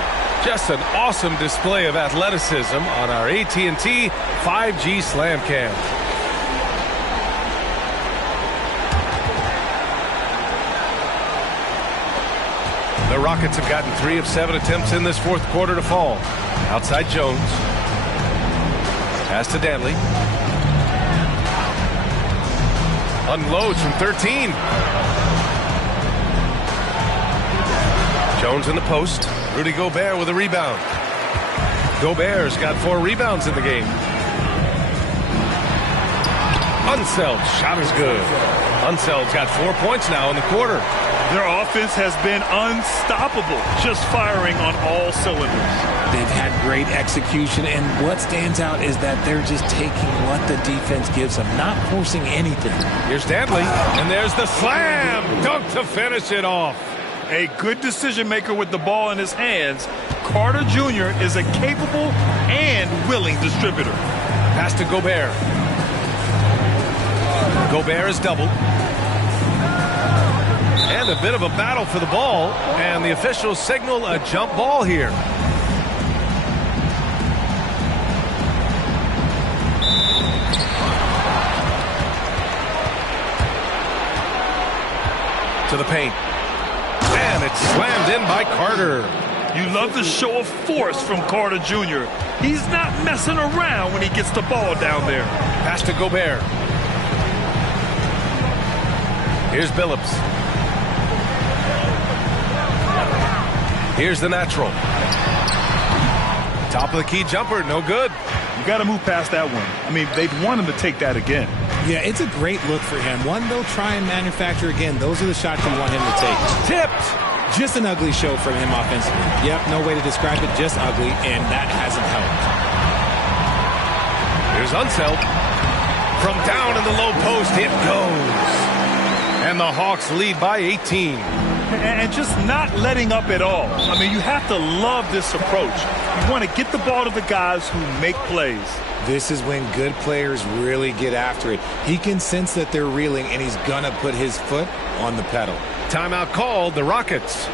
Just an awesome display of athleticism on our AT&T 5G Slam Cam. The Rockets have gotten 3 of 7 attempts in this fourth quarter to fall. Outside Jones. Pass to Danley. Unloads from 13. Jones in the post. Rudy Gobert with a rebound. Gobert's got 4 rebounds in the game. Unseld. Shot is good. Unseld's got 4 points now in the quarter. Their offense has been unstoppable, just firing on all cylinders. They've had great execution, and what stands out is that they're just taking what the defense gives them, not forcing anything. Here's Danley, and there's the slam dunk to finish it off. A good decision maker with the ball in his hands. Carter Jr. is a capable and willing distributor. Pass to Gobert. Gobert is doubled. And a bit of a battle for the ball, and the officials signal a jump ball here. To the paint. And it's slammed in by Carter. You love the show of force from Carter Jr. He's not messing around when he gets the ball down there. Pass to Gobert. Here's Billups. Here's the natural. Top of the key jumper, no good. You got to move past that one. I mean, they'd want him to take that again. Yeah, it's a great look for him. One they'll try and manufacture again. Those are the shots you want him to take. Tipped. Just an ugly show from him offensively. Yep, no way to describe it, just ugly, and that hasn't helped. Here's Unseld. From down in the low post, it goes. And the Hawks lead by 18. And just not letting up at all. I mean, you have to love this approach. You want to get the ball to the guys who make plays. This is when good players really get after it. He can sense that they're reeling, and he's going to put his foot on the pedal. Timeout called, the Rockets.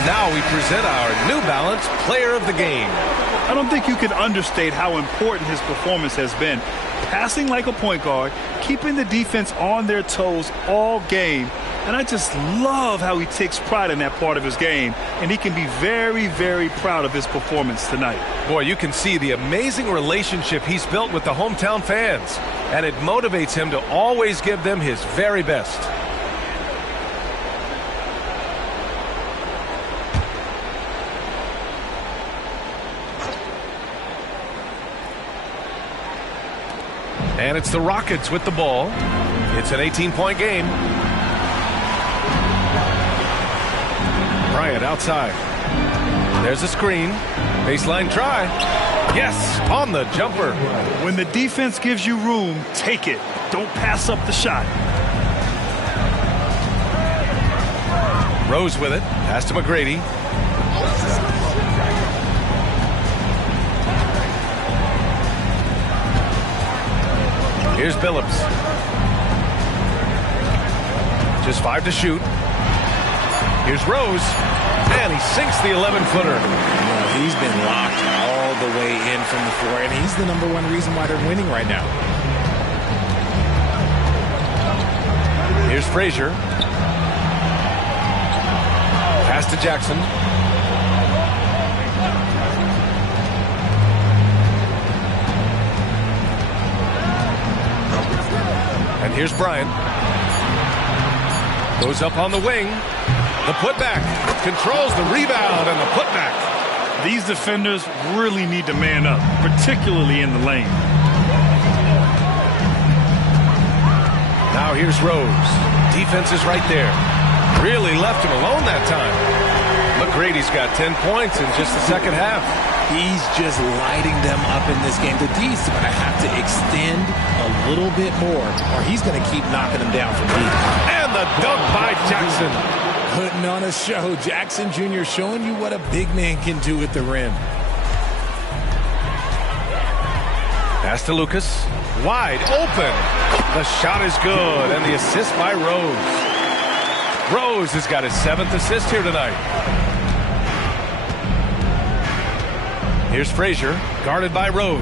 And now we present our New Balance Player of the Game. I don't think you can understate how important his performance has been. Passing like a point guard, keeping the defense on their toes all game. And I just love how he takes pride in that part of his game. And he can be very, very proud of his performance tonight. Boy, you can see the amazing relationship he's built with the hometown fans. And it motivates him to always give them his very best. And it's the Rockets with the ball. It's an 18-point game. Bryant outside. There's a screen. Baseline try. Yes, on the jumper. When the defense gives you room, take it. Don't pass up the shot. Rose with it. Pass to McGrady. Here's Billups. Just 5 to shoot. Here's Rose. And he sinks the 11-footer. Yeah, he's been locked all the way in from the floor, and he's the #1 reason why they're winning right now. Here's Frazier. Pass to Jackson. And here's Bryant. Goes up on the wing. The putback. Controls the rebound and the putback. These defenders really need to man up, particularly in the lane. Now here's Rose. Defense is right there. Really left him alone that time. McGrady's got 10 points in just the second half. He's just lighting them up in this game. The D's going to have to extend a little bit more, or he's going to keep knocking them down from deep. And the dunk by Jackson. Putting on a show. Jackson Jr. showing you what a big man can do at the rim. Pass to Lucas. Wide open. The shot is good, and the assist by Rose. Rose has got his 7th assist here tonight. Here's Frazier, guarded by Rose.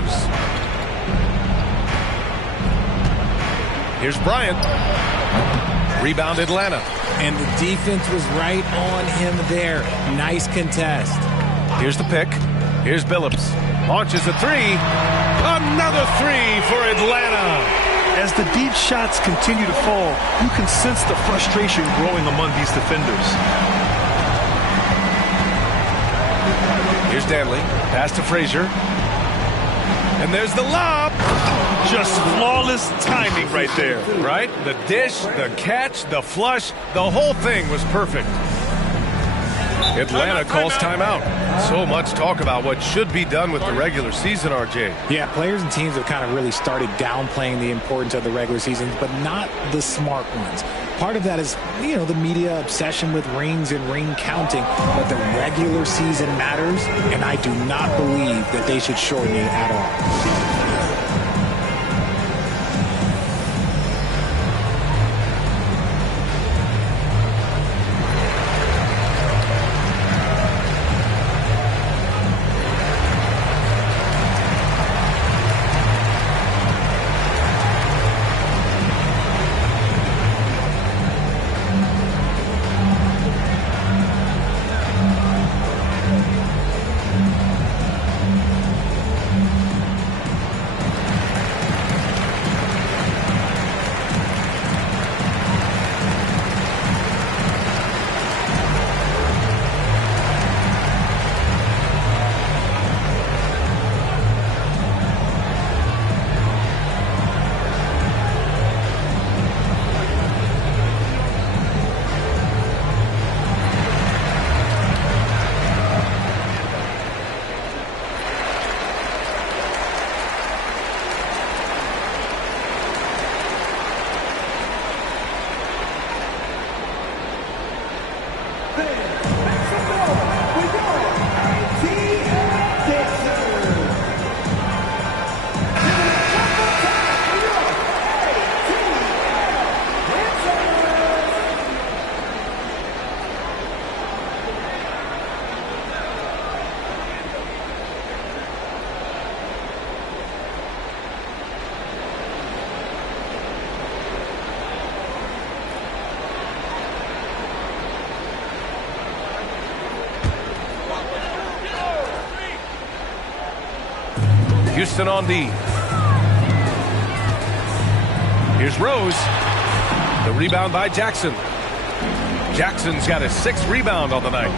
Here's Bryant. Rebound Atlanta. And the defense was right on him there. Nice contest. Here's the pick. Here's Billups. Launches a 3. Another 3 for Atlanta. As the deep shots continue to fall, you can sense the frustration growing among these defenders. Here's Danley. Pass to Frazier. And there's the lob. Just flawless timing right there. Right? The dish, the catch, the flush, the whole thing was perfect. Atlanta calls timeout. So much talk about what should be done with the regular season, RJ. Yeah, players and teams have kind of really started downplaying the importance of the regular season, but not the smart ones. Part of that is, you know, the media obsession with rings and ring counting, but the regular season matters, and I do not believe that they should shorten it at all. Houston on D. Here's Rose. The rebound by Jackson. Jackson's got his 6th rebound on the night.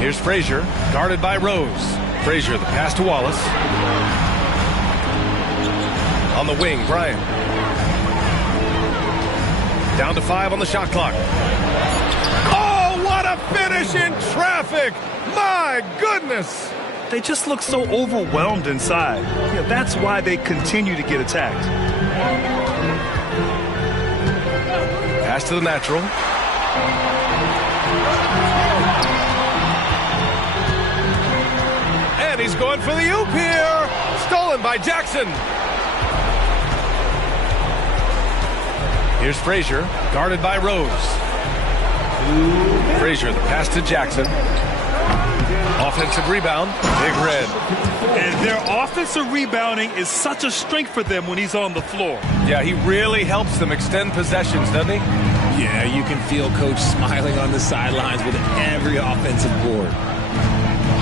Here's Frazier, guarded by Rose. Frazier, the pass to Wallace. On the wing, Bryant. Down to 5 on the shot clock. Oh, what a finish in traffic! My goodness! They just look so overwhelmed inside. Yeah, that's why they continue to get attacked. Pass to the natural. And he's going for the oop here. Stolen by Jackson. Here's Frazier, guarded by Rose. Frazier, the pass to Jackson. Offensive rebound, Big Red. And their offensive rebounding is such a strength for them when he's on the floor. Yeah, he really helps them extend possessions, doesn't he? Yeah, you can feel Coach smiling on the sidelines with every offensive board.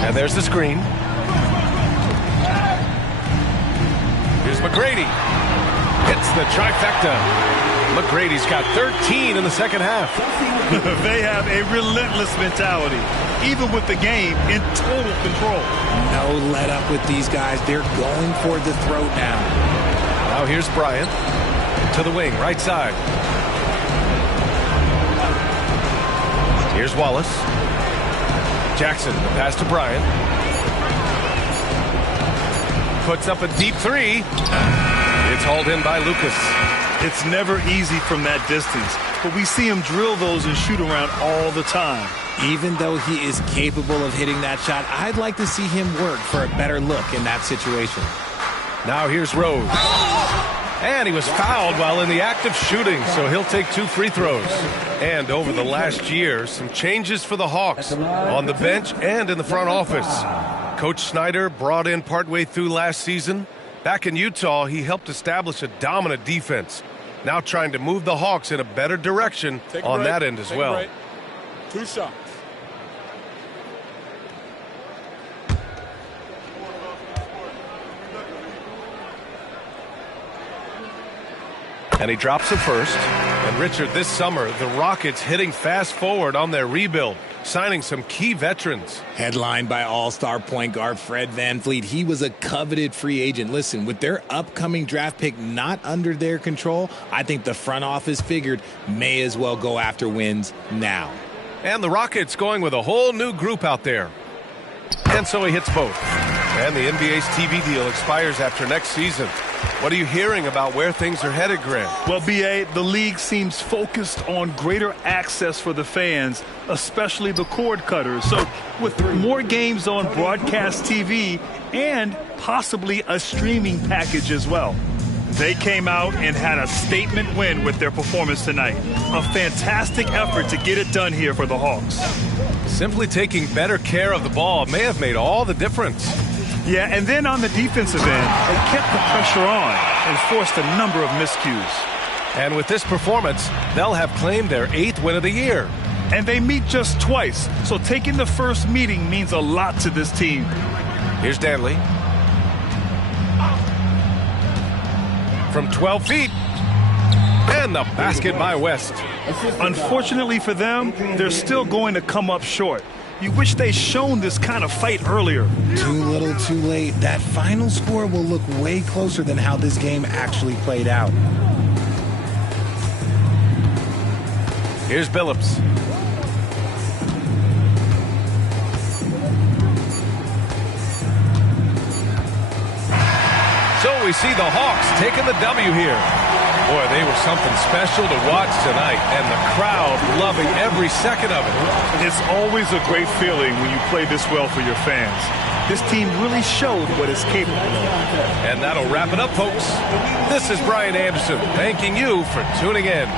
And there's the screen. Here's McGrady. Hits the trifecta. McGrady's got 13 in the second half. They have a relentless mentality, even with the game in total control. No let up with these guys. They're going for the throat now. Now here's Bryant to the wing, right side. Here's Wallace. Jackson, the pass to Bryant. Puts up a deep 3. It's hauled in by Lucas. It's never easy from that distance, but we see him drill those and shoot around all the time. Even though he is capable of hitting that shot, I'd like to see him work for a better look in that situation. Now here's Rose. And he was fouled while in the act of shooting, so he'll take 2 free throws. And over the last year, some changes for the Hawks on the bench and in the front office. Coach Snyder brought in partway through last season. Back in Utah, he helped establish a dominant defense. Now trying to move the Hawks in a better direction on that end as well. 2 shots. And he drops it first. And Richard, this summer, the Rockets hitting fast forward on their rebuild, signing some key veterans. Headlined by all-star point guard Fred VanVleet. He was a coveted free agent. Listen, with their upcoming draft pick not under their control, I think the front office figured may as well go after wins now. And the Rockets going with a whole new group out there. And so he hits both. And the NBA's TV deal expires after next season. What are you hearing about where things are headed, Grant? Well, B.A., the league seems focused on greater access for the fans, especially the cord cutters. So with more games on broadcast TV and possibly a streaming package as well. They came out and had a statement win with their performance tonight. A fantastic effort to get it done here for the Hawks. Simply taking better care of the ball may have made all the difference. Yeah, and then on the defensive end, they kept the pressure on and forced a number of miscues. And with this performance, they'll have claimed their 8th win of the year. And they meet just twice, so taking the first meeting means a lot to this team. Here's Danley. From 12 feet. And the basket by West. Unfortunately for them, they're still going to come up short. You wish they'd shown this kind of fight earlier. Too little, too late. That final score will look way closer than how this game actually played out. Here's Billups. So we see the Hawks taking the W here. Boy, they were something special to watch tonight, and the crowd loving every second of it. It's always a great feeling when you play this well for your fans. This team really showed what it's capable of. And that'll wrap it up, folks. This is Brian Anderson, thanking you for tuning in.